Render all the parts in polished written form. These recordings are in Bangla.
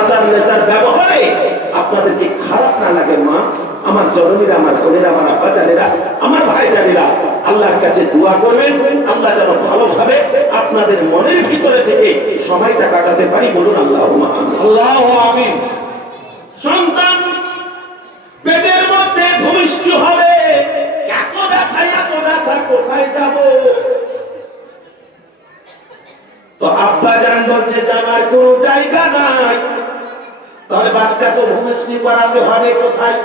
আচার নেচার ব্যবহারে আপনাদেরকে খারাপ না লাগে মা, আমার জননীরা, আমার বোনেরা, আমার আব্বা জানেরা, আমার ভাই জানেরা, আল্লাহর কাছে দোয়া করবেন আল্লাহ যেন ভালোভাবে আপনাদের মনের ভিতরে থেকে সময়টা কাটাতে পারি। বলুন আল্লাহুম্মা আমিন। আল্লাহু আমিন। সন্তান পেটের মধ্যে ভূমিষ্ঠ হবে, এত ব্যথা কোথায় যাব? তো আব্বা জান বলছে যে আমার কোনো জায়গা নাই, তাহলে বাচ্চাকে ভূমিষ্ঠ করাতে হবে কোথায়?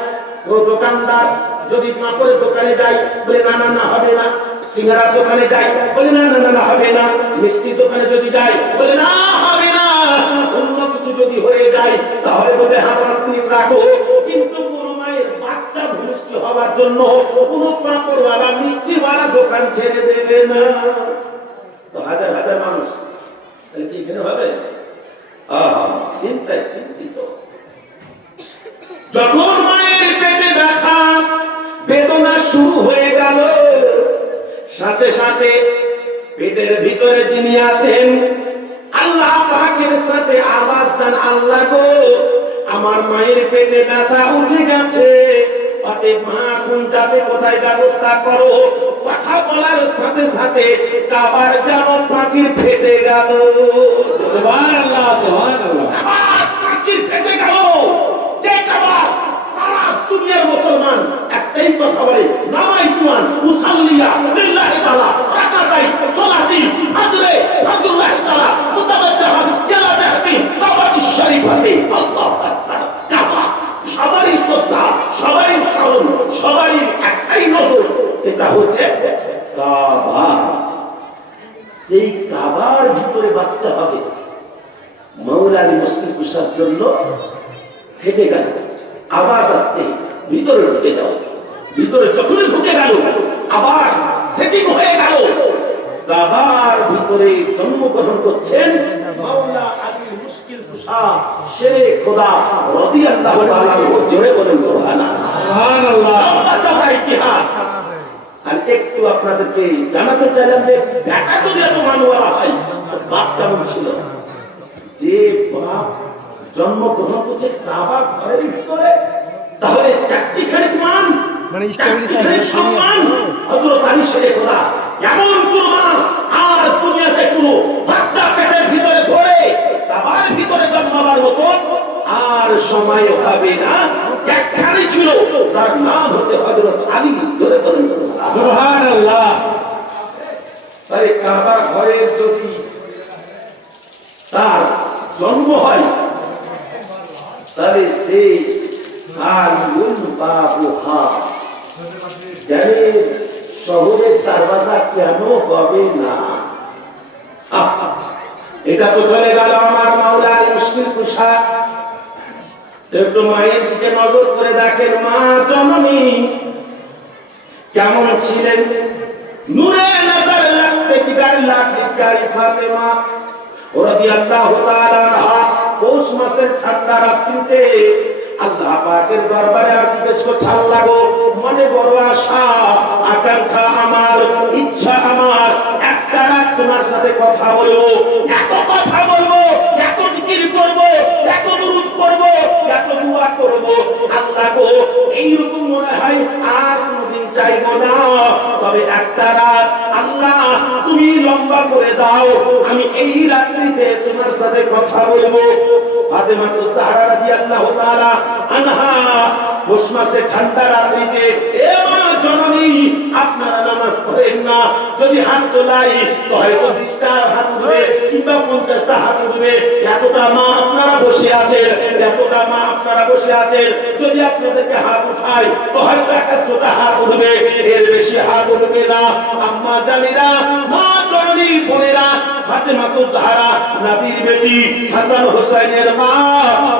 ও দোকানদার যদি কাপড়ের দোকানে যাই, বলে না না না হবে না। সিঙ্গারা দোকানে যাই, বলে না না না হবে না। মিষ্টি দোকানে যদি যাই, বলে না হবে না। অন্য কিছু যদি হয়ে যায় তাহলে বলে হ্যাঁ আপনি রাখো। কিন্তু কোন মায়ের বাচ্চা ভূমিষ্ঠ হওয়ার জন্য কোন কাপড়ওয়ালা মিষ্টিওয়ালা দোকান ছেড়ে দেবে না। তো হাজার হাজার মানুষ তাহলে কি এখানে হবে? চিন্তায় চিন্তিত। যখন মায়ের পেটে ব্যথা বেদনা শুরু হয়ে গেল, সাথে সাথে পেটের ভিতরে যিনি আছেন আল্লাহ পাকের সাথে আওয়াজ দেন, আল্লাহ গো আমার মায়ের পেটে ব্যথা উঠে গেছে, অতএব মা এখন যাবে কোথায় ব্যবস্থা করো। কথা বলার সাথে সাথে কাবার যেন প্রাচীর ফেটে গেল। সুবহানাল্লাহ, সুবহানাল্লাহ। কাবার প্রাচীর ফেটে গেল। যে কাবার সারা দুনিয়ার মুসলমান একটাই কথা বলে, নামাই তুমান মুসাল্লিয়া লিল্লাহি তাআলা রাকাতাই সালাতি ফাজরে ফাজরুল্লাহি তাআলা মুতাওয়াজ্জিহান ইলা তাহতি কাবাতুশ শরীফাতে। আল্লাহু আকবার। কাবা সবারই শ্রদ্ধা, সবারই স্মরণ, সবারই একটাই নজর, সেটা হচ্ছে কাবা। সেই কাবার ভিতরে বাচ্চা হবে। মাওলানা মুশকিল কুশার জন্য ফেটে গেল, আওয়াজ আসছে ভিতরে ঢুকে যাও। ভিতরে যখনই ঢুকে গেল আবার সেটিং হয়ে গেল। কাবার ভিতরে জন্মগ্রহণ করছেন মাওলানা আলী মুশকিল কুশা শেরে খোদা রাদিয়াল্লাহু তাআলা। জোরে বলেন সুবহানাল্লাহ, সুবহানাল্লাহ। লম্বা ইতিহাস। আর একটু আপনাদেরকে জানাতে চাইলাম যে দেখা যদি এত মানওয়ালা হয়, বাপ কেমন ছিল? যে বাপ জন্মগ্রহণ করছে কাবা ঘরের ভিতরে, তাহলে চারটিখানি মান, চারটিখানি সম্মান হযরত আলী শেরে খোদা। এমন কোন মা আর দুনিয়াতে কোনো বাচ্চা পেটের ভিতরে ধরে কাবার ভিতরে জন্মাবার মতো আর সময় হবে না। একখানি ছিল, তার নাম হচ্ছে হযরত আলী। ধরে বলেন সুবহানাল্লাহ। তাই কাবা ঘরের যদি তার জন্ম হয় তাহলে সেই শহরের দরওয়াজা কেন হবে না? এটা তো চলে গেল আমার মাওলানা মুশকিল কুশা। একটু মায়ের দিকে নজর করে দেখেন, মা জননী কেমন ছিলেন? নূরে নজর লাগতে কি গাড়ি ফাতেমা রাদিয়াল্লাহু তাআলা আনহা পৌষ মাসের ঠান্ডা রাত্রিতে আল্লাহ পাকের দরবারে আরতি পেশ করছে, আল্লাহ গো মনে বড় আশা আকাঙ্ক্ষা আমার, ইচ্ছা আমার, একটা রাত তোমার সাথে কথা বলবো, এত কথা বলবো, এত জিকির করব, এত দুরূদ করব, এত দোয়া করব। আল্লাহ গো এইরকম মনে হয় আর কোনদিন চাইবো না। তবে একটা রাত আল্লাহ তুমি লম্বা করে দাও, আমি এই রাত্রিতে তোমার সাথে কথা বলবো। ফাতেমা জাহরা রাদিয়াল্লাহু তাআলা আনহা পৌষ মাসে ঠান্ডা রাত্রিতে, এ মা জননী আপনারা নামাজ পড়েন না, যদি হাত তোলাই তো হয়তো 20টা হাত উঠবে কিংবা 50টা হাত উঠবে। এতটা মা আপনারা বসে আছেন, এতটা মা আপনারা বসে আছেন, যদি আপনাদেরকে হাত উঠাই তো হয়তো 100টা হাত উঠবে, এর বেশি হাত উঠবে না। আম্মা জানেরা, মা জননী বোনেরা, ফাতেমা জাহরা নবীর বেটি, হাসান হোসেনের মা,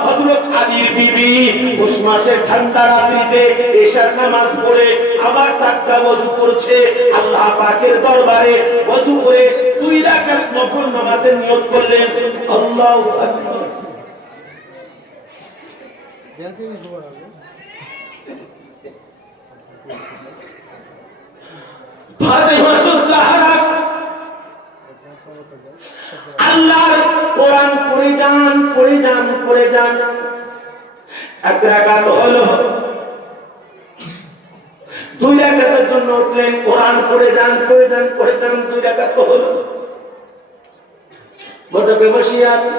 হযরত আলীর বিবি পৌষ মাসের ঠান্ডা রাত্রিতে এশার নামাজ পড়ে আবার টাটকা ওযু করছে আল্লাহ পাকের দরবারে। ওযু করে 2 রাকাত নফল নামাজের নিয়ত করলেন। আল্লাহু আকবার। ফাতেমা জাহরা আল্লাহর কোরআন পড়ে যান, পড়ে যান, করে যান, এক রাকাত হলো, 2 রাকাতের জন্য উঠলেন, কোরআন পড়ে যান 2 রাকাত হলো, বটকে বসিয়ে আছে।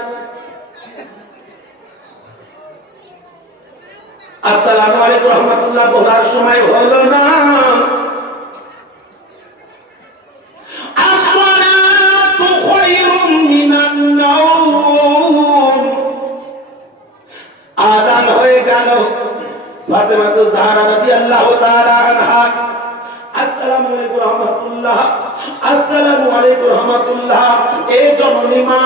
আসসালামু আলাইকুম রহমাতুল্লাহ বলার সময় হলো না, আসসালাতু খায়রুম মিনান নাওম, আযান হয়ে গেল। ফাতেমা জাহরা রাদিয়াল্লাহু তাআলা আনহা, আসসালামু আলাইকুম রহমাতুল্লাহ, আসসালামু আলাইকুম রহমাতুল্লাহ। এই জননী মা,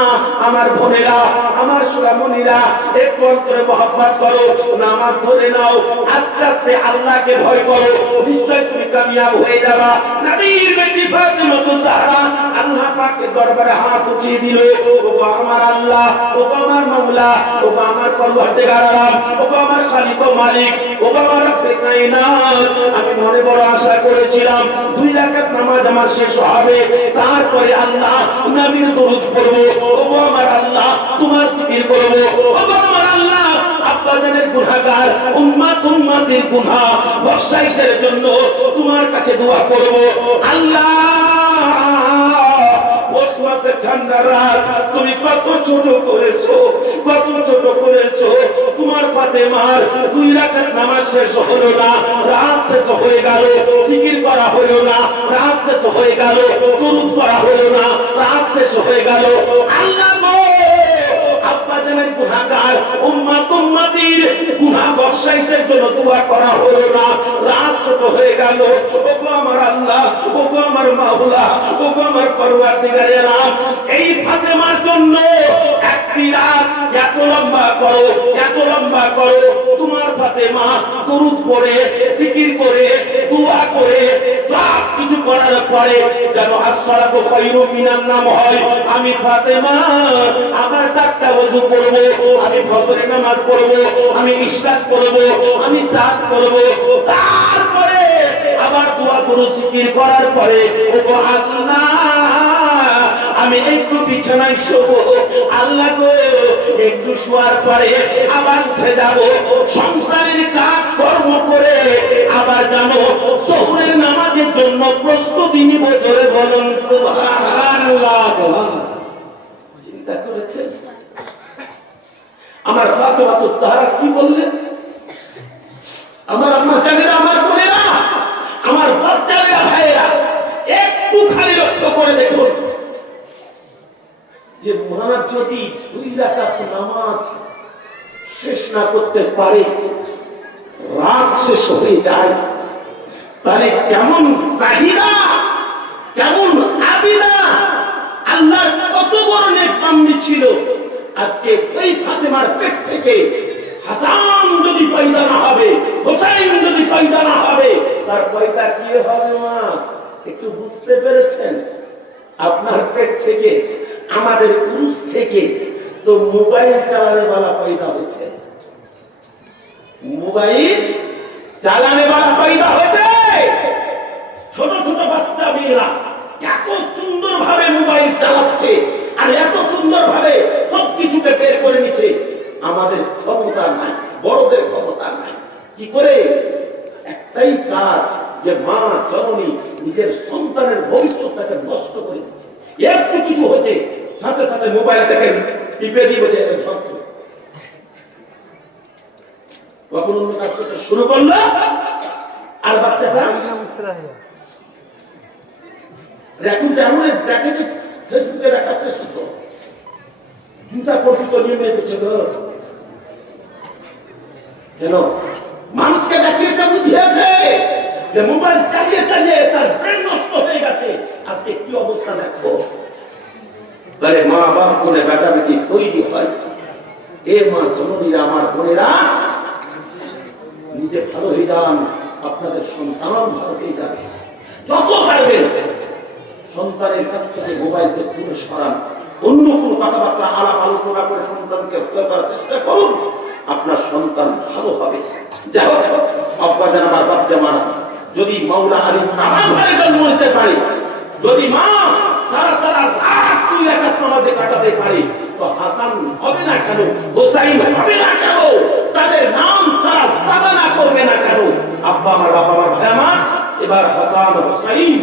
আমার বোনেরা, আমার সোনামণিরা, একটু অন্তরে মহব্বত করো, নামাজ ধরে নাও, আস্তে আস্তে আল্লাহকে ভয় করো, নিশ্চয় তুমি কামিয়াব হয়ে যাবা। নবীর বেটি ফাতেমা জাহরা আল্লাহ পাকের দরবারে হাত উঠিয়ে দিল, ওগো আমার আল্লাহ, ওগো আমার মাওলা, ওগো আমার পরওয়ারদিগার আলম, ওগো আমার খালিক ও মালিক, ওগো আমার রব্বে কায়নাত। আমি মনে বড় আশা করেছিলাম 2 রাকাত নামাজ আমার শেষ হবে, তারপরে আল্লাহ নবীর দরুদ পড়ব, ওগো আমার আল্লাহ তোমার জিকির করব, ওগো আমার আল্লাহ আব্বাজানের গুনাহগার উম্মতের গুনাহ বখশিশের জন্য তোমার কাছে দোয়া করব। আল্লাহ মাসে ঠান্ডা রাত তুমি কত ছোট করেছো, কত ছোট করেছো। তোমার ফাতেমার 2 রাকাত নামাজ শেষ হলো না, রাত শেষ হয়ে গেল, জিকির করা হলো না, রাত শেষ হয়ে গেল, দরুদ পড়া হলো না, রাত শেষ হয়ে গেল। আল্লাহ গো, আব্বাজানের গুনাহগার উম্মতের গুনাহ বখশিশের জন্য দোয়া করা হলো না, রাত ছোট হয়ে গেল। ওগো আমার আল্লাহ, ওগো আমার মাওলা, ওগো আমার পরওয়ারদিগার আলম, এই ফাতেমার জন্য একটি রাত এত লম্বা করো, এত লম্বা করো। তোমার ফাতেমা দরুদ পড়ে, জিকির করে, দোয়া করে, সব কিছু করার পরে যেন আসসালাতু খায়রুম মিনান নাওম হয়। আমি ফাতেমা আমার টাটকা ওযু করব, আমি ফজরের নামাজ পড়ব, আমি ইশরাক করব, আমি চাষ করব, তারপরে আবার দোয়া করে জিকির করার পরে ওগো আল্লাহ আমি একটু বিছানায় শোবো। আল্লাহ গো, একটু শোয়ার পরে আবার উঠে যাব, সংসারের কাজ কর্ম করে আবার যাব যোহরের নামাজের জন্য প্রস্তুতি নিব। জোরে বলুন সুবহানাল্লাহ। চিন্তা করেছেন আমার ফাতেমা জাহরা কি বললেন? আমার আম্মা জানেরা, আমার বোনেরা, আমার বাচ্চারা, ভাইয়েরা, একটু খালি লক্ষ্য করে দেখুন যে মা যদি 2 রাকাত নামাজ শেষ না করতে পারে, রাত শেষ হয়ে যায়, তাহলে কেমন চাহিদা, কেমন আবিদা, আল্লাহর কত বড় নেককামি ছিল। আজকে ওই ফাতেমার পেট থেকে হাসান যদি পয়দা না হবে, হোসেন যদি পয়দা না হবে, তার পয়দা কি হবে? মা একটু বুঝতে পেরেছেন? আপনার পেট থেকে, আমাদের পুরুষ থেকে তো মোবাইল চালানে वाला পয়দা হয়েছে, মোবাইল চালানে वाला পয়দা হয়েছে। ছোট ছোট বাচ্চা মেয়েরা এত সুন্দর ভাবে মোবাইল চালাচ্ছে আর এত সুন্দর ভাবে সবকিছুকে বের করে নিচ্ছে। আমাদের ক্ষমতা নাই, বড়দের ক্ষমতা নাই। কি করে? একটাই কাজ, যে মা জননী নিজের সন্তানের ভবিষ্যৎটাকে নষ্ট করে দিচ্ছে। একটু কিছু হচ্ছে, সাথে সাথে মোবাইল থেকে টিপে দিয়ে বসে কখন অন্য কাজ করতে শুরু করলো, আর বাচ্চাটা এখন যেমন দেখে যে ফেসবুকে দেখাচ্ছে শুধু জুতা পর্যন্ত নেমে দিচ্ছে। কেন? মানুষকে দেখিয়েছে, বুঝিয়েছে যে মোবাইল চালিয়ে চালিয়ে তার ব্রেন নষ্ট হয়ে গেছে। আজকে কি অবস্থা দেখো। তাহলে মা বাপ বলে বেটা বেটি তৈরি হয়। এ মা জননীরা, আমার বোনেরা, নিজে ভালো হয়ে যান, আপনাদের সন্তান ভালো হয়ে যাবে। যত পারবেন সন্তানের কাছ থেকে মোবাইলকে দূরে সরান। অন্য কোনো কথাবার্তা আলাপ আলোচনা করে সন্তানকে হত্যা করার চেষ্টা করুন, আপনার সন্তান ভালো হবে। যাই হোক, আব্বা জান, আমার বাচ্চা মা, যদি মাওলা আলী আমার ঘরে জন্ম নিতে পারে, যদি মা সারা সারা রাত তুই রাকাত নামাজে কাটাতে পারে, তো হাসান হবে না কেন, হুসাইন হবে না কেন, তাদের নাম সারা জামানা করবে না কেন? আব্বা আমার, বাবা আমার, ভাই আমার, এবার হাসান হুসাইন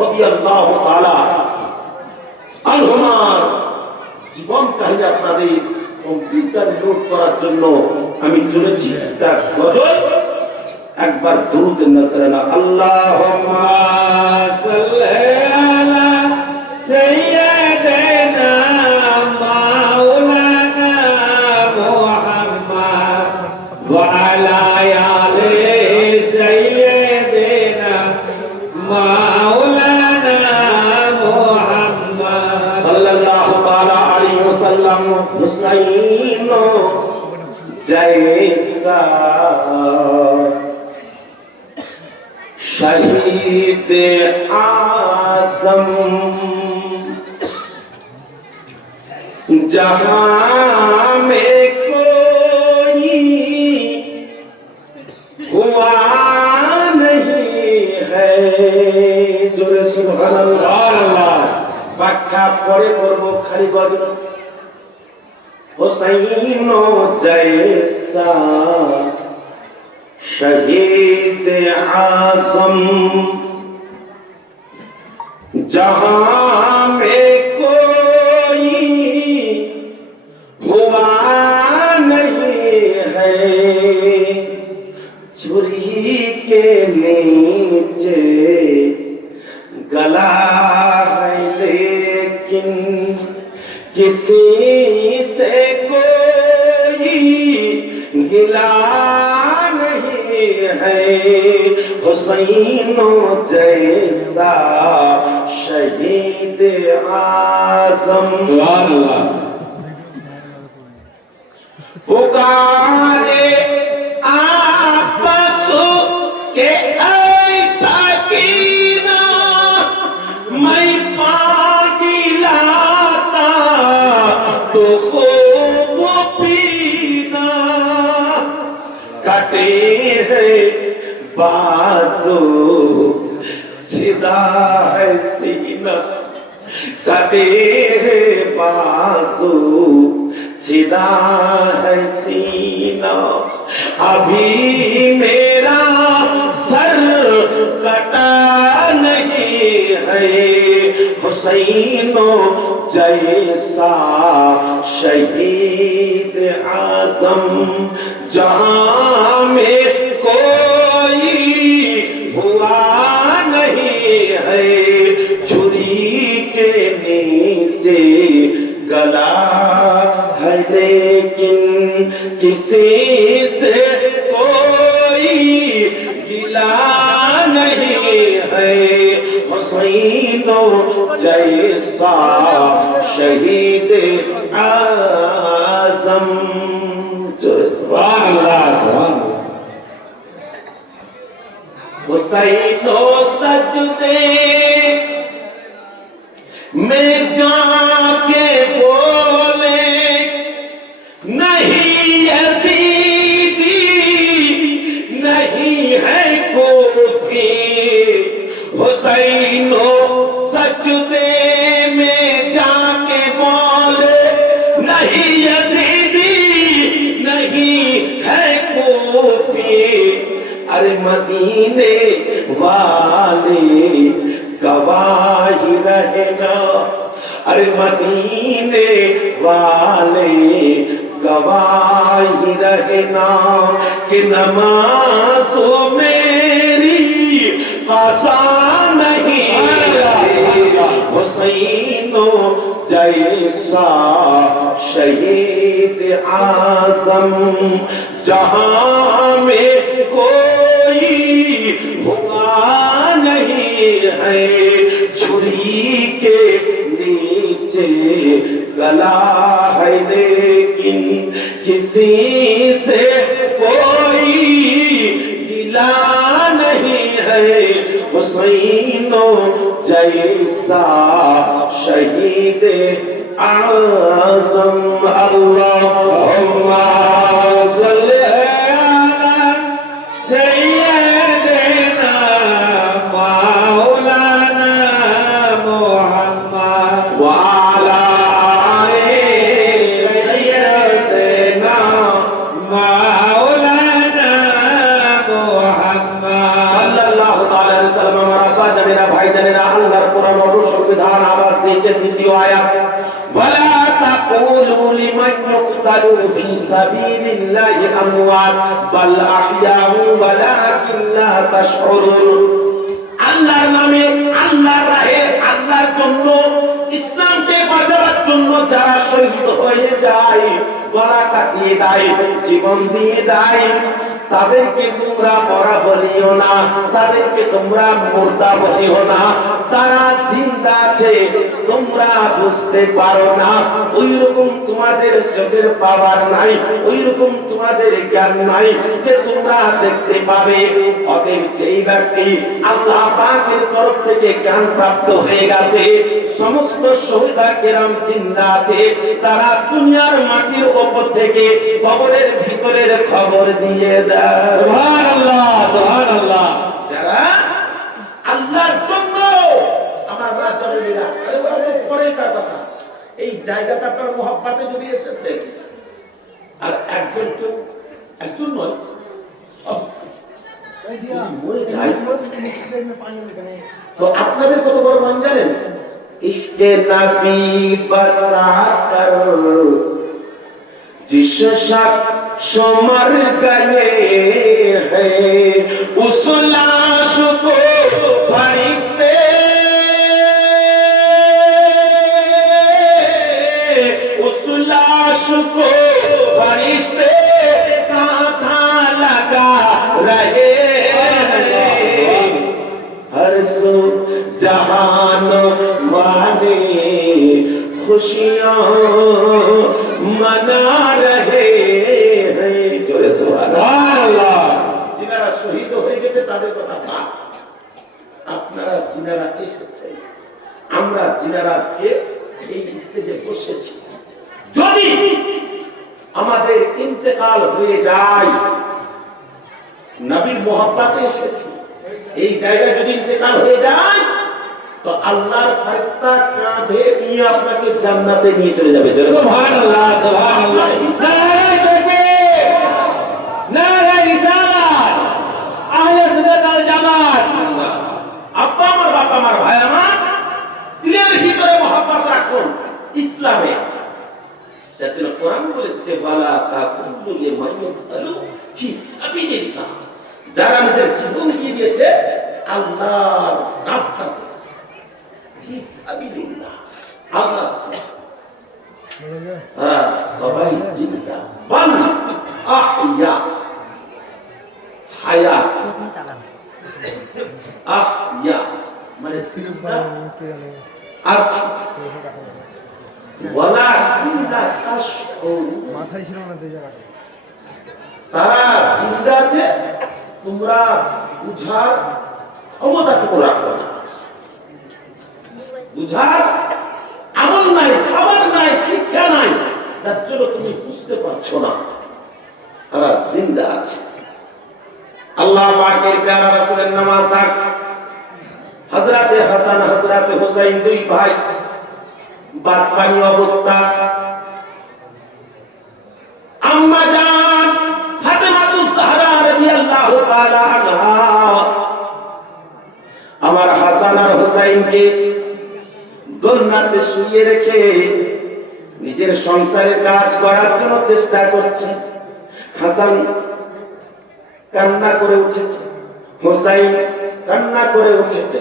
রাদিয়াল্লাহু তাআলা আনহুমার জীবন কাহিনী আপনাদের কম্পিউটার নোট করার জন্য আমি চলেছি একটা গজল। একবার দুরূদ নসরানা আল্লাহুম্মা সাল্লি আলা সাইয়্যিদিনা মাওলানা মুহাম্মদ ওয়া আলা আলি সাইয়্যিদিনা মাওলানা মুহাম্মদ সাল্লাল্লাহু তাআলা আলাইহি ওয়াসাল্লাম। হুসাইন জৈসা शहीद आज़म जहां में कोई हुआ नहीं है। जोरे सुबहानाल्लाह। ব্যাখ্যা পরে করব, খালি গজল। হুসাইন জৈসা शहीद आज़म जहां में कोई हुआ नहीं है। छुरी के नीचे गला है लेकिन किसी से कोई गिला है। हुसैन जैसा शहीद आज़म पुकारे आपस के ऐसा कीना मैं पानी लाता तो खूब पीना। कटे है बाजू छिदा है सीना, कटे है बाजू छिदा है सीना। अभी मेरा सर कटा नहीं है। हुसैन जैसा शहीद आज़म जहां में कोई हुआ नहीं है। छुरी के नीचे गला है लेकिन किसी से कोई गिला नहीं है। हुसैन जैसा शहीद आज़म। हुसैन सजदे में जाके बोले नहीं यजीदी नहीं है कोफी। हुसैन सजदे में जाके बोले नहीं यजीदी नहीं है कोफी। अरे मदीने वाले गवाही रहना, अरे मदीने वाले गवाही रहना कि नमाज़ों मेरी क़ज़ा नहीं। हुसैन जैसा शहीद आज़म जहां में कोई हुआ नहीं है। छुरी के नीचे गला है लेकिन किसी से कोई गिला नहीं है। हुसैन जैसा शहीद आज़म। अल्लाहुम्मा सल्ली अला सय्यिदिना मौलाना मुहम्मद ইউক্তালু ফি সাবিলিল্লাহি আমওয়াত বাল আহইয়াউ ওয়ালাকিন লা তাশউরুন। আল্লাহর নামে, আল্লাহর রাহে, আল্লাহর জন্য, ইসলামকে বাঁচাবার জন্য যারা শহীদ হয়ে যায়, গলা কাটিয়ে দেয়, জীবন দিয়ে দেয়, তাদেরকে তোমরা মরা বলিও না, তাদেরকে তোমরা মুর্দা বলিও না। তারা জিন্দা আছে, তোমরা বুঝতে পারো না। ওই রকম তোমাদের চোখের পাওয়ার নাই, ওই রকম তোমাদের জ্ঞান নাই যে তোমরা দেখতে পাবে। অতএব যেই ব্যক্তি আল্লাহ পাকের তরফ থেকে জ্ঞান প্রাপ্ত হয়ে গেছে, সমস্ত শহীদা কেরাম জিন্দা আছে, তারা দুনিয়ার মাটির উপর থেকে কবরের ভিতরের খবর দিয়ে দেয়। সুবহানাল্লাহ, সুবহানাল্লাহ। যারা আল্লাহর জন্য, আমার রাজারা পরে তার কথা, এই জায়গাটা আপনার মহব্বতে যদি এসেছে, আর একজন কেউ, একজন নয়, সব মরে যায়, তো আপনাদের কত বড় মান জানেন? ইশকে নবী বসাকর जिस शख्स मर गए हैं उस लाश को फरिश्ते उस लाश को फरिश्ते कांधा लगा रहे हैं हर सू जहान वाले खुशियां मना रहे हैं। जोरे सुबहानाल्लाह। जिनाরা শহীদ হয়ে গেছে তাদের কথা বাদ, আপনারা জিনারা এসেছে, আমরা জিনারা আজকে এই স্টেজে বসেছি, যদি আমাদের ইন্তেকাল হয়ে যায়, নবীর মহব্বতে এসেছি, এই জায়গায় যদি ইন্তেকাল হয়ে যায়, তো আল্লাহর ফেরেশতা কাঁধে নিয়ে আপনাকে জান্নাতে নিয়ে চলে যাবে। সুবহানাল্লাহ, সুবহানাল্লাহ। নারে তাকবীর, নারে রিসালাত, আহলে সুন্নাত ওয়াল জামাত। আব্বা আমার, বাপ আমার, ভাই আমার, দিলের ভিতরে মহব্বত রাখুন ইসলামে। যাতে কোরআন বলেছে যে ওয়ালা তাকুল্লু লিমান ইয়াফআলু ফি সাবিলিল্লাহ, যারা নিজের জীবন দিয়ে দিয়েছে আল্লাহর রাস্তাতে, ফি সাবিলিল্লাহ, আল্লাহর রাস্তাতে। সবাই জিন্দা, বাল আহইয়া, হায়াত, আহইয়া মানে জিন্দা আছে, ওয়ালাকিন লা তাশউরুন, মাথায় ছিল না জায়গা, তারা জিন্দা আছে, তোমরা বুঝার ক্ষমতাটুকু রাখো না, বুঝার আমল নাই, খবর নাই, শিক্ষা নাই, যার জন্য তুমি বুঝতে পারছো না। তারা জিন্দা আছে। আল্লাহ পাকের প্যারা রাসূলের নামাজ, হযরতে হাসান হযরতে হুসাইন দুই ভাই বাদপানি অবস্থা, আম্মা জান ফাতেমাতুজ জাহরা রাদিয়াল্লাহু তাআলা আনহা আমার হাসান আর হুসাইনকে দোলনাতে শুইয়ে রেখে নিজের সংসারের কাজ করার জন্য চেষ্টা করছে। হাসান কান্না করে উঠেছে, হুসাইন কান্না করে উঠেছে।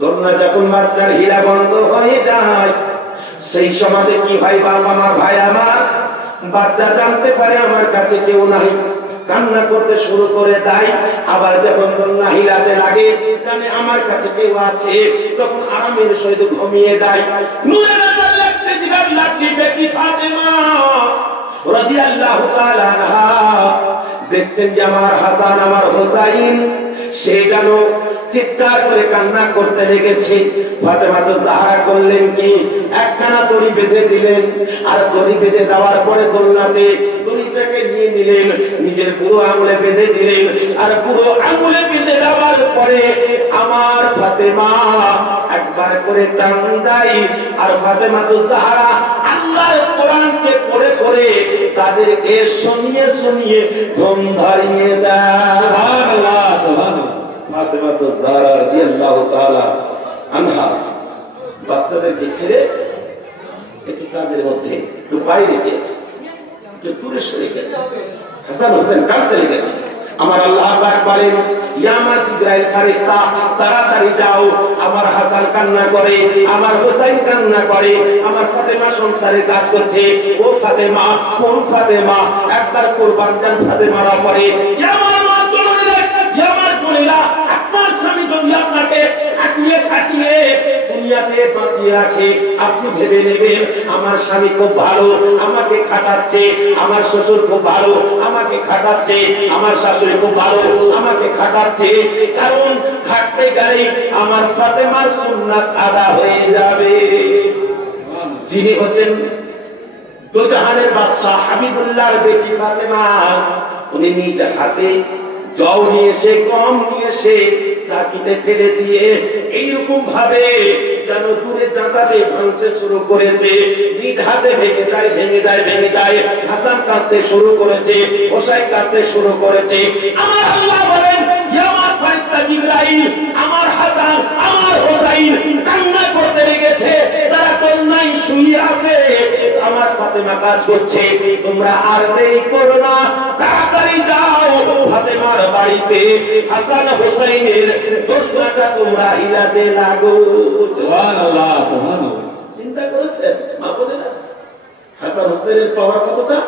দোলনা যখন বাচ্চার হীরা বন্ধ হয়ে যায়, সেই সময় কি হয়, বাবা আমার, ভাই আমার, বাচ্চা জানতে পারে আমার কাছে কেউ নাই, কান্না করতে শুরু করে দেয়। আবার যখন দোলনা হিলাতে লাগে, জানে আমার কাছে কেউ আছে, তখন আরামের সহিত ঘুমিয়ে যায়। নূরে নজর লাগতে জিগার লাঠি বেটি ফাতেমা রাদিয়াল্লাহু তাআলা আনহা দেখছেন যে আমার হাসান আমার হুসাইন সে যেন চিৎকার করে কান্না করতে লেগেছে। ফাতেমা তো জাহরা করলেন কি, একখানা দড়ি বেঁধে দিলেন, আর দড়ি বেঁধে দেওয়ার পরে দোলনাতে দড়িটাকে নিয়ে নিলেন, নিজের পুরো আঙুলে বেঁধে দিলেন, আর পুরো আঙুলে বেঁধে দেওয়ার পরে আমার ফাতেমা একবার করে টান দেয়, আর ফাতেমা তো জাহরা আল্লাহর কোরআনকে পড়ে পড়ে তাদেরকে শুনিয়ে শুনিয়ে ঘুম ধরিয়ে দেয়। সুবহানাল্লাহ, সুবহানাল্লাহ। ফাতেমা তো জাহরা রাদিয়াল্লাহু তাআলা আনহা বাচ্চাদেরকে ছেড়ে একটু কাজের মধ্যে একটু বাইরে গিয়েছে। যে দূরে সরে গেছে। হাসান হোসেন কাঁদতে লেগেছে। আমার আল্লাহ পাক বলেন, ইয়া আমার জিবরাইল ফেরেশতা, তাড়াতাড়ি যাও। আমার হাসান কান্না করে, আমার হোসেন কান্না করে, আমার ফাতেমা সংসারে কাজ করছে। ও ফাতেমা, কোন ফাতেমা? একবার কুরবান দেন ফাতেমারা পরে, ইয়া আমার মা চলুন, ইয়া আমার বোনেরা, আপনার স্বামী যদি আপনাকে খাটিয়ে খাটিয়ে দুনিয়াতে বাঁচিয়ে রাখে, আপনি ভেবে নেবেন আমার স্বামী খুব ভালো, আমাকে খাটাচ্ছে। আমার শ্বশুর খুব ভালো, আমাকে খাটাচ্ছে। আমার শাশুড়ি খুব ভালো, আমাকে খাটাচ্ছে। কারণ খাটতে গেলে আমার ফাতেমার সুন্নাত আদা হয়ে যাবে। যিনি হচ্ছেন দোজাহানের বাদশা হাবিবুল্লাহর বেটি ফাতেমা, উনি নিজ হাতে জল নিয়ে এসে, কম নিয়ে এসে চাকিতে ফেলে দিয়ে এইরকম ভাবে যেন দূরে জাঁতাতে ভাঙতে শুরু করেছে। নিজ হাতে ভেঙে যায়, ভেঙে যায়, ভেঙে যায়। হাসান কাঁদতে শুরু করেছে, হোসাইন কাঁদতে শুরু করেছে। আমার আল্লাহ বলেন, ইয়া আমার ফেরেশতা জিবরাইল, আমার হাসান, আমার হোসাইন কান্না করতে লেগেছে। তারা কন্যায় শুয়ে আছে, আমার ফাতেমা কাজ করছে। তোমরা আর দেরি করো না, তাড়াতাড়ি যাও ফাতেমার বাড়িতে হাসান হোসাইনের দোলনাটা তোমরা হিলাতে লাগো। সুবহানাল্লাহ, সুবহানাল্লাহ। চিন্তা করেছেন মা বোনেরা, হাসান হোসেনের পাওয়ার কতটা,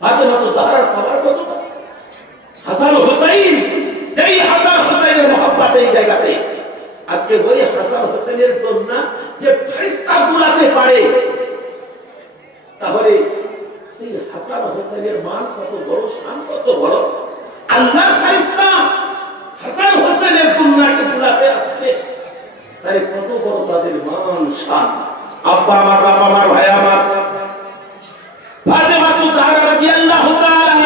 ফাতেমা তো জাহরার পাওয়ার কতটা। হাসান হোসেন, যেই হাসান হোসেনের মহব্বত এই জায়গাতে, আজকে ওই হাসান হোসেনের দোলনা যে ফেরেশতা দুলাতে পারে, তাহলে সেই হাসান হোসেনের মান কত বড়, শান কত বড়। আল্লাহর ফেরেশতা হাসান হোসেনের দোলনাকে দুলাতে আসছে, তাহলে কত বড় তাদের মান শান। আব্বা আমার, বাবা আমার, ভাই আমার, ফাতেমা জাহরা রাদিয়াল্লাহু তাআলা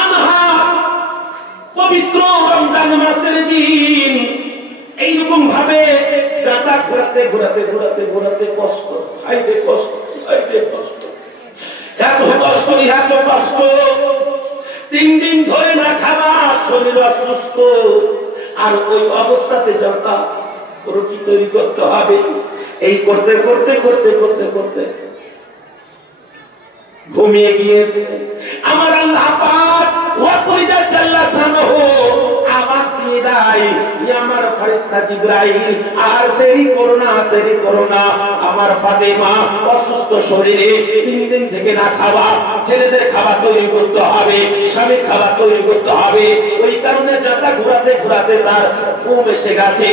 আনহা পবিত্র রমজান মাসের দিন এইরকম ভাবে যাতা ঘোরাতে ঘোরাতে ঘোরাতে ঘোরাতে কষ্ট, হাইতে কষ্ট, হাইতে কষ্ট, এত কষ্ট, এত কষ্ট। 3 দিন ধরে না খাওয়া, শরীর অসুস্থ। আর ওই অবস্থাতে যাতা রুটি তৈরি করতে হবে। এই করতে করতে করতে করতে করতে ঘুমিয়ে গিয়েছে। আমার আল্লাহ পাক রব্বুল ইজ্জত জাল্লা শানহু আওয়াজ দিয়ে দেয়, ইয়া আমার ফেরেশতা জিবরাইল, আর দেরি করো না, দেরি করো না। আমার ফাতেমা অসুস্থ শরীরে 3 দিন থেকে না খাওয়া, ছেলেদের খাবার তৈরি করতে হবে, স্বামীর খাবার তৈরি করতে হবে। ওই কারণে যাতা ঘোরাতে ঘোরাতে তার ঘুম এসে গেছে।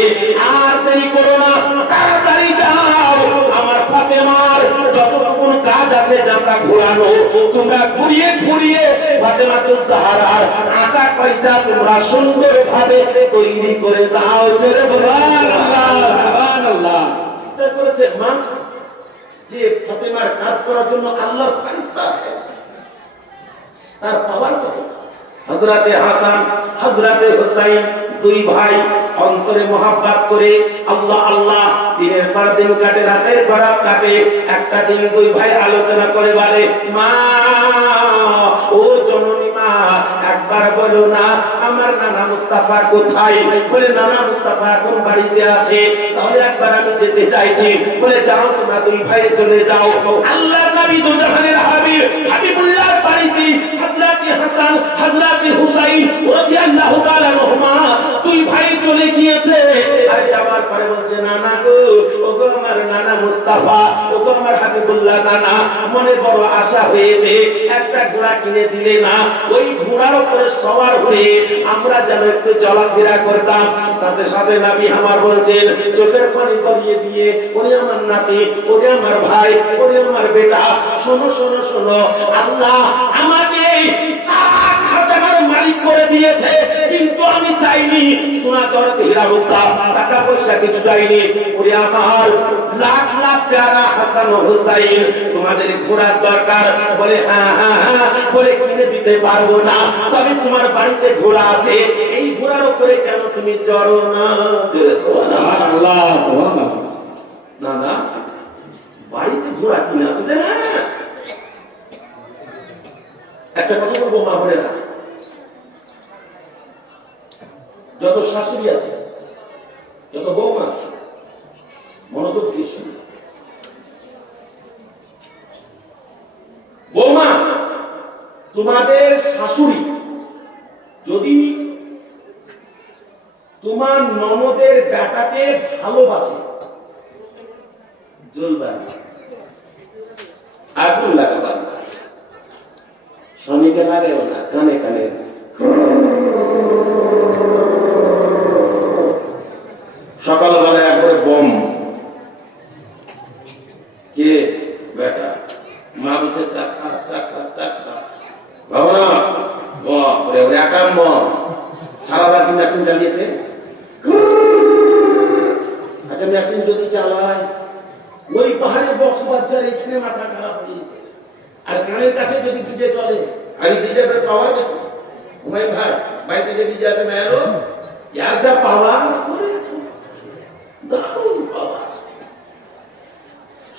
আর দেরি করো না, তাড়াতাড়ি যাও। আমার ফাতেমার যতটুকু কাজ আছে যাতা ঘোরানো, তোমরা ঘুরিয়ে ঘুরিয়ে ফাতেমা জাহরার আটা কয়টা তোমরা সুন্দর ভাবে তৈরি করে দাও। জোরে সুবহানাল্লাহ, সুবহানাল্লাহ। চিন্তা করেছে মা যে ফাতেমার কাজ করার জন্য আল্লাহর ফেরেশতা আসে, তার পাওয়ার কত। হযরতে হাসান, হযরতে হুসাইন, 2 ভাই অন্তরে মহব্বত করে আল্লাহ আল্লাহ দিনের পর দিন কাটে, রাতের পর রাত কাটে। একটা দিন 2 ভাই আলোচনা করে বলে, মা ও জননী মা, একবার বলো না আমার নানা মুস্তাফা কোথায়? বলে নানা মুস্তাফা এখন বাড়িতে আছে। তাহলে একবার আমি যেতে চাইছি। বলে যাও, তোমরা 2 ভাই চলে যাও। আল্লাহর নবী দুজাহানের হাবিব হাবিবুল্লাহর বাড়িতে হযরতে হাসান, হযরতে হুসাইন রাদিয়াল্লাহু তাআলা আনহুমা 2 ভাই চলে গিয়েছে। আর যাবার পরে বলছে, নানা গো, ওগো আমার নানা মুস্তাফা, ওগো আমার হাবিবুল্লাহ নানা, মনে বড় আশা হয়েছে, একটা ঘোড়া কিনে দিলে না, ওই ঘোড়ার উপরে সওয়ার হয়ে আমরা যেন একটু চলাফেরা করতাম। সাথে সাথে নবী আমার বলছেন, চোখের পানি গড়িয়ে দিয়ে, ওরে আমার নাতি, ওরে আমার ভাই, ওরে আমার বেটা, শোনো শোনো শোনো, আল্লাহ আমাকে সারা খাজানার মালিক করে দিয়েছে, কিন্তু আমি চাইনি সোনা জড়াতে হীরা মুক্তা, টাকা পয়সা কিছু চাইনি। ওরে আমার লাখ লাখ প্যারা হাসান ও হুসাইন, তোমাদের ঘোড়ার দরকার? বলে হ্যাঁ হ্যাঁ হ্যাঁ। বলে কিনে দিতে পারবো না, তবে তোমার বাড়িতে ঘোড়া আছে, এই ঘোড়ার উপরে কেন তুমি চড়ো না? সুবহানাল্লাহ, সুবহানাল্লাহ। না না, বাড়িতে ঘোড়া কিনে আছে। হ্যাঁ, একটা কথা বলবো মা বোনেরা, যত শাশুড়ি আছে, যত বৌমা আছে, মনোযোগ দিয়ে শুনুন। বৌমা, তোমাদের শাশুড়ি যদি তোমার ননদের বেটাকে ভালোবাসে, জ্বলবা না, আগুন লাগাবা না, স্বামীকে লাগেও না, কানে কানে সকালবেলা একবারে বম। কে বেটা? মা বলছে চাকা চাকা চাকা, বাবা না বাপরে, ওরে একার মন সারা রাত মেশিন চালিয়েছে। আচ্ছা, মেশিন যদি চালায়, ওই পাহাড়ের বক্স বাচ্চার এখানে মাথা খারাপ হয়ে গেছে, আর কানের কাছে যদি ভিজে চলে, আর ভিজে পাওয়ার বেশি। ঘুমাই ভাই, ভাই থেকে ভিজে আছে মেয়েরও ইয়ার যা পাওয়া,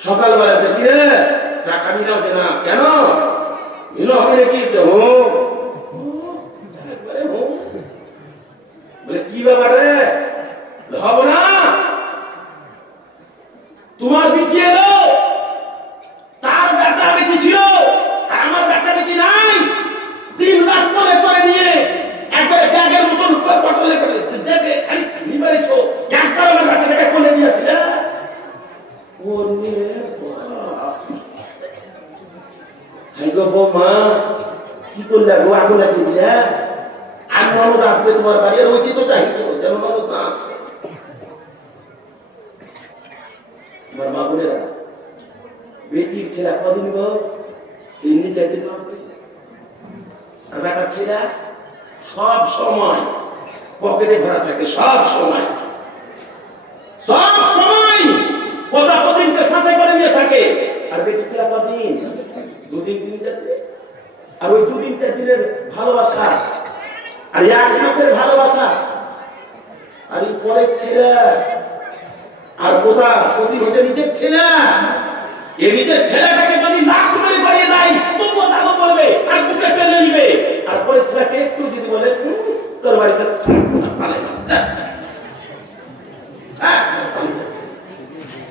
সকালবেলা কি রে চা খাবি না? না কেন? এলো হবে নাকি? বলে কি ব্যাপার রে? হব না, তোমার বিটি এলো, তার বেটা বেটি ছিল, আর আমার বেটা বেটি নাই। দিন রাত করে করে নিয়ে একবারে ব্যাগের মতন পটলে করে দেখে খালি নিবাইছো, একবার আমার বেটাকে কোলে নিয়েছিল। মা কি করলে গো? আগুন লাগিয়ে দিলে? আর ননদ আসবে তোমার বাড়ি, আর ওইটি তো চাইছো যেন ননদ না আসে। তোমার মা বোনেরা, বেটির ছেলে কদিন গো? 3 দিন 4 দিন, 5 দিন। আর বেটার ছেলে সব সময় পকেটে ভরা থাকে, সব সময় সব সময় কথা কদিনকে সাথে করে নিয়ে থাকে। আর বেটির ছেলে কদিন? 2 দিন 3 4 দিন। আর ওই 2 দিন 4 দিনের ভালোবাসা আর 1 মাসের ভালোবাসা, আর এই পরের ছেলে আর কোথা প্রতি হচ্ছে নিজের ছেলে। এই নিজের ছেলেটাকে যদি লাখ মারি বাড়িয়ে দেয় তবুও তাকে বলবে আর বুকে টেনে নিবে। আর পরের ছেলেকে একটু যদি বলে তোর বাড়িতে পালে না,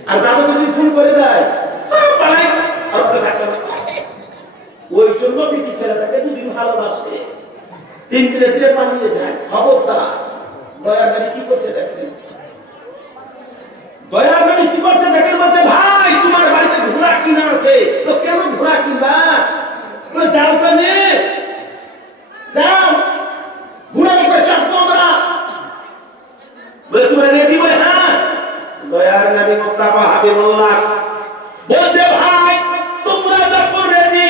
আর তাকে যদি ফোন করে দেয় পালাই, আর থাকতে হবে। ওই জন্য বেটি ছেলেটাকে 2 দিন ভালোবাসে, 3 ধীরে ধীরে পালিয়ে যায়। খবরদার, দয়ার নবী কি করছে দেখেন, দয়ার নবী কি করছে দেখেন। বলছে ভাই তোমার বাড়িতে ঘোড়া কিনা আছে, তো কেন ঘোড়া কিনবা? বলে যাও কেন, যাও ঘোড়ার উপরে চাপবো আমরা। বলে তোমরা রেডি? বলে হ্যাঁ। দয়ার নবী মুস্তাফা হাবিবুল্লাহ বলছে ভাই তোমরা যখন রেডি,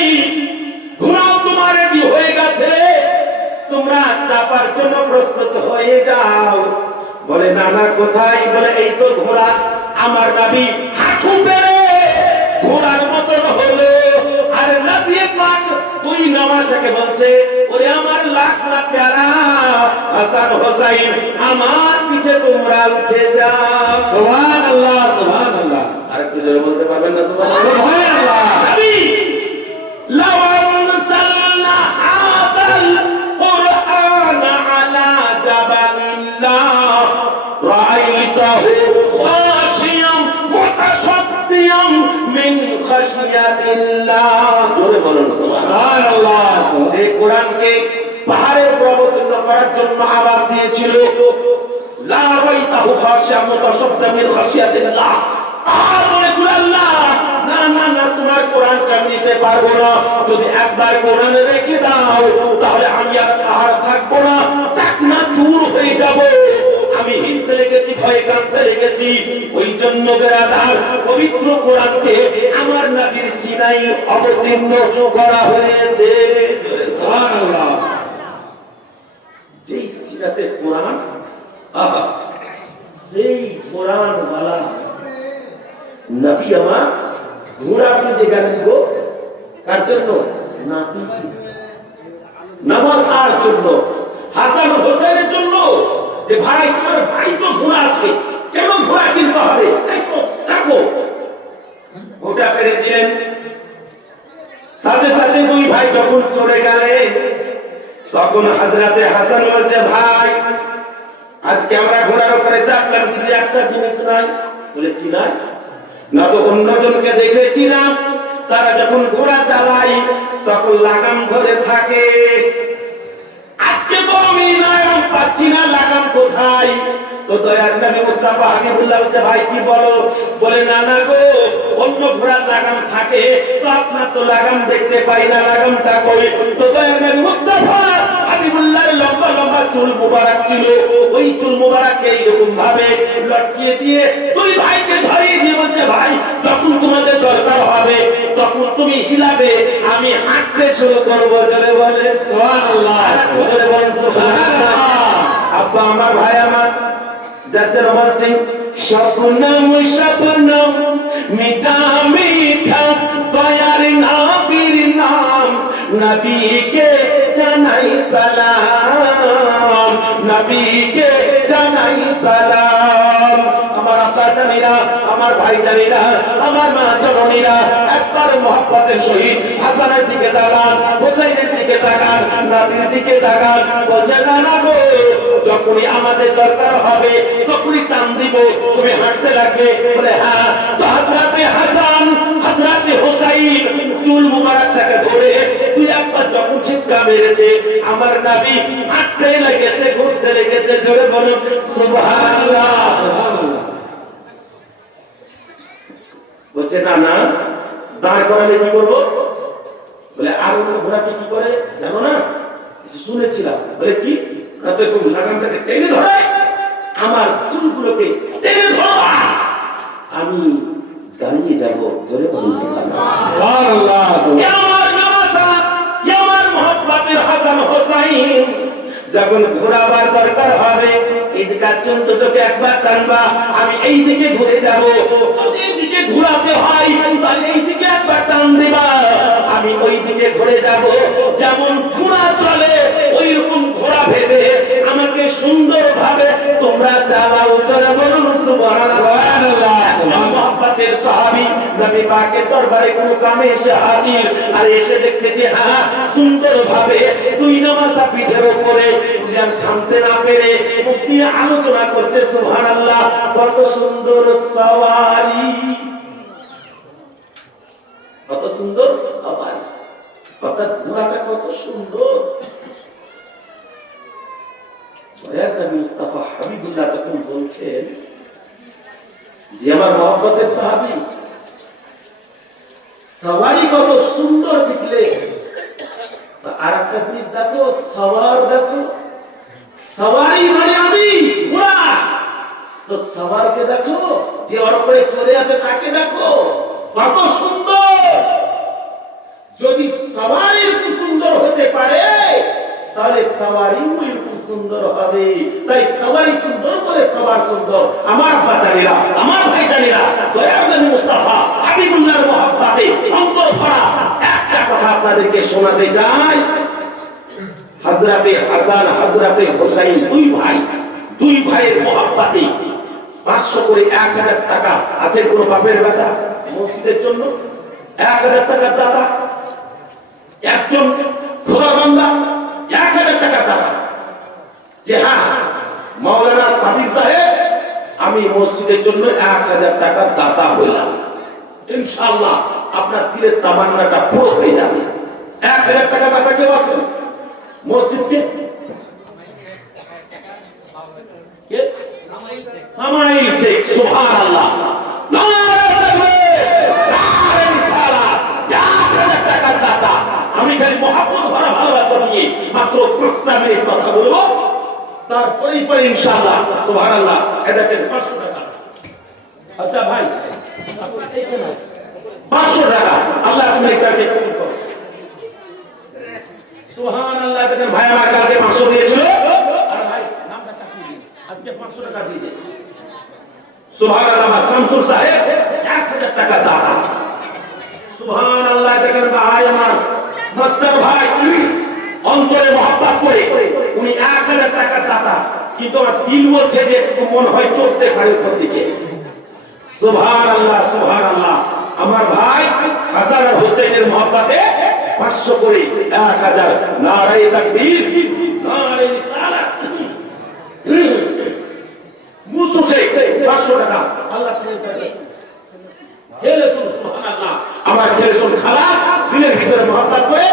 ঘোড়াও তোমার রেডি হয়ে গেছে, তোমরা চাপার জন্য প্রস্তুত হয়ে যাও। বলে না না কোথায়? বলে এই তো ঘোড়া। আমার নবী হাঁটু পেরে ঘোড়ার মতন হলো, আর নবী পাক 2 নমাশকে বলছে ওরে আমার লাখ না প্যারা হাসান হোসাইন, আমার পিছে তোমরা উঠে যাও। সুবহানাল্লাহ সুবহানাল্লাহ। আর একটু জোরে বলতে পারবেন না? সুবহানাল্লাহ। নবী লাওয়ান সাল্লা হাসাল কুরআন আলা জাবালিল্লাহ রাআইতাহু খাশিয়াম মুতাসাদ্দিয়াম মিন খাশিয়াতিল্লাহ। জোরে বলুন সুবহানাল্লাহ। যে কোরআনকে পাহাড়ের উপর অবতীর্ণ করার জন্য আওয়াজ দিয়েছিল, লা রাআইতাহু খাশিয়াম মুতাসাদ্দিয়াম মিন খাশিয়াতিল্লাহ, আর বলেছিল আল্লাহ না না না তোমার কোরআনটা নিতে পারবো না, যদি একবার কোরআন রেখে দাও তাহলে আমি আর পাহাড় থাকবো না, চাকনা চুর হয়ে যাব। আমি হিন্দে লেগেছি, ভয়ে কাঁদতে লেগেছি। ওই জন্য বেরাদার পবিত্র কোরআনকে আমার নবীর সিনাই অবতীর্ণ করা হয়েছে। সুবহানাল্লাহ। যেই সিনাতে কোরআন, আহা সেই কোরআন ওয়ালা নবী আমার ঘোড়া সাজে গেলেন গো। কার জন্য? নাতি নামাজ আর জন্য, হাসান হোসেনের জন্য। যে ভাই তোমার বাড়ি তো ঘোড়া আছে, কেন ঘোড়া কিনতে হবে? এসো যাবো। ওটা পেরে দিলেন। সাথে সাথে 2 ভাই যখন চলে গেলেন, তখন হযরতে হাসান বলছে ভাই আজকে আমরা ঘোড়ার উপরে চাপলাম, কিন্তু একটা জিনিস নাই। বলে কি নাই? না তো অন্যজনকে দেখেছিলাম তারা যখন ঘোড়া চালায় তখন লাগাম ধরে থাকে। আজকে তো আমি লাগাম পাচ্ছি না, লাগাম কোথায়? তো দয়ার নবী মুস্তাফা হাবিবুল্লাহ বলছে, ভাই কি বলো? বলে না না গো, অন্য ঘোড়ার লাগাম থাকে, তো আপনার তো লাগাম দেখতে পাই না, লাগামটা কই? তো দয়ার নবী মুস্তাফা হাবিবুল্লাহর লম্বা লম্বা চুল মুবারক ছিল, ওই চুল মুবারককে এইরকম ভাবে লটকিয়ে দিয়ে দুই ভাইকে ধরিয়ে দিয়ে বলছে, ভাই যখন তোমাদের দরকার হবে তখন তুমি হিলাবে, আমি হাঁটতে শুরু করবো। চলে বলে সুবহানাল্লাহ, চলে বলেন সুবহানাল্লাহ। আব্বা আমার, ভাই আমার, যার বলছে স্বপ্নম স্বপ্নম মিঠা মিঠা দয়ার নবীর নাম, নবীকে জানাই সালাম, নবীকে জানাই সালাম। আমার আব্বা জানিরা, আমার ভাই জানিরা, আমার মা জননীরা, একবার মহব্বতের সহিত হাসানের দিকে তাকান, হোসেনের দিকে তাকান, নবীর দিকে তাকান। বলছে না না গো, যখনই আমাদের দরকার হবে তখনই টান দিব, তুমি হাঁটতে লাগবে। বলে হ্যাঁ। তো হযরতে হাসান, হযরতে হোসাইন চুল মুবারকটাকে ধরে দুই একবার যখন ছিটকা মেরেছে, আমার নবী হাঁটতে লেগেছে, ঘুরতে লেগেছে। জোরে বলুন সুবহানাল্লাহ। বলছে না না, দাঁড় করালে কি করবো? বলে আর ঘোড়াকে কি করে জানো না? শুনেছিলাম। বলে কি? লাগামটাকে টেনে ধরে আমার চুলগুলোকে টেনে ধরবা, আমি দাঁড়িয়ে যাবো। জোরে বলুন সুবহানাল্লাহ। আমার নামাজা, আমার মহব্বতের হাসান হোসাইন যখন ঘোরাবার দরকার হবে, এই দিকে চন্দ্রটাকে একবার টানবা, আমি এই দিকে ঘুরে যাব। যদি এই দিকে ঘোরাতে হয় তাহলে এই দিকে একবার টান দিবা, আমি ওই দিকে ঘুরে যাব। যেমন ঘোড়া চলে ওই রকম ঘোড়া ভেবে আমাকে সুন্দর ভাবে তোমরা চালাও। চলে বলুন সুবহানাল্লাহ। মহব্বতের সাহাবী নবী পাকের দরবারে কোনো কামে এসে হাজির, আর এসে দেখতে যে হ্যাঁ সুন্দর ভাবে দুই নামাজা পিঠের উপরে থামতে না পেরে মুখ দিয়ে আলোচনা করছে সুবহানাল্লাহ। কত সুন্দর সওয়ারি, কত সুন্দর সওয়ারি, কত ঘোড়াটা কত সুন্দর। মুস্তাফা হাবিবুল্লাহ তখন বলছেন যে আমার মহব্বতের সাহাবী, সওয়ারি কত সুন্দর দেখলে, আর একটা জিনিস দেখো, সওয়ার দেখো। সওয়ারি মানে আমি ঘোড়া, তো সওয়ারকে দেখো, যে ওর উপরে চড়ে আছে তাকে দেখো কত সুন্দর। যদি সওয়ারি খুব সুন্দর হতে পারে তাহলে সওয়ারি খুব সুন্দর হবে। তাই সওয়ারি সুন্দর বলে সওয়ার সুন্দর। আমার বাজারেরা, আমার ভাই জানেরা, দয়ার নবী মুস্তাফা হাবিবুল্লাহর মহব্বতে অন্তর ভরা একটা কথা আপনাদেরকে শোনাতে চাই। হযরতে হাসান, হযরতে হোসাইন দুই ভাইয়ের মহব্বতে 500 করে 1000 টাকা আছে কোন বাপের বেটা মসজিদের জন্য 1000 টাকা দাতা, একজন খোদার বান্দা 1000 টাকা দাতা, যে হ্যাঁ মাওলানা সাবি সাহেব আমি মসজিদের জন্য 1000 টাকা দাতা হইলাম, ইনশাআল্লাহ আপনার দিলের তামান্নাটা পুরো হয়ে যাবে। 1000 টাকা দাতা কেউ আছে মসজিদকে? সামাইল শেখ, সুবহানাল্লাহ, নারে তাকবীর, নারে রিসালাত, 1000 টাকা দাতা। আমি খালি মহব্বত ভরা ভালোবাসা দিয়ে মাত্র 5টা মিনিট কথা বলবো, তারপরেই পরে ইনশাআল্লাহ। সুবহানাল্লাহ। এটা 500 টাকা। আচ্ছা ভাই 500 টাকা, আল্লাহ তুমি এটাকে কবুল করো। সুবহানাল্লাহ। যখন ভাই আমার কালকে 500 দিয়েছিল, আর ভাই নামটা চাপিয়ে দিন, আজকে 500 টাকা দিয়ে দিয়েছে। সুবহানাল্লাহ। শামসুল সাহেব 1000 টাকা দাতা। সুবহানাল্লাহ। যখন ভাই আমার মাস্টার ভাই অন্তরে মহব্বত করে উনি 1000 টাকা দাতা, কিন্তু আমার দিল বলছে যে মন হয় চড়তে পারে উপর দিকে। সুবহানাল্লাহ, সুবহানাল্লাহ। আমার ভাই হাসান আর হোসেনের মহব্বতে 500 করে 1000। নারে তাকবীর, নারে রিসালাত। মুসু শেখ 500 টাকা। আল্লাহ খেলে শুন, সুবহানাল্লাহ। আমার খেলে শুন খালা দিলের ভিতরে মহব্বত করে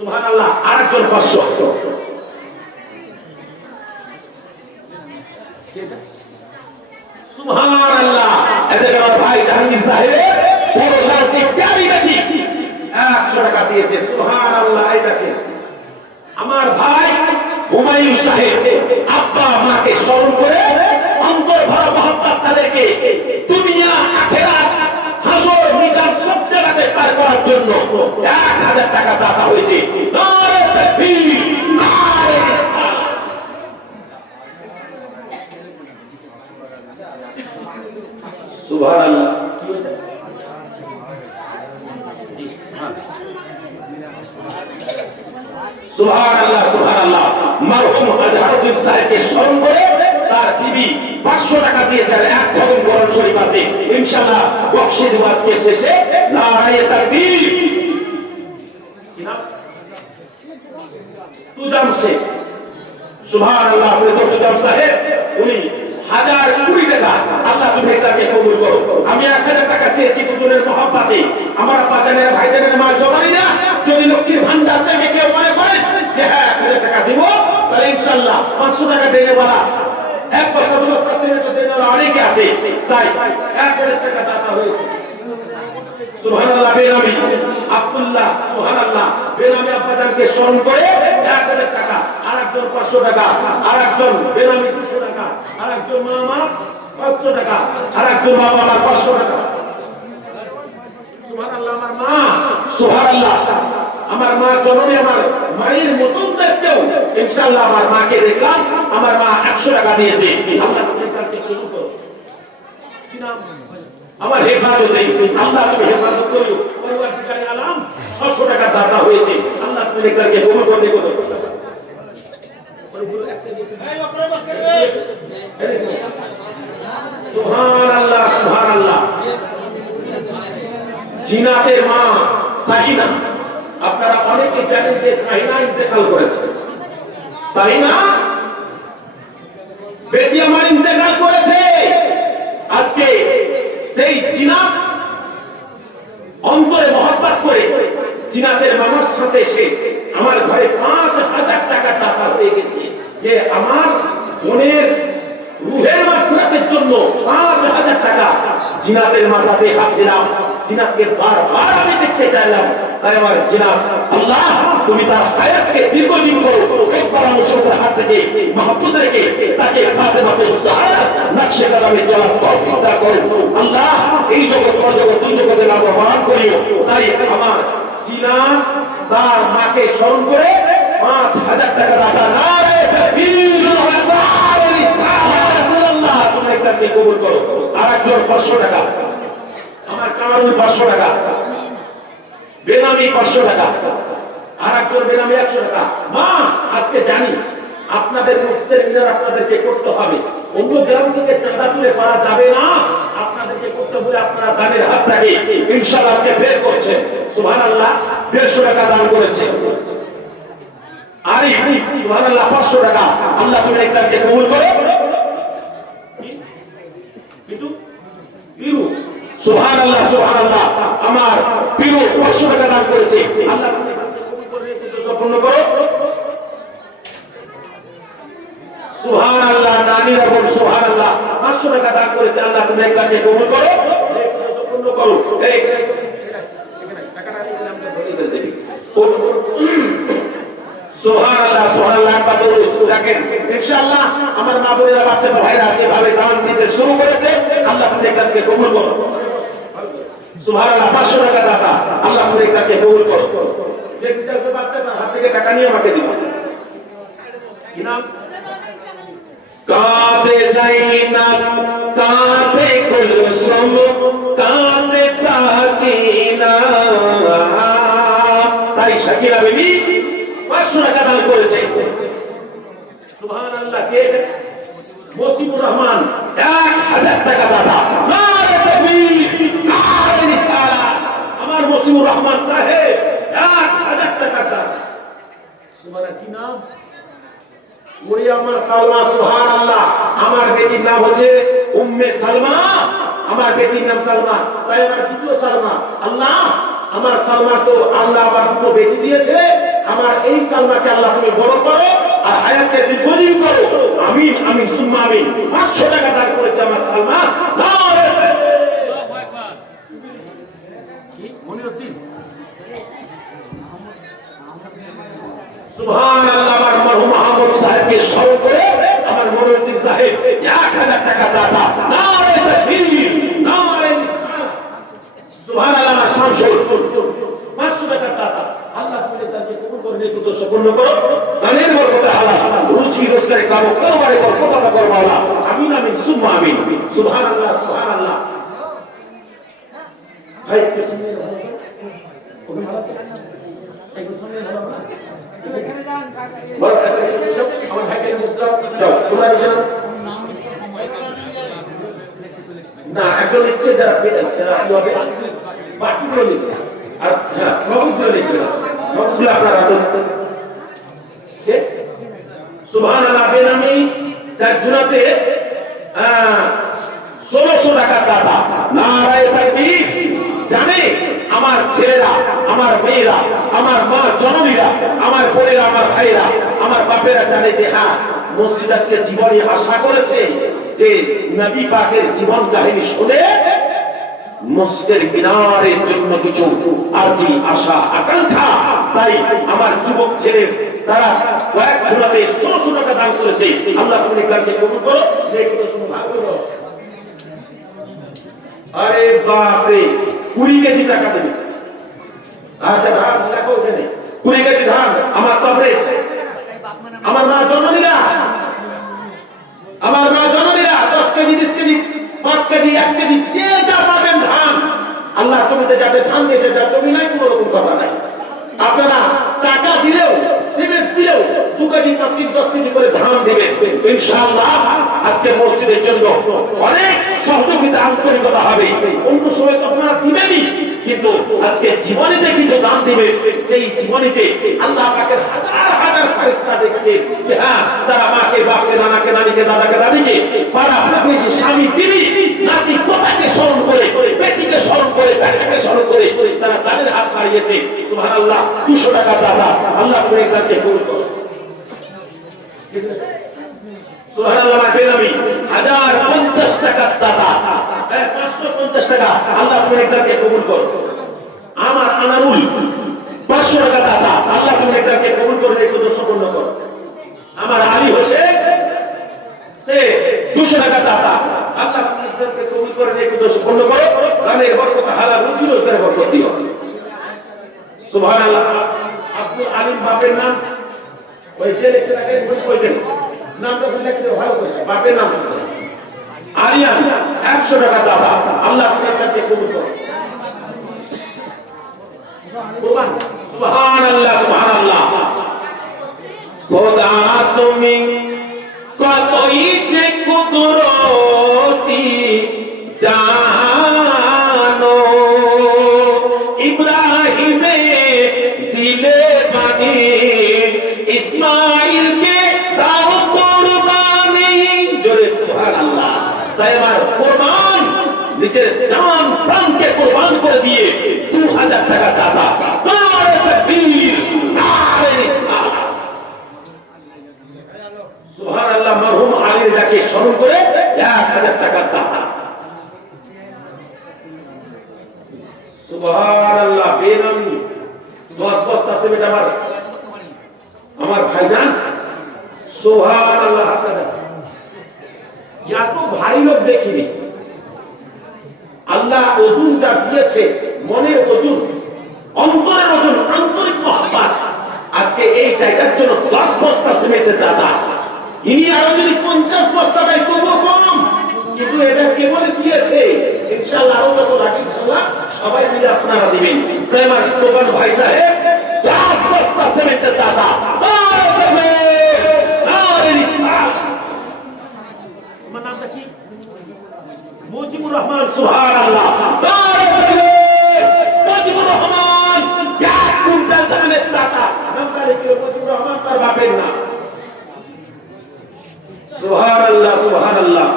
সুবহানাল্লাহ। আরেকজন 500। সুবহানাল্লাহ। এদিকে আমার ভাই জাহাঙ্গীর সাহেবের বড় লালটি প্যারি বেটি 100 টাকা দিয়েছে। সুবহানাল্লাহ। এই দেখেন আমার ভাই হুমায়ুন সাহেব আব্বা মাকে স্মরণ করে অন্তর ভরা মহব্বত তাদেরকে দুনিয়া আখিরাত হাসর মিজান সব জায়গাতে পার করার জন্য 1000 টাকা দাতা হয়েছে। নারে তাকবীর, নারে রিসালাত। সুবহানাল্লাহ। কি হয়েছে? জি হ্যাঁ। সুবহানাল্লাহ, সুবহানাল্লাহ। মরহুম আজহারউদ্দিন সাহেবকে স্মরণ করে তার বিবি 500 টাকা দিয়েছেন। এক খতম কোরআন শরীফ আছে ইনশাআল্লাহ বকশিশ দেব আজকে শেষে। নারে তাকবীর। কি নাম? তুজাম শেখ। সুবহানাল্লাহ। আপনি তো তুজাম সাহেব উনি 1020 টাকা আল্লাহ তুমি তাকে কবুল করো। আমি 1000 টাকা চেয়েছি দুজনের মহব্বতে। আমার আব্বা জানেন ভাই জানেন মা জবানি না। যদি লক্ষ্মীর ভান্ডার থেকে কেউ মনে করেন যে হ্যাঁ 1000 টাকা দিব তাহলে ইনশাআল্লাহ 500 টাকা দেনে বলা এক বছর ব্যবস্থা সিনেটে দেনে বলা অনেকে আছে। সাই 1000 টাকা দাতা হয়েছে। সুবহানাল্লাহ। বেনামি আব্দুল্লাহ। সুবহানাল্লাহ। বেনামি আব্বাজানকে স্মরণ করে 1000 টাকা, আরেকজন 500 টাকা, আরেকজন বেনামি 200 টাকা, আরেকজন মামা 500 টাকা, আরেকজন বাবা আমার 500 টাকা। সুবহানাল্লাহ। আমার মা সুবহানাল্লাহ আমার মা জননী আমার মায়ের মতন দেখতেও ইনশাআল্লাহ আমার মাকে দেখলাম আমার মা 100 টাকা দিয়েছে। আল্লাহ তাকে কবুল করো। কি নাম? আমার হেফাজতে আল্লাহ তুমি হেফাজত করিও। পরওয়ারদিগারে আলাম 600 টাকা দাতা হয়েছে। আল্লাহ তুমি তাকে কবুল করতে কত সুবহানাল্লাহ, সুবহানাল্লাহ। জিনাতের মা সাহিনা, আপনারা অনেকে জানেন যে সাহিনা ইন্তেকাল করেছে। সাহিনা বেটি আমার ইন্তেকাল করেছে। আজকে সেই জিনাত অন্তরে মহব্বত করে জিনাতের মামার সাথে এসে আমার ঘরে 5000 টাকা টাকা হয়ে গেছে যে আমার বোনের রুহের মাগফিরাতের জন্য 5000 টাকা জিনাতের মাথাতে হাত দিলাম। জিনাতকে বারবার আমি দেখতে চাইলাম। তাই আমার জিনাত আল্লাহ তুমি তার হায়াতকে দীর্ঘজীবন করো। একবার মুশরিকদের হাত থেকে মাহফুজ রেখে তাকে ফাতেমাতুল জাহরা নকশে কদমে চলার তৌফিক দান করো। আল্লাহ এই জগৎ পর জগৎ দুই জগতের নাম রহমান করিও। তাই আমার জিনাত তার মাকে স্মরণ করে 5000 টাকা দাতা। নারে তাকবীর, নারে রিসালাত। রাসূলুল্লাহ তুমি তাকে কবুল করো। আরেকজন 500 টাকা আমার কামারুল 500 টাকা, বেনামি 500 টাকা, আরেকজন বেনামি 100 টাকা। মা আজকে জানি আপনাদের মসজিদের মিলাদ আপনাদেরকে করতে হবে। অন্য গ্রাম থেকে চাঁদা তুলে করা যাবে না। আপনাদেরকে করতে বলে আপনারা দানের হাতটাকে ইনশাআল্লাহ আজকে বের করছেন। সুবহানাল্লাহ। 150 টাকা দান করেছে। আরে সুবহানাল্লাহ 500 টাকা। আল্লাহ তুমি একটাকে কবুল করো। বিটু বিরু সুবহানাল্লাহ, সুবহানাল্লাহ। আমার বিরু 500 টাকা দান করেছে। আল্লাহ তুমি তাকে কবুল করে সম্পূর্ণ করো। সুবহানাল্লাহ। নানিরা বল সুবহানাল্লাহ 500 টাকা দান করেছে। আল্লাহ তুমি তাকে কবুল করো, সম্পূর্ণ করো। এই টাকাটা নিয়ে আমরা ধরে দিই। সুবহানাল্লাহ, সুবহানাল্লাহ। দেখেন ইনশাআল্লাহ আমার মা বোনেরা বাচ্চা ভাইরা যেভাবে দান দিতে শুরু করেছে আল্লাহ তুমি তাকে কবুল করো। সুবহানাল্লাহ। 500 টাকা দাতা আল্লাহ তুমি তাকে কবুল করো। যে দিতে বাচ্চাটা হাত থেকে টাকা নিয়ে আমাকে দিবা। কি নাম? কাঁদে যাইনাব, কাঁদে কুলসুম, কাঁদে সাকিনা। তাই সাকিনা বিবি 500 টাকা দান করেছে। সুবহানাল্লাহ। কে? মসিবুর রহমান 1000 টাকা দাতা। নারে তাকবীর, নারে রিসালাত। আমার মসিবুর রহমান সাহেব 1000 টাকা দাতা। সুবহানাল্লাহ। কি নাম? মরিয়ামা সালমা। সুবহানাল্লাহ। আমার বেটির নাম হচ্ছে উম্মে সালমা। আমার বেটির নাম সালমা। তাই আমার দ্বিতীয় সালমা। আল্লাহ আমার সালমা তো আল্লাহ আবার দুটো বেটি দিয়েছে। আমার এই সালমাকে আল্লাহ তুমি বড় করো আর হায়াতকে দীর্ঘজীবী করো। আমিন আমিন সুম্মা আমিন। 500 টাকা দান করেছে আমার সালমা। নারে কি মনিরউদ্দিন সুবহানাল্লাহ। আমার মরহুম আহমদ সাহেবকে স্মরণ করে আমার মনিরউদ্দিন সাহেব 1000 টাকা দাতা। নারে তাকবীর, নারে রিসালাত। সুবহানাল্লাহ। আমার শামসুল 500 টাকা দাতা। আল্লাহ তুমি তাকে কবুল করে নিয়ে কুদরত পূর্ণ করো। দানের বরকতে হালাল রুজি রোজগারে কামো কারবারে বরকত দাতা করো আল্লাহ। আমিন আমিন সুম্মা আমিন। সুবহানাল্লাহ সুবহানাল্লাহ। ভাই কে শুনিয়ে ভালো ওকে ভালো আছে এই তো শুনিয়ে ভালো না এখানে যান আমার ভাইকে মুস্তাফ যাও তোমরা জানো না একজন ইচ্ছে যারা পেয়ে যারা হবে বাকিগুলো লিখবে আর হ্যাঁ সবগুলো লিখবে সবগুলো আপনারা ঠিক সুবহানাল্লাহ। বেনামি যার জুনাতে 1600 টাকা দাতা। নারায়ে তাকবীর। জানে আমার ছেলেরা, আমার মেয়েরা, আমার মা জননীরা, আমার বোনেরা, আমার ভাইরা, আমার বাপেরা জানে যে হ্যাঁ মসজিদ আজকে জীবনে আশা করেছে যে নবী পাকের জীবন কাহিনী শুনে মসজিদের কিনারের জন্য কিছু আরজি আশা আকাঙ্ক্ষা। তাই আমার যুবক ছেলে তারা কয়েক ঘোড়াতে 1600 টাকা দান করেছে। আল্লাহ তুমি কালকে কবুল করো। দেখো শুনো ভাগ্য। আরে বাপ রে 20 কেজি টাকা দেবে। আচ্ছা ধান দেখো এখানে 20 কেজি ধান আমার কভারেজ। আমার মা জননীরা, আমার মা জননীরা 10 কেজি 20 কেজি 5 কেজি 1 কেজি যে যা পাবেন ধান আল্লাহ জমিতে যাবে ধান দিতে যা জমি নাই কোনো রকম কথা নাই। আপনারা টাকা দিলেও সিমেন্ট দিলেও 2 কেজি 5 কেজি 10 কেজি করে ধান দিবেন ইনশাআল্লাহ। আজকে মসজিদের জন্য অনেক সহযোগিতা আন্তরিকতা হবে। অন্য সময় তো আপনারা দিবেনই কিন্তু আজকে জীবনীতে কিছু দান দিবেন। সেই জীবনীতে আল্লাহ পাকের হাজার হাজার ফেরেশতা দেখছে যে হ্যাঁ তারা মাকে বাপকে নানাকে নানিকে দাদাকে দাদিকে পাড়া প্রতিবেশী স্বামী বিবি নাতি পোতাকে স্মরণ করে বেটিকে স্মরণ করে বেটাকে স্মরণ করে তারা তাদের হাত বাড়িয়েছে। সুবহানাল্লাহ। 200 টাকা দাদা আল্লাহ করে তাকে কবুল করো। সুবহানাল্লাহ। বেনামি 1050 টাকা দাদা 550 টাকা আল্লাহ করে তাকে কবুল করো। আমার আনারুল 500 টাকা দাদা আল্লাহ তুমি তাকে কবুল করে একটু সম্পন্ন করো। আমার আলী হোসেন সে 200 টাকা দাদা আল্লাহ তাকে কবুল করে একটু সম্পন্ন করো। দানের বরকত হালাল রুজি রোজগারে বরকত দিও। সুবহানাল্লাহ। আব্দুল আলিম বাপের নাম ওই যে লেখা থাকে ওই নামটা লিখে দাও ভালো করে বাপের নাম শুনে আলিয়ান 100 টাকা দাদা আল্লাহ তাকে কবুল করো। সুবহানাল্লাহ সুবহানাল্লাহ। খোদা তুমি কতই যে কুদরতি জানো ইব্রাহিমে দিলে বানি ইসমাইলকে দাও কুরবানি। জোরে সুবহানাল্লাহ। তাই আমার কুরবান নিজের জান প্রাণকে কুরবান করে দিয়ে 2000 টাকা দাতা। নারে তাকবীর, নারে রিসালাত। সুবহানাল্লাহ। মরহুম আলী যাকে স্মরণ করে 1000 টাকা দাতা। সুবহানাল্লাহ। বেনামি 10 বস্তা সিমেন্ট আমার ভাইজান। সুবহানাল্লাহ। আপনারা এত ভারী লোক দেখিনি। আল্লাহ ওজনটা দিয়েছে মনের ওজন, অন্তরের ওজন, আন্তরিক মহব্বত। আজকে এই জায়গার জন্য 10 বস্তা সিমেন্টের দাদা। ইনি আরো যদি 50 বস্তা দেয় তবুও কম, কিন্তু এটা কেবল দিয়েছে। ইনশাআল্লাহ আরো যত লাগে ইনশাআল্লাহ সবাই মিলে আপনারা দিবেন। তাই আমার দোকান ভাই সাহেব 10 বস্তা সিমেন্টের দাদা। তোমার নামটা কি? মুজিবুর রহমান। সুবহানাল্লাহ। মুজিবুর রহমান 1 কুইন্টাল ধানের দাতা। নামটা লিখে মুজিবুর রহমান তার বাপের নাম। সুবহানাল্লাহ সুবহানাল্লাহ।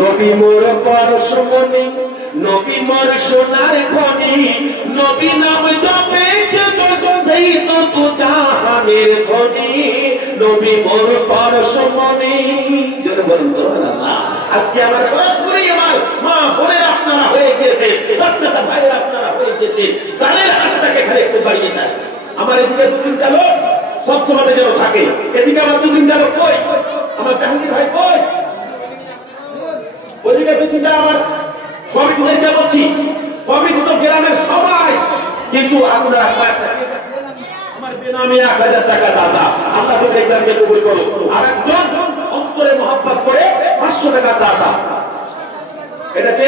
নবী মোর পরশমণি, নবী মোর সোনার খনি, নবী নাম জপে যে সেই এই তো তু জাহানের ধনী নবী মোর পরশমণি। জোরে বলুন সুবহানাল্লাহ। আজকে আমার পরস্পরই আমার মা বোনেরা আপনারা হয়ে গিয়েছে, বাচ্চাটা ভাইয়েরা আপনারা হয়ে গিয়েছে, তাদের হাতটাকে খালি একটু বাড়িয়ে দেয়। আমার এদিকে দু তিনটা লোক সবসময় যেন থাকে, এদিকে আমার দু তিনটা লোক কই, আমার জাহাঙ্গীর ভাই কই, ওদিকে দু তিনটা আমার সবই তুলে বলছি, সবই তো গ্রামের সবাই, কিন্তু আমরা আমার বেনামে 1000 টাকা দাদা, আল্লাহ তোকে এটাকে কবুল করো। আর একজন অন্তরে মহব্বত করে 500 টাকা দাদা, এটাকে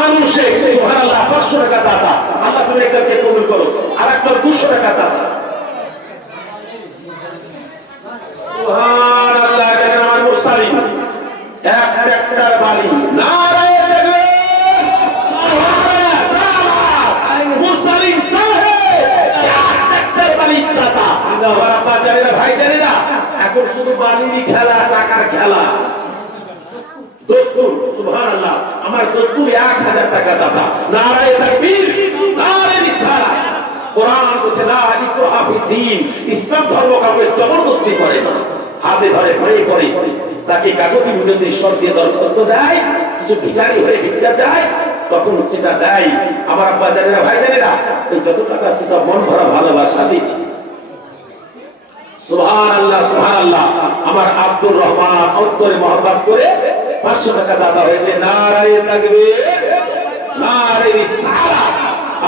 আনু শেখ, সুবহানাল্লাহ, 500 টাকা দাদা, আল্লাহ তোকে এটাকে কবুল করো। আর একজন 200 টাকা দাদা, সুবহানাল্লাহ। এখানে আমার মুরসালিন এক ট্রাক্টর বালি, নারায়ে তাকবীর, নারায়ে সালাত, মুরসালিন সাহেব এক ট্রাক্টর বালি দাতা। আমার আব্বা জানেনা, ভাই জানেনা, এখন শুধু বালিরই খেলা, টাকার খেলা। দস্তুর, সুবহানাল্লাহ, আমার দস্তুর 1000 টাকা দাতা, নারায়ে তাকবীর, নারায়ে রিসালাত। কোরআন বলছে লা ইকরাহা ফিদ্দীন, ইসলাম ধর্ম কাউকে জবরদস্তি করে না, হাতে ধরে ভয়ে পড়ে তাকে কাগজি মিনতি শর্ত দিয়ে দরখাস্ত দেয়, কিছু ভিখারি হয়ে ভিক্ষা চায়, তখন সেটা দেয়। আমার আব্বা জানেনা, ভাই জানেনা, এই যত টাকা আছে সব মন ভরা ভালোবাসা দিয়ে। সুবহানাল্লাহ, সুবহানাল্লাহ। আমার আব্দুর রহমান অন্তরে মহব্বত করে 500 টাকা দাদা হয়েছে, নারায়ে তাকবীর, নারায়ে রিসালাত।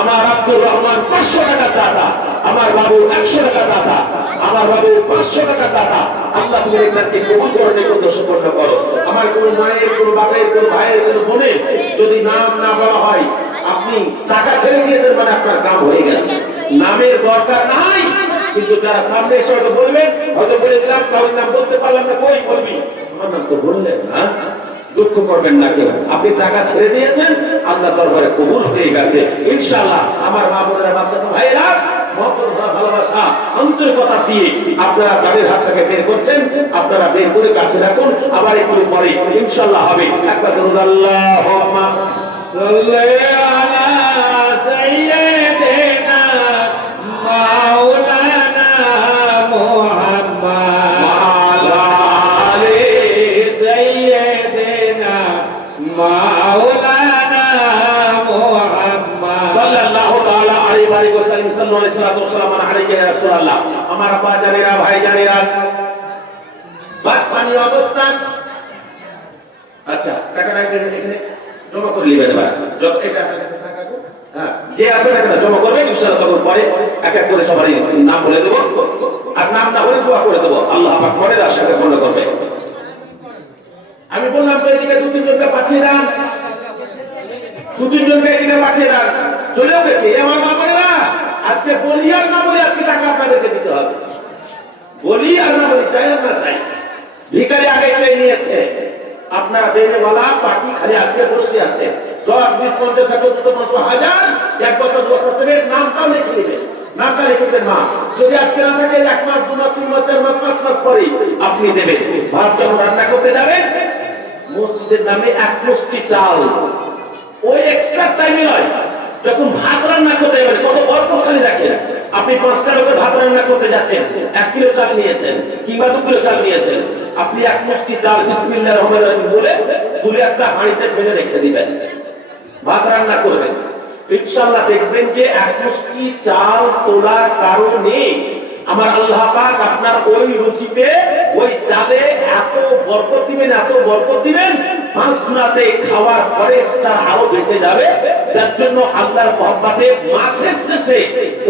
আমার আব্দুর রহমান 500 টাকা দাদা, আমার বাবু 100 টাকা দাদা, আমার বাবু 500 টাকা দাদা। আল্লাহ তুমি এটাকে কবুল করে নিকো, দোষপূর্ণ করো। আমার কোন মায়ের, কোন বাপের, কোন ভাইয়ের, কোন বোনের যদি নাম না বলা হয়, আপনি টাকা ছেড়ে দিয়েছেন মানে আপনার কাম হয়ে গেছে, নামের দরকার নাই। কিন্তু যারা সামনে এসে হয়তো বলবেন, হয়তো বলে দিলাম, কারোর নাম বলতে পারলাম না, কই বলবি, আমার নাম তো বললেন না, দুঃখ করবেন না কেউ। আপনি টাকা ছেড়ে দিয়েছেন, আল্লাহ দরবারে কবুল হয়ে গেছে ইনশাআল্লাহ। আমার মা বোনেরা, বাচ্চা ভাইয়েরা, মহব্বত ভরা ভালোবাসা আন্তরিকতা দিয়ে আপনারা গাড়ির হাত থেকে বের করছেন, আপনারা বের করে কাছে রাখুন, আবার একটু পরে ইনশাআল্লাহ হবে। একবার বলুন আল্লাহুম্মা সাল্লি আলা সাইয়্যিদিনা মাওলানা মুহাম্মদ ওয়া আলি সাইয়্যিদিনা মাওলানা মুহাম্মদ সাল্লাল্লাহু তাআলা আলাইহি ওয়া সাল্লাম। সাল্লাল্লাহু আলাইহি ওয়াসাল্লাম আলাইহি ইয়া রাসূলুল্লাহ। আমার আপা জানেরা, ভাই জানেরা, বাদপানি অবস্থান, আচ্ছা টাকাটা এখানে জমা করে নেবেন। এবার এটা হ্যাঁ, যে আসবে টাকাটা জমা করবে ইনশাআল্লাহ। তখন পরে এক এক করে সবারই নাম বলে দেবো, আর নাম না বলে দোয়া করে দেবো, আল্লাহ পাক মনের আশাকে পূর্ণ করবে। আমি বললাম তো এদিকে 2-3 জনকে পাঠিয়ে দেন, 2-3 জনকে এদিকে পাঠিয়ে দেন, চলেও গেছে। আমার মা বোনেরা, আজকে বলি আর না বলি, আজকে টাকা আপনাদেরকে দিতে হবে। বলি আর না বলি, চাই আর না চাই, ভিখারি আগে চাই নিয়েছে, আপনারা দেনে वाला পার্টি খালি আজকে বসে আছে। 10, 20, 50, 100, 200, 500, এক বছর 10 বছরের নামটা লিখে নেবেন, নামটা লিখে দেন। মা যদি আজকে না থাকে 1 মাস, 2 মাস, 3 মাস, 4 মাস, 5 মাস পরে আপনি দেবেন। ভাত যখন রান্না করতে যাবেন, মসজিদের নামে 1 মুষ্টি চাল, ওই এক্সট্রা টাইমে নয়, যখন ভাত রান্না করতে যাবেন, কত বরকত খালি রাখেন। আপনি 5টা লোকের ভাত রান্না করতে যাচ্ছেন, 1 কিলো চাল নিয়েছেন কিংবা 2 কিলো চাল নিয়েছেন, আপনি 1 মুষ্টি চাল বিসমিল্লাহির রহমানির রহিম বলে তুলে একটা হাঁড়িতে ফেলে রেখে দিবেন, ভাত রান্না করবেন। ইনশাআল্লাহ দেখবেন যে 1 মুষ্টি চাল তোলার কারণে আমার আল্লাহ পাক আপনার ওই রুচিতে, ওই চালে এত বরকত দিবেন, এত বরকত দিবেন, 5 গুণাতে খাওয়ার পরে এক্সট্রা আরো বেঁচে যাবে। যার জন্য আল্লাহর মহব্বতে মাসের শেষে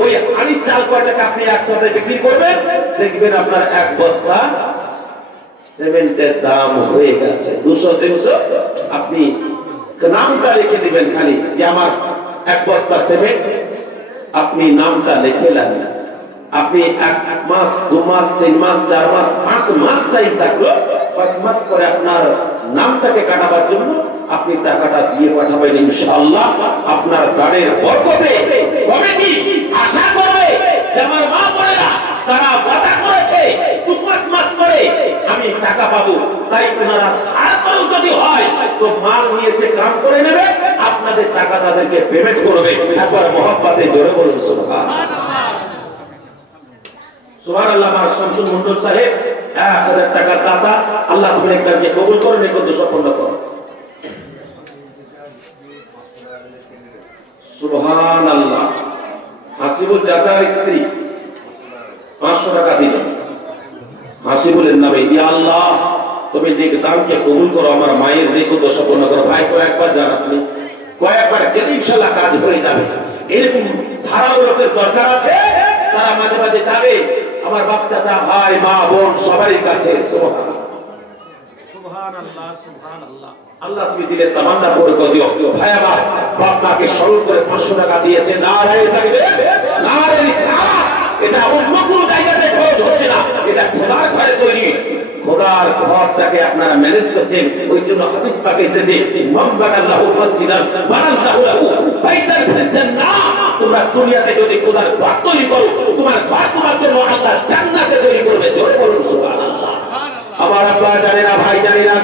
ওই হাঁড়ি চাল কয়টাকে আপনি একসাথে বিক্রি করবেন, দেখবেন আপনার 1 বস্তা সিমেন্টের দাম হয়ে গেছে 200-300। আপনি নামটা লিখে দিবেন খালি, যে আমার 1 বস্তা সিমেন্ট, আপনি নামটা লিখে নেন। আপনি 1 মাস, 2 মাস, 3 মাস, 4 মাস, 5 মাস টাইম থাকলো, 5 মাস পরে আপনার নামটাকে কাটাবার জন্য আপনি টাকাটা দিয়ে পাঠাবেন ইনশাআল্লাহ। আপনার গাড়ির বরকতে কমিটি আশা করবে যে আমার মা বোনেরা তারা ওয়াদা করেছে 2-5 মাস পরে আমি আমি টাকা পাবো, তাই ওনারা তারপরেও যদি হয় তো মাল নিয়েছে কাম করে নেবে, আপনাদের টাকা তাদেরকে পেমেন্ট করবে। একবার মহব্বতে জোরে বলুন সুবহানাল্লাহ। সুবহানাল্লাহ। আমার শামসুল মন্ডল সাহেব 1000 টাকার দাতা, আল্লাহ তোমার একজনকে কবুল করেন, একটু সম্পন্ন করুন। সুবহানাল্লাহ। হাসিবুল চাচার স্ত্রী 500 টাকা দিলেন হাসিবুলের নামে। ইয়া আল্লাহ তুমি নেক দানকে কবুল করো, আমার মায়ের নেক উদ্দেশ্য পূর্ণ করো। ভাই কয়েকবার যান, আপনি কয়েকবার গেলে ইনশাআল্লাহ কাজ হয়ে যাবে। এরকম ধারালো লোকের দরকার আছে, তারা মাঝে মাঝে যাবে আমার বাপ চাচা ভাই মা বোন সবারই কাছে। সুবহানাল্লাহ সুবহানাল্লাহ সুবহানাল্লাহ। আল্লাহ তুমি দিলে তামান্না পূরণ করে দিও। ভাই আমার বাপ মাকে স্মরণ করে 500 টাকা দিয়েছে, নারায়ে তাকবীর, নারায়ে রিসালাত। এটা অন্য কোনো জায়গাতে খরচ হচ্ছে না, এটা খোদার ঘরে তৈরি। খোদার ঘরটাকে আপনারা ম্যানেজ করছেন, ওই জন্য হাদিস পাকে এসেছে মান বানাল্লাহু মাসজিদান বানাল্লাহু লাহু বাইতান ফিল জান্নাহ। তোমরা দুনিয়াতে যদি খোদার ঘর তৈরি করো, তোমার ঘর তোমার জন্য আল্লাহ জান্নাতে তৈরি করবে। জোরে বলুন সুবহানাল্লাহ। আমার আব্বা জানে না, ভাই জানে না,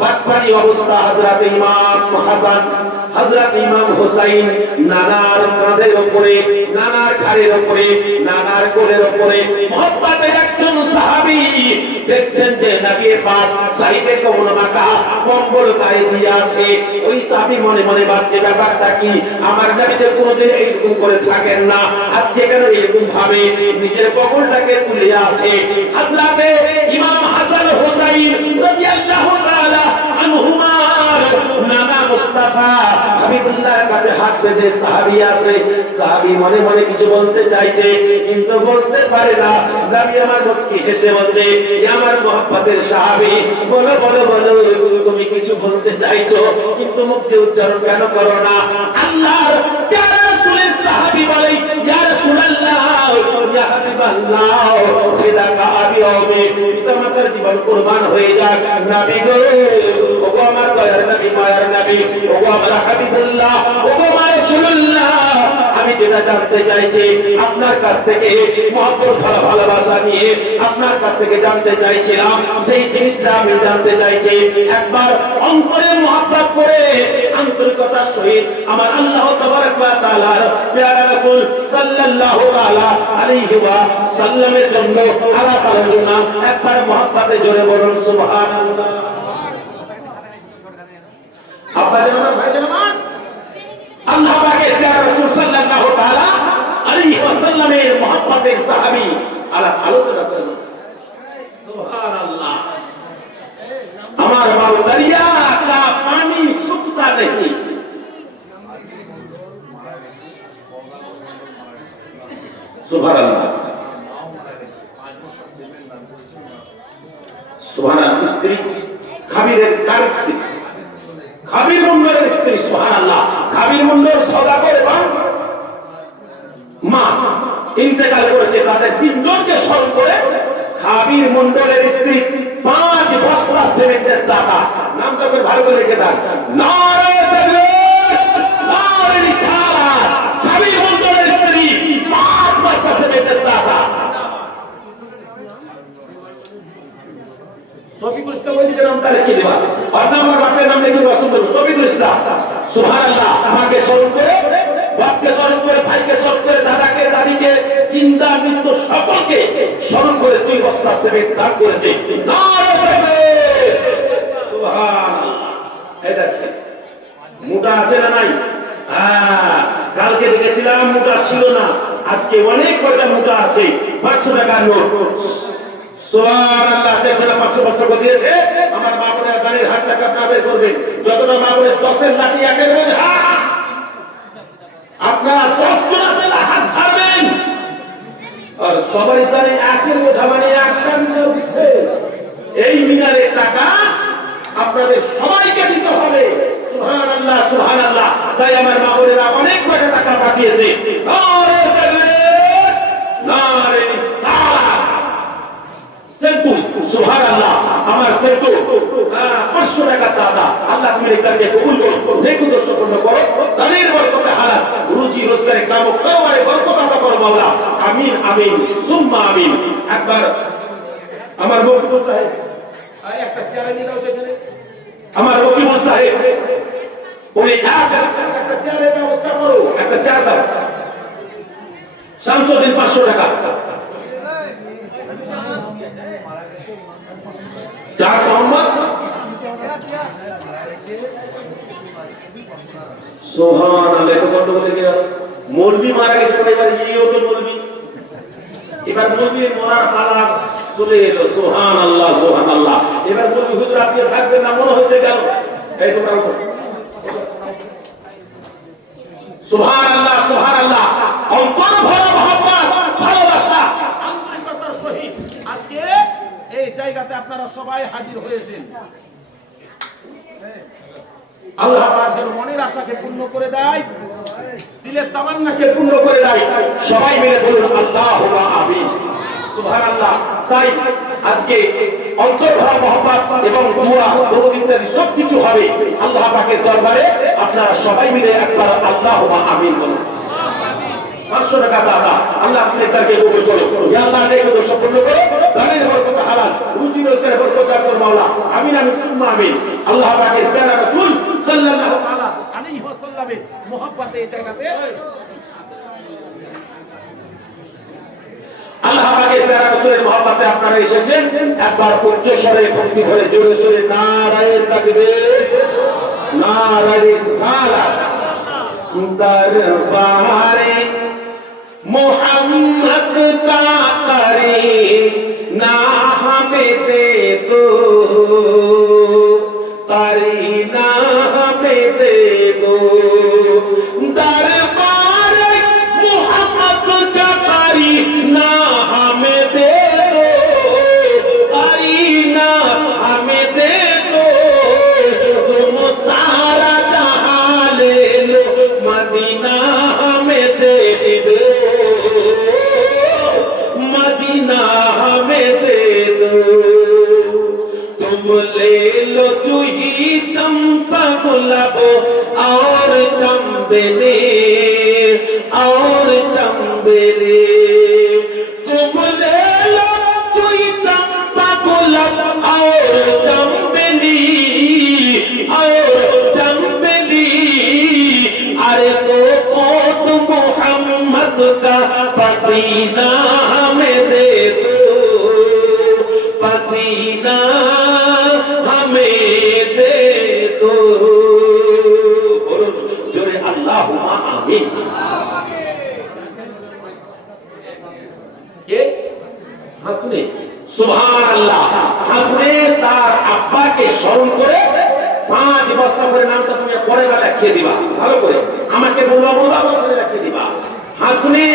পাঁচপানি অবস্থা হযরত ইমাম হাসান, হযরত ইমাম হুসাইন নানার কাঁধের উপরে, নানার ঘাড়ের উপরে, নানার কোলের উপরে মুহাব্বতের একজন সাহাবী দেখছেন যে নবী পাক সাইদে কোন মাকা কম্বল গায়ে দিয়ে আছে। ওই সাহাবী মনে মনে ভাবছে ব্যাপারটা কি, আমার নবীতে কোনোদিন এইরকম করে থাকেন না, আজকে কেন এরকম ভাবে নিজের কম্বলটাকে তুলে আছে। হযরতে ইমাম হাসান হুসাইন রাদিয়াল্লাহু তাআলা আনহুমা নানা মুস্তাফা হাবিবুল্লাহর কাছে হাত বেঁধে সাহাবী আছে। সাহাবী মনে মনে কিছু বলতে চাইছে কিন্তু বলতে পারে না। নবী আমার মুচকি হেসে বলছে, আমার মুহাব্বতের সাহাবী, বলো বলো বলো, তুমি কিছু বলতে চাইছো কিন্তু মুখ দিয়ে উচ্চারণ কেন করো না? আল্লাহর প্যারা রাসূলের সাহাবী বলে, ইয়া রাসূলুল্লাহ, ইয়া হাবিবাল্লাহ, ফিদাকা আবি ওমে, পিতামাতার জীবন কুরবান হয়ে যাক। নবী গো, ওগো আমার দয়ার নবী, মায়ার নবী, ওগো আমার হাবিবুল্লাহ, ওগো আমার রাসূলুল্লাহ, আমি যেটা জানতে চাইছি আপনার কাছ থেকে, মহব্বত ভালোবাসা নিয়ে আপনার কাছ থেকে জানতে চাইছিলাম, সেই জিনিসটা আমি জানতে চাইছি। একবার অন্তরে মহব্বত করে আন্তরিকতার সহিত আমার আল্লাহ তাবারক ওয়া তাআলার প্যারা রাসূল সাল্লাল্লাহু তাআলা আলাইহি ওয়া সাল্লামের জন্য আলাপ আলোচনা একবার মহব্বতে জোরে বলুন সুবহানাল্লাহ। আপনাদের আমার ভাইদের আমার আল্লাহ পাকের প্যারা রাসূল সাল্লাল্লাহু তাআলা আলাইহি ওয়া সাল্লামের মহব্বতের সাহাবী আলাপ আলোচনা করেছে। সুবহানাল্লাহ। আমার বাবু দরিয়া का पानी सूखता नहीं, सुबहानाल्लाह सुबहानाल्लाह। स्त्री খাবিরের কার স্ত্রী, খাবির মন্ডলের স্ত্রী। সুবহানাল্লাহ। খাবির মন্ডল সওদাগর এবং মা ইন্তেকাল করেছে, তাদের 3 জনকে স্মরণ করে খাবির মন্ডলের স্ত্রী 5 বস্তা সিমেন্টের দাতা, নামটা করে ভালো করে লিখে দেন, নারায়ে তাকবীর, নারায়ে রিসালাত। খাবির মন্ডলের স্ত্রী 5 বস্তা সিমেন্টের দাতা। শফিকুল ইসলাম ওই দিকে নামটা লিখে দিবা, আর আমার বাপের নাম লিখে দিবা, সুন্দর শফিকুল ইসলাম। সুবহানাল্লাহ। আমাকে স্মরণ করে, বাপকে স্মরণ করে, ভাইকে স্মরণ করে, দাদাকে দাদিকে, চিন্তা মৃত্যু সকলকে স্মরণ করে 2 বস্তা সিমেন্ট দান করেছে। নারায়ে তাকবীর, সুবহানাল্লাহ। এই দেখেন মোটা আছে না নাই? কালকে দেখেছিলাম মোটা ছিল না, আজকে অনেক কয়টা মোটা আছে। 500 টাকার নোট। সুবহানাল্লাহ। যেটা 500 করে দিয়েছে, আমার মা বোনের গাড়ির হাত টাকা আপনাদের করবেন, যতটা মা বোনের 10-এর লাঠি একের মধ্যে আপনারা 10 জনাতে হাত ছাড়বেন, আর সবাই তারে একের বোঝা মানে একটা মিনার দিচ্ছে। এই মিনারের টাকা আপনাদের সবাইকে দিতে হবে। সুবহানাল্লাহ সুবহানাল্লাহ। তাই আমার মা বোনেরা অনেক কয়টা টাকা পাঠিয়েছে। নারায়ে তাকবীর, নারায়ে রিসালাত। সেন্টু, সুবহানাল্লাহ। আমার সেন্টু 500 টাকা দাদা, আল্লাহ তুমি এটাকে কবুল করো, নেকি দর্শন করো, দানের বরকতে হালাল রুজি রোজগারে কাম কারবারে বরকত আতা করো মাওলা। আমিন আমিন সুম্মা আমিন। একবার আমার বক্তব্য সাহেব আর একটা চেয়ারে নিয়ে দাও এখানে আমার রকিবুল সাহেব উনি একটা চেয়ারের ব্যবস্থা করো একটা চেয়ার দাও শামসুদ্দিন 500 টাকা চার মোহাম্মদ সুবহানাল্লাহ তো কত বলে গেল মৌলভী মারা গেছে এবার ইও তো মৌলভী এবার মৌলভী মরার পালা চলে এলো সুবহানাল্লাহ সুবহানাল্লাহ এবার মৌলভী হুজুর আপনি থাকবেন না মনে হচ্ছে কেন এই তোমরা সুবহানাল্লাহ সুবহানাল্লাহ অন্তর ভরা মহব্বত ভালোবাসা আন্তরিকতার সহিত আজকে এই জায়গাতে আপনারা সবাই হাজির হয়েছেন আল্লাহ পাক যেন মনের আশাকে পূর্ণ করে দেয় দিলের তামান্নাকে পূর্ণ করে দেয় সবাই মিলে বলুন আল্লাহুম্মা আমিন সুবহানাল্লাহ তাই আজকে অন্তর ভরা মহব্বত এবং দোয়া দরুদ ইত্যাদি সব কিছু হবে আল্লাহ পাকের দরবারে আপনারা সবাই মিলে একবার আল্লাহুম্মা আমিন বলুন 500 টাকা দাদা আল্লাহ আপনি তাকে কবুল করুন ইয়া আল্লাহ নেক দোষ পূর্ণ করো দানের বরকত হালাল রুজি রোজগারে বরকত দান করো মাওলা আমিন আমিন সুম্মা আমিন আল্লাহ পাকের প্যারা রাসূল সাল্লাল্লাহু তাআলা আলাইহি ওয়াসাল্লামের মহব্বতে এই জায়গাতে আল্লাহ পাকের প্যারা রাসূলের মহব্বতে আপনারা এসেছেন একবার উচ্চ স্বরে ভক্তি ভরে জোরে জোরে নারায়ে তাকবীর নারায়ে রিসালাত দরবারে मोहम्मद का करे ना हमें दे दो करे ना हमें दे दो दरबार मोहम्मद का करे ना हमें दे दो करे ना हमें दे दो तुम सारा जहां ले लो मदीना हमें दे दो हमें दे दो तुम ले लो जूही चंपा गुलाब और चंबेले तुम ले लो जूही चंपा गुलाब और चंबेली अरे तो पोत मोहम्मद का पसीना हमें दे दो पसीना हमें दे दो बोलो जोरे अल्लाहुम्मा आमीन के হাসনে সুবহানাল্লাহ হাসনে তার আব্বাকে স্মরণ করে 5 বস্তা করে নামটা তুমি পরে বেলা লিখে দিবা ভালো করে আমাকে বলবা করে লিখে দিবা হাসনে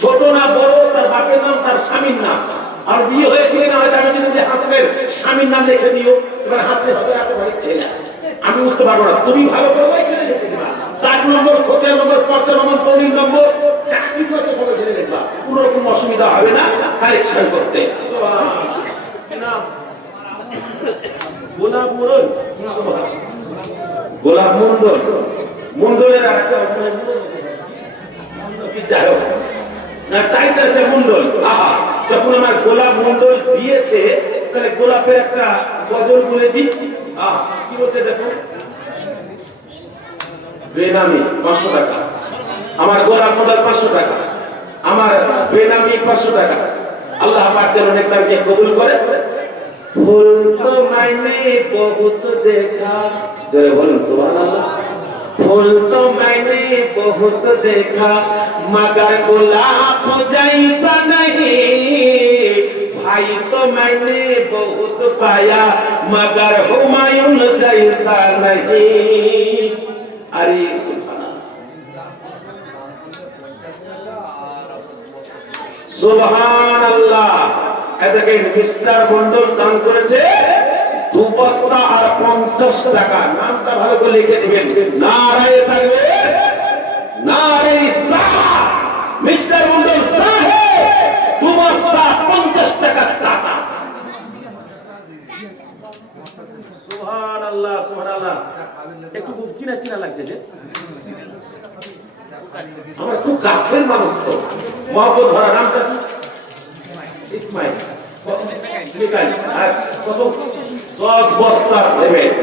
ছোট না বড় তার বাপের নাম তার স্বামীর নাম আর বিয়ে হয়েছে কিনা হয়তো আমি যদি হাসনের স্বামীর নাম লিখে দিও এবার হাসনে হবে এত ভালো ছেলে আমি বুঝতে পারবো না তুমি ভালো করে লিখে দিবা 4 নম্বর 15 নম্বর 15 নম্বর 15 নম্বর চাকরি করতে সবাই লিখে দিবা কোনো রকম অসুবিধা হবে না কারেকশন করতে নাম গোলাপ মোড়ল গোলাপ মন্ডল মন্ডলের আর একটা না টাইটেল আছে মন্ডল আহা যখন আমার গোলাপ মন্ডল দিয়েছে তাহলে গোলাপের একটা গজল বলে দিই আহা কি বলছে দেখো বেনামি 500 টাকা আমার গোলাপ মন্ডল 500 টাকা আমার বেনামি 500 টাকা আল্লাহ পাক যেন নেককারকে কবুল করে फूल तो मैंने बहुत देखा जरा बोलो सुभान अल्लाह फूल तो मैंने बहुत देखा मगर गुलाब जैसा नहीं भाई तो मैंने बहुत पाया मगर हुमायूं जैसा नहीं अरे सुभान अल्लाह দেখেন মিস্টার মন্ডল দান করেছে 2 বস্তা আর 50 টাকা নামটা ভালো করে লিখে দিবেন নারায়ে তাকবীর নারায়ে রিসালাত মিস্টার মন্ডল সাহেব 2 বস্তা 50 টাকা টাকা সুবহানাল্লাহ সুবহানাল্লাহ একটু খুব চিনা চিনা লাগছে যে আমার খুব কাছের মানুষ তো মহব্বত ভরা নামটা ইসমাইল কত 10 বস্তা সিমেন্ট।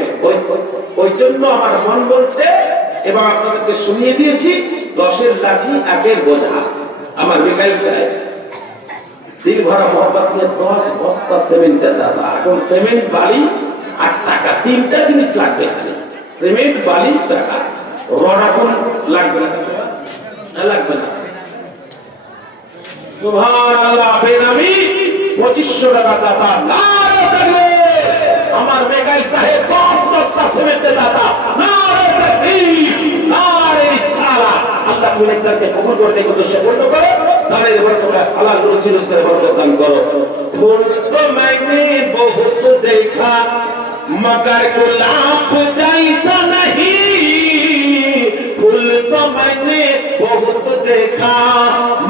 ওই জন্য আমার মন বলছে, এবং আপনাদেরকে শুনিয়ে দিয়েছি, 10-এর লাঠি 1-এর বোঝা। আমার মিকাইল সাহেব দিল ভরা মহব্বত নিয়ে 10 বস্তা সিমেন্টের দাদা। এখন সিমেন্ট বালি আর টাকা, তিনটা জিনিস লাগবে খালি, সিমেন্ট বালি টাকা। রড এখন লাগবে না, লাগবে না। সুবহানাল্লাহ, বেনামি 2500 টাকা দাতা। নারে তাকবীর! আমার মেকাইল সাহেব 10 বস্তা সিমেন্টের দাতা। নারে তাকবীর! নারে রিসালাত! আল্লাহ তুমি নেককারকে কবুল করতে উদ্দেশ্যে পূর্ণ করো, তাহলে বরকত হালাল রুজি রোজগারে বরকত দান করো। ফুল তো मैंने बहुत देखा मगर गुलाब जैसा नहीं, फूल तो मैंने बहुत देखा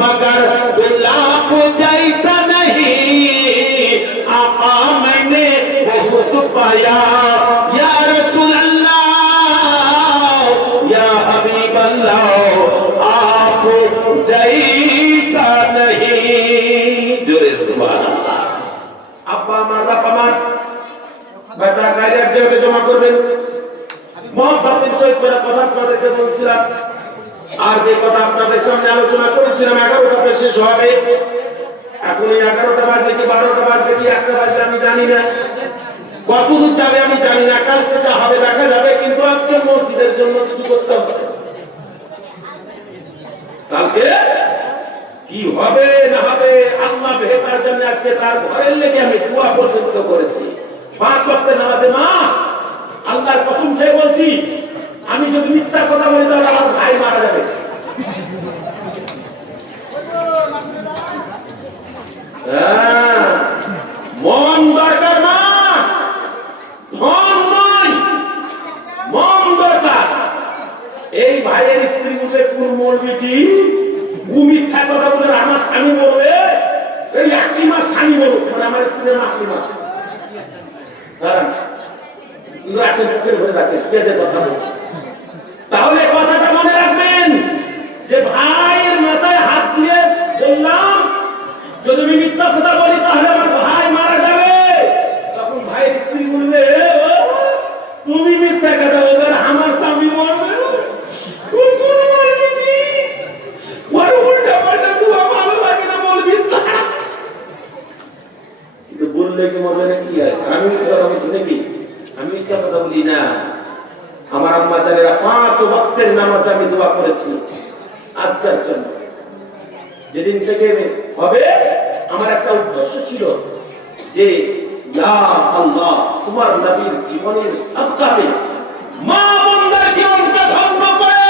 मगर गुलाब जैसा नहीं, आका मैंने बहुत पाया या रसूल अल्लाह या हबीब अल्लाह, आप जैसा नहीं। जोरे सुभान अल्लाह। আব্বা আমার, বাবা আমার, বেটা গাড়ি এক জায়গায় জমা করবেন। মোহাম্মদের সহিত করে কথা আপনাদেরকে বলছিলাম, আর যে কথা আপনাদের সামনে আলোচনা করেছিলাম 11টাতে শেষ হবে। এখন 11টা বাজে কি 12টা বাজে কি 1টা বাজে আমি জানি না, কতদূর যাবে আমি জানি না, কালকে যা হবে দেখা যাবে। কিন্তু আজকে মসজিদের জন্য কিছু করতে হবে। কালকে কি হবে না হবে আল্লাহ বেহেতার জন্য আজকে তার ঘরের লেগে আমি দোয়া পর্যন্ত করেছি। 5 ওয়াক্তের নামাজে মা, আল্লাহর কসম খেয়ে বলছি, আমি যদি মিথ্যা কথা বলি তাহলে আমার ভাই মারা যাবে। মন দরকার না, ধন নয়, মন দরকার। এই ভাইয়ের স্ত্রী বলে কোন মরবিটি মিথ্যা কথা বলে আমার স্বামী বলবে, এই আকলিমা স্বামী বলুক, মানে আমার স্ত্রী আকলিমা তাহলে কথাটা মনে রাখবেন যে ভাইয়ের মাথায় হাত দিয়ে বললাম যদি আমি মিথ্যা কথা বলি তাহলে আমার ভাই মারা যাবে। তখন ভাইয়ের স্ত্রী বললে তুমি মিথ্যা কথা বলবে, আমার স্বামী মরবে। বললে কি মরবে না কি হয়? আমি কথা বলছি নাকি? আমি মিথ্যা কথা বলি না। আমার আম্মা জানেরা 5 ওয়াক্তের নামাজ আমি দোয়া করেছি আজকের জন্য। যেদিন থেকে হবে আমার একটা উদ্দেশ্য ছিল যে ইয়া আল্লাহ তোমার নবীর জীবনের সাদকাতে মা বোনদের জীবনকে ধন্য করে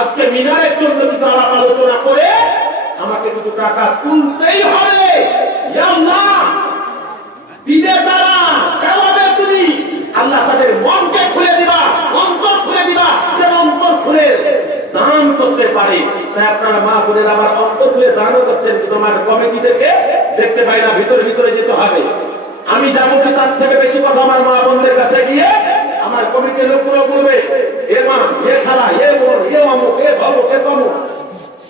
আজকে মিনারের জন্য কিছু আলাপ আলোচনা করে আমাকে কিছু টাকা তুলতেই হবে। ইয়া আল্লাহ দিনে তারা কেমনে তুমি আল্লাহ তাদের মনকে খুলে দিবা, অন্তর খুলে দিবা, যেন অন্তর খুলে দান করতে পারে। তাই আপনারা মা বোনের আমার অন্তর খুলে দানও করছেন, কিন্তু আমার কমিটিদেরকে দেখতে পাই না, ভিতরে ভিতরে যেতে হবে। আমি যা বলছি তার থেকে বেশি কথা আমার মা বোনদের কাছে গিয়ে আমার কমিটির লোকগুলো বলবে এ মা, এ খালা, এ বোন, এ অমুক, এ ভবক, এ তমুক,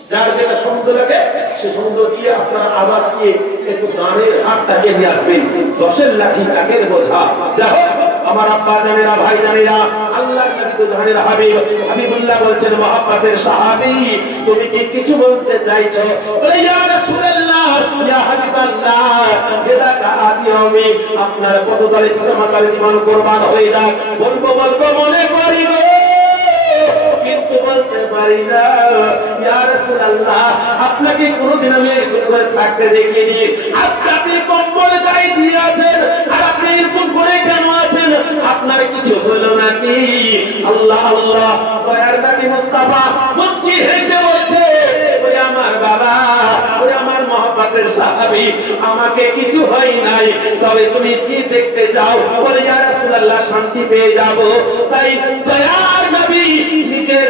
যার যেটা সমুদ্র লাগে সে সমুদ্র দিয়ে আপনারা আবার গিয়ে একটু দানের হাতটাকে নিয়ে আসবেন। 10-এর লাঠি 1-এর বোঝা। যা হোক আমার আব্বা জানেরা, ভাই জানেরা, আল্লাহর নবী তো জানেরা, হাবিবুল্লাহ বলছেন মহব্বতের সাহাবী তুমি কি কিছু বলতে চাইছো? বলে ইয়া রাসূলুল্লাহ ইয়া হাবিবাল্লাহ হেদায়েত আদি আমি আপনার পদতলে পিতামাতার জীবন কুরবান হয়ে যাক। বলবো মনে করি গো, কিন্তু বলতে পারি না। ইয়া রাসূলুল্লাহ আপনাকে কোনদিন আমি এরকম করে থাকতে দেখিনি। আজকে আপনি কম্বল গায়ে দিয়ে আছেন আর আপনি এরকম করে কেন আছেন? আপনার কিছু হলো নাকি? আল্লাহ আল্লাহ দয়ার নবী মুস্তাফা মুচকি হেসে বলছে ওরে আমার বাবা, ওরে আমার মহব্বতের সাহাবী, আমাকে কিছু হয় নাই, তবে তুমি কি দেখতে চাও? বলে ইয়া রাসূলুল্লাহ শান্তি পেয়ে যাব। তাই দয়ার নবী নিজের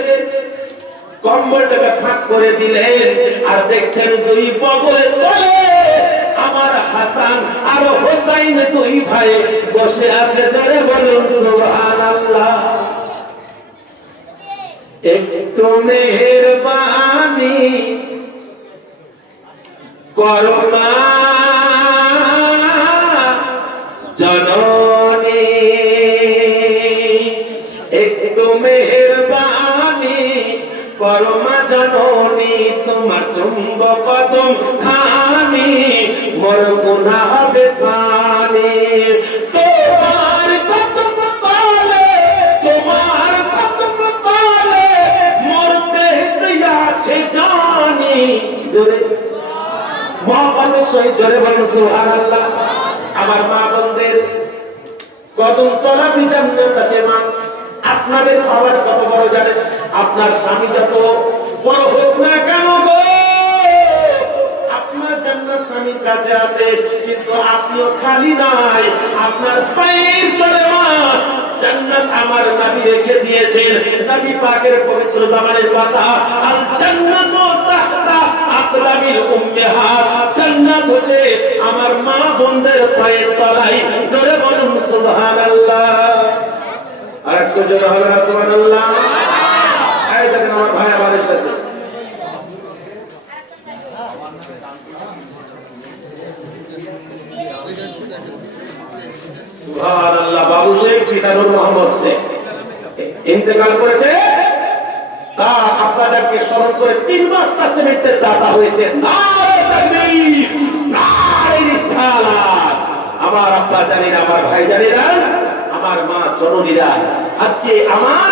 কম্বলটাকে ফাঁক করে দিলেন আর দেখছেন 2 বগলের তলে আমার হাসান আর হোসাইন 2 ভাই বসে আছে। জোরে বলুন সুবহানাল্লাহ। একটু মেহেরবানি করো না আমার মা জননী তোমার চুম্ব কদম খানি মোর গুনাহ হবে পানি তোমার কদম তলে তোমার কদম তলে মোর বেহেশত আছে জানি জোরে মহব্বতের সহিত জোরে বলুন সুবহানাল্লাহ। আমার মা বোনদের কদম তলাতে জান্নাত আছে মা। আপনাদের খাবার কত বড় জানেন? আপনার স্বামী যত বড় হোক না কেন গো, আপনার জান্নাত স্বামীর কাছে আছে, কিন্তু আপনিও খালি নাই। আপনার পায়ের তলে মা জান্নাত আমার নবী রেখে দিয়েছেন। নবী পাকের পবিত্র জবানের কথা, আল জান্নাতু তাহতা আকদামিল উম্মাহাত। জান্নাত হচ্ছে আমার মা বোনদের পায়ের তলায়। জোরে বলুন সুবহানাল্লাহ। আরেকটু জোরে হবে না সুবহানাল্লাহ? এই দেখেন আমার ভাই আবার এসেছে। সুবহানাল্লাহ। বাবু শেখ চিতানুর মোহাম্মদ শেখ ইন্তেকাল করেছে। তা আপনাদেরকে স্মরণ করে 3 বস্তা সিমেন্টের দাতা হয়েছে। নারে তাকবীর, নারে রিসালাত। আমার আব্বা জানেন, আমার ভাই জানেন, আমার মা জননীরা, আজকে আমার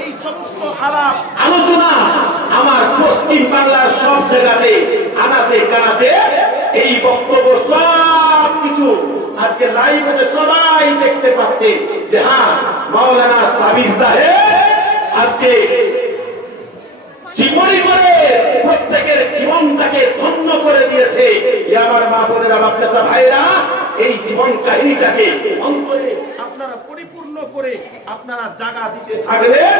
এই সমস্ত আলোচনা আমার পশ্চিম বাংলার সব জায়গাতে আনাচে কানাচে এই বক্তব্য সব কিছু আজকে লাইভ হচ্ছে, সবাই দেখতে পাচ্ছে যে হ্যাঁ মাওলানা সাবির সাহেব আজকে জীবনী করে প্রত্যেকের জীবনটাকে ধন্য করে দিয়েছে। আমার মা বোনেরা, বাচ্চা ভাইরা, এই জীবন কাহিনীটাকে অন্তরে আপনারা পরিপূর্ণ করে আপনারা জায়গা দিতে থাকবেন।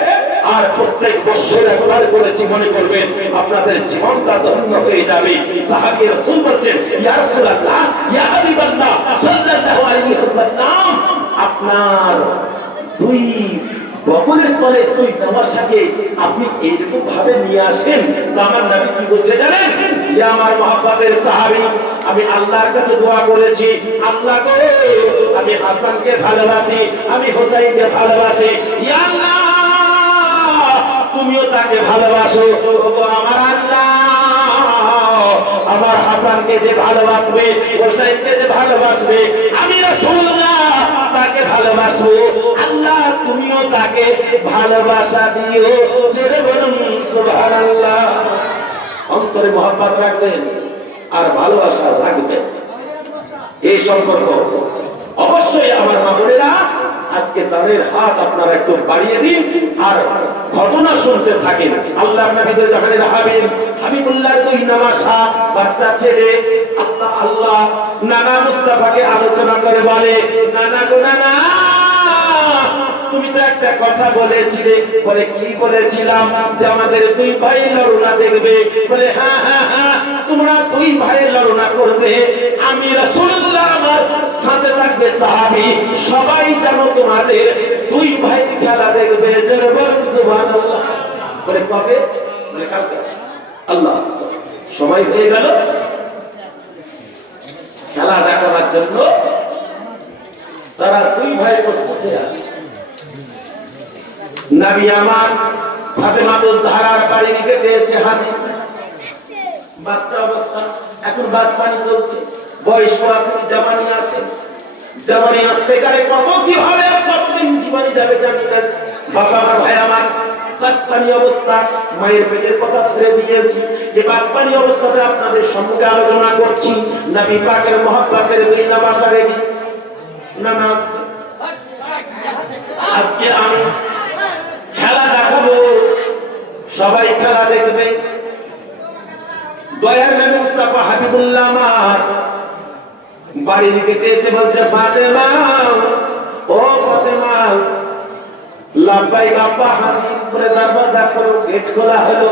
আর প্রত্যেক বছর একবার করে জীবনী করবেন, আপনাদের জীবনটা ধন্য হয়ে যাবে। সাহাবী রাসূল বলছেন, ইয়া রাসূলুল্লাহ, ইয়া হাবিবাল্লাহ সাল্লাল্লাহু আলাইহি ওয়াসাল্লাম, আপনার 2 বকরের তলে 2 নওয়াসাকে আপনি এইরকম ভাবে নিয়ে আসেন। তো আমার নবী কি বলছে জানেন? ইয়া আমার মহব্বতের সাহাবী, আমি আল্লাহর কাছে দোয়া করেছি, আল্লাহ গো আমি হাসানকে ভালোবাসি, আমি হোসেনকে ভালোবাসি, ইয়া আল্লাহ তুমিও তাকে ভালোবাসো। ওগো আমার আল্লাহ, আমার হাসানকে যে ভালোবাসবে, হোসেনকে যে ভালোবাসবে, আমি রাসূলুল্লাহ তাকে ভালোবাসবো। আল্লাহ তুমিও তাকে ভালোবাসা দিও। জোরে বলুন সুবহানাল্লাহ। অন্তরে মহব্বত রাখবেন আর ভালোবাসা রাখবেন। এই সম্পর্ক অবশ্যই আমার মা বোনেরা আজকে তাদের হাত আপনারা একটু বাড়িয়ে দিন আর ঘটনা শুনতে থাকেন। আল্লাহর নবীদের যখন হাবিবুল্লাহর 2 নওয়াসা বাচ্চা ছেলে আল্লাহ আল্লাহ নানা মুস্তাফাকে আলোচনা করে বলে, নানা গো নানা, তুমি তো একটা কথা বলেছিলে। বলে কি বলেছিলাম? যে আমাদের 2 ভাই লড়না দেখবে। বলে হ্যাঁ হ্যাঁ হ্যাঁ, তোমরা 2 ভাই লড়না করবে, আমি রাসূলুল্লাহ আমার সাথে থাকবে সাহাবী, সবাই যেন তোমাদের 2 ভাই খেলা দেখবে। জোরে বলুন সুবহানাল্লাহ। বলে কবে? বলে কালকে। আল্লাহ, সময় হয়ে গেল খেলা দেখার জন্য। তারা 2 ভাই বসে আছে। নবী আমার ফাতেমাতুজ জাহরার বাড়ি থেকে এসে হাজির। বাচ্চা অবস্থা, এখন বাদ পানি চলছে, বয়স আছে, জামানি আসে। জামানি আসতে গেলে কত কি হবে, আর কতদিন জীবনী যাবে জানি না। বাবা আমার, ভাই আমার, বাদ পানি অবস্থা, মায়ের পেটের কথা ছেড়ে দিয়েছি। যে বাদ পানি অবস্থাটা আপনাদের সম্মুখে আলোচনা করছি। নবী পাকের মহব্বতের 2 নওয়াসা রেডি নামাজ। আজকে আমি খেলা দেখাবো, সবাই খেলা দেখবে। দয়ার নবী মুস্তাফা হাবিবুল্লাহ আমার বাড়ি থেকে এসে বলছে, ফাতেমা, ও ফাতেমা। লাব্বাইক আব্বা, হাজির করে দরজা খোলো। গেট খোলা হলো।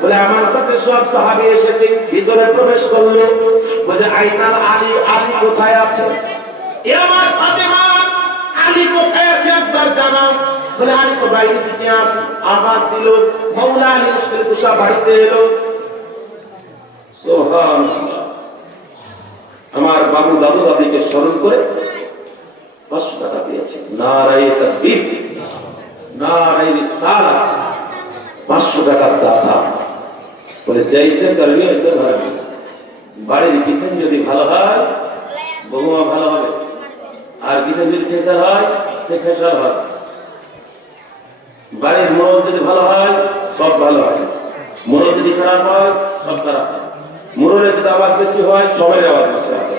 বলে আমার সাথে সব সাহাবী এসেছে। ভিতরে প্রবেশ করলো। বলে আইনাল আলী, আলী কোথায় আছে? এ আমার ফাতেমা, আলী কোথায় আছে একবার জানাও। বলে আলী তো বাইরে থেকে আছে। আওয়াজ দিল, মাওলা আলী মুশকিল কুশা বাড়িতে এলো। সুবহানাল্লাহ। আমার বাবু দাদু দাদিকে স্মরণ করে 500 টাকা দিয়েছে। নারায়ে তাকবীর, নারায়ে রিসালাত। 500 টাকার দাতা বলে যাইছে করবি ওইসে ভাবি বাড়ির কিচেন যদি ভালো হয় বৌমা ভালো হবে, আর কিচেন যদি খেসার হয় সে খেসার হয়, বাড়ির মোড়ল যদি ভালো হয় সব ভালো হয়, মোড়ল যদি খারাপ হয় সব খারাপ হয়, মোড়লের যদি আওয়াজ বেশি হয় সবাই আওয়াজ বেশি হবে।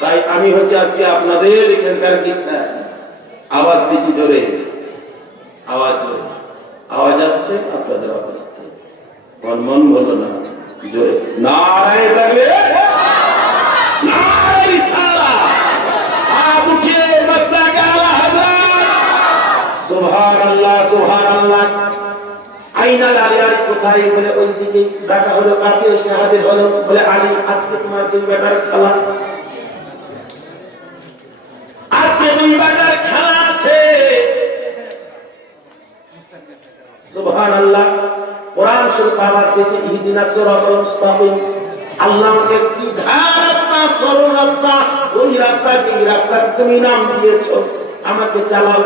তাই আমি হচ্ছে আজকে আপনাদের এখানকার আওয়াজ দিচ্ছি জোরে, আওয়াজ আওয়াজ আসতে আপনাদের আওয়াজ আসতে, মন বলো না জোরে, নারায়ে তাকবীর, নারায়ে রিসালাত, হাত উঠিয়ে মাসলাকে আলা হযরত, সুবহানাল্লাহ সুবহানাল্লাহ। আইনাল আলিয়ার কোথায় বলে ওই দিকে ডাকা হলো, কাছে এসে হাজির হলো, বলে আলী আজকে তোমার দুই বেটার খেলা, আজকে দুই বেটার খেলা আছে। সুবহানাল্লাহ। কোরআন শরীফ আওয়াজ দিয়েছে ইহদিনাস সিরাতাল মুস্তাকিম, আল্লাহ আমাকে সিধা রাস্তা সরল রাস্তা, ওই রাস্তা যে রাস্তা তুমি নাম দিয়েছো আমাকে চালাও।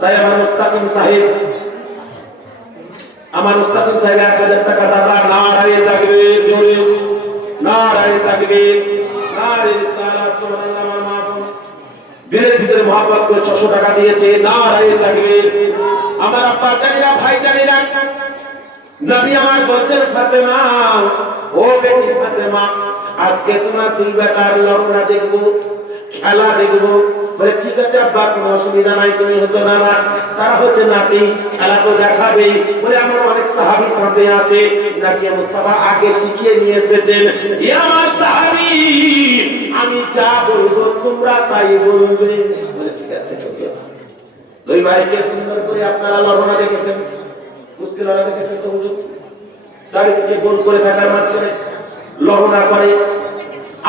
তাই আমার মুস্তাকিম সাহেব, আমার মুস্তাকিম সাহেব 1000 টাকা দাদা, নারায়ে তাকবীর জোরে, নারায়ে তাকবীর, নারায়ে রিসালাত, সুবহানাল্লাহ। আমার মা বোন দিনের ভিতরে মহব্বত করে 600 টাকা দিয়েছে, নারায়ে তাকবীর। আমার আব্বা জানিনা, ভাই জানিনা, নবী আমার বলছেন ফাতেমা, ও বেটি ফাতেমা, আজকে তোমার দুই বেটার লগ্ন দেখবো, খেলা দেখবো। বলে ঠিক আছে আব্বা, কোনো অসুবিধা নাই, তুমি হচ্ছে নানা, তারা হচ্ছে নাতি, খেলা তো দেখাবেই। বলে আমার অনেক সাহাবী সাথে আছে, নবী মুস্তাফা আগে শিখিয়ে নিয়ে এসেছেন, এ আমার সাহাবী, আমি যা বলবো তোমরা তাই বলবে। বলে ঠিক আছে। দুই ভাইকে সুন্দর করে আপনারা লগ্ন দেখেছেন, বুঝতে লড়া দেখেছেন তো হুজুর, চারিদিকে গোল করে থাকার মাঝখানে লগ্না করে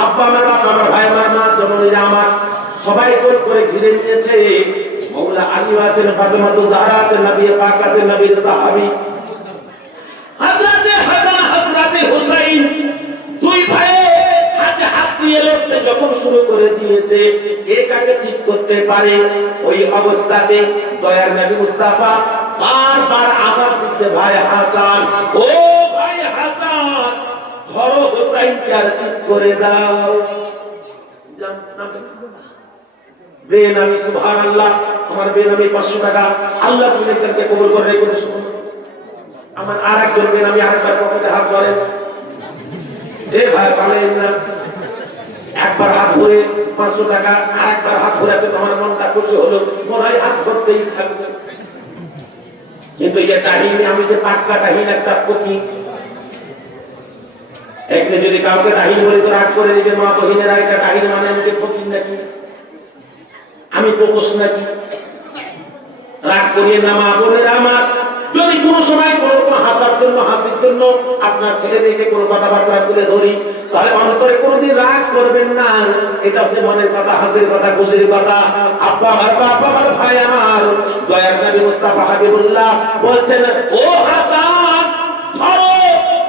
আব্বা আমার বাবা আমার ভাই আমার মা জমনীরা আমার সবাই গোল করে ঘিরে নিয়েছে। মওলা আলী আছেন, ফাতেমা তো জাহরা আছেন, নবী পাক আছেন, নবীর সাহাবী হযরতে হাসান হযরতে হুসাইন, দুই ভাই হাতে হাত দিয়ে লড়তে যখন শুরু করে দিয়েছে, কে কাকে ঠিক করতে পারে, ওই অবস্থাতে দয়ার নবী মুস্তাফা বারবার আওয়াজ দিচ্ছে, ভাই হাসান, ও ভাই হাসান, ধরো হুসাইনকে আর ঠিক করে দাও। বেনামি, সুবহানাল্লাহ। আমার বেনামি 500 টাকা, আল্লাহ তুমি এদেরকে কবুল করে রেখে দিও। আমার আরেকজন বেনামি আরেকবার পকেটে হাত ধরে, এ ভাই পালেন না, একবার হাত ধরে 500 টাকা, আরেকবার হাত ধরে আছে, তোমার মনটা খুশি হলো, মনে হয় হাত ধরতেই থাকবে। কিন্তু এই কাহিনী, আমি যে পাক্কা কাহিনী একটা পকি, একনে যদি কাউকে কাহিনী বলে তো রাগ করে নিজের মা বহিনেরা, এটা কাহিনী মানে আমাকে ফকির নাকি, আমি প্রকোষ নাকি, রাগ করিয়ে না মা বোনেরা আমার। যদি কোনো সময় কোনো হাসার জন্য হাসির জন্য আপনার ছেলে মেয়েকে কোনো কথাবার্তা তুলে ধরি, তাহলে অন্তরে কোনোদিন রাগ করবেন না, এটা হচ্ছে মনের কথা, হাসির কথা, খুশির কথা। আব্বা আমার, বাবা আমার, ভাই আমার, দয়ার নবী মুস্তাফা হাবিবুল্লাহ বলছেন, ও হাসান, ধরো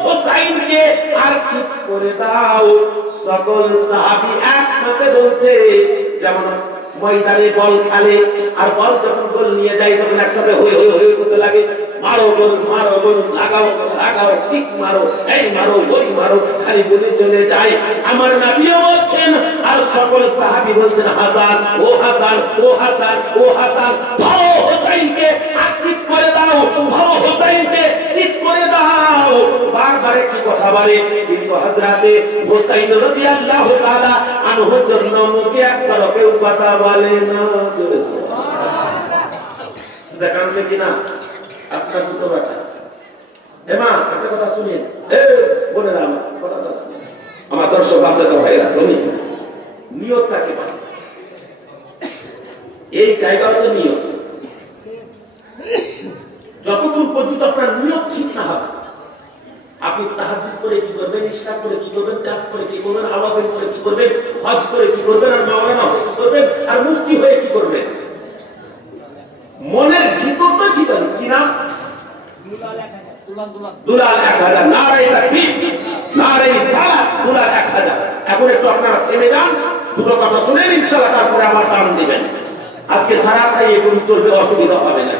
হুসাইনকে আর ঠিক করে দাও। সকল সাহাবী একসাথে বলছে, যেমন ময়দানে বল খেলে আর বল যখন গোল নিয়ে যায় তখন একসাথে হই হই হই করতে লাগে, মারো গোল, মারো গোল, লাগাও লাগাও, ঠিক মারো, এই মারো ওই মারো, খালি বলে চলে যায়। আমার নবীও বলছেন আর সকল সাহাবী বলছেন, হাসান, ও হাসান, ও হাসান, ও হাসান, ধরো হুসাইনকে আর ঠিক করে দাও, ধরো হুসাইনকে ঠিক করে দাও। বারবার একটি কথা বলে, কিন্তু হযরতে হুসাইন রাদিয়াল্লাহু তাআলা আনহুর জন্য মুখে একবার কেউ কথা বলে না। দেখানছে কিনা আপনার দুটো বাচ্চা, এমা একটা কথা শুনিয়ে, এ বলে না আমার কথাটা শুনে, আমার দর্শক বাচ্চাটা ভাইরা শুনি, নিয়তটাকে পারে, এই জায়গা হচ্ছে নিয়ত। যতক্ষণ পর্যন্ত আপনার নিয়ত ঠিক না হবে, আপনি তাহাজ্জুদ করে কি করবেন, ইশরাক করে কি করবেন, চাঁদ করে কি করবেন, আওয়াবিন করে কি করবেন, হজ করে কি করবেন, আর মাওলানা হয়ে কি করবেন, আর মুফতি হয়ে কি করবেন, মনের ভিতরটা ঠিক আছে কি না? দুলাল 1000, নারায়ে তাকবীর, নারায়ে রিসালাত, দুলাল 1000। এখন একটু আপনারা থেমে যান, দুটো কথা শুনেন, ইনশাআল্লাহ তারপরে আবার টান দিবেন। আজকে সারা তাই এখন চলবে, অসুবিধা হবে না।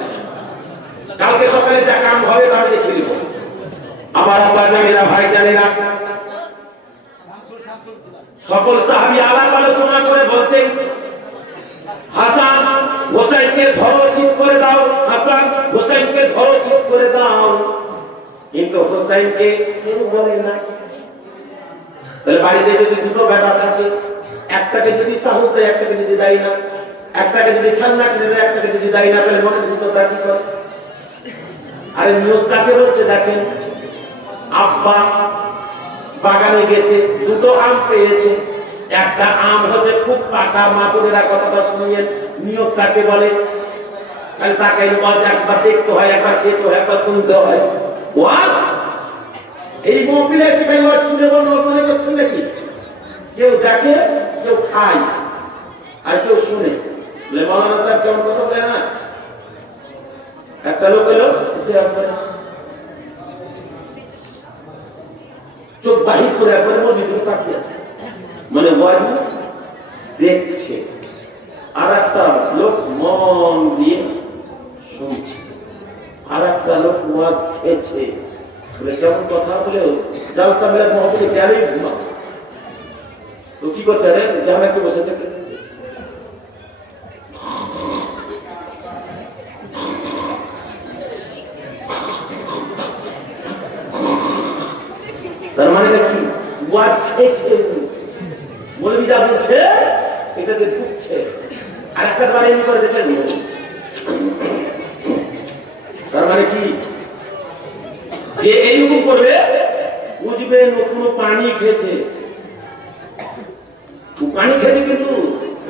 কালকে সকালে যা কাম হবে তা দেখিয়ে দেব। আমার আব্বা জানেরা, ভাই জানেরা, সকল সাহাবী আলাপ আলোচনা করে বলছেন, হাসান হোসেনকে ধরো, ঠিক করে দাও, হাসান হোসেনকে ধরো, ঠিক করে দাও। কিন্তু হোসেনকে কেউ বলে না। তাহলে বাড়িতে যদি দুটো বেটা থাকে, একটাকে যদি সাহস দেয়, একটাকে যদি দেয় না, একটাকে যদি ঠান্ডা কিনে দেয়, একটাকে যদি দেয় না, তাহলে মনে দুটোটা কি করে? আরে নিয়ত কাকে বলছে দেখেন। আব্বা বাগানে গেছে, দুটো আম পেয়েছে, একটা আম হতে খুব পাকা, মাপুরেরা কথাটা শুনিয়ে নিয়ত কাকে বলে? তাহলে তাকে একবার দেখতে হয়, একবার খেতে হয়, একবার শুনতে হয়। ওয়াজ এই মহফিলে এসে ওয়াজ শুনে মনে করছেন নাকি? কেউ দেখে, কেউ খায়, আর কেউ শুনে। মৌলানা সাহেব কেমন কথা বলে না? একটা লোক এলো, এসে চোখ বাহির করে একবারে মসজিদে তাকিয়ে আছে, মানে ওয়াজ দেখছে, আর একটা লোক মন দিয়ে শুনছে, আর একটা লোক ওয়াজ খেয়েছে। কেমন কথা বলেও জালসা মিলাদ মহফিলে গেলেই ঘুমা। তো কি করছে? আরে যারা একটু বসেছে, তার মানে কি ওয়াজ খেয়েছে, মৌলবী যা বলছে এটাতে ঢুকছে। আর একটা বার এমনি করে দেখেন, তার মানে কি যে এইরকম করবে বুঝবে কোনো পানি খেয়েছে, পানি খেয়েছে, কিন্তু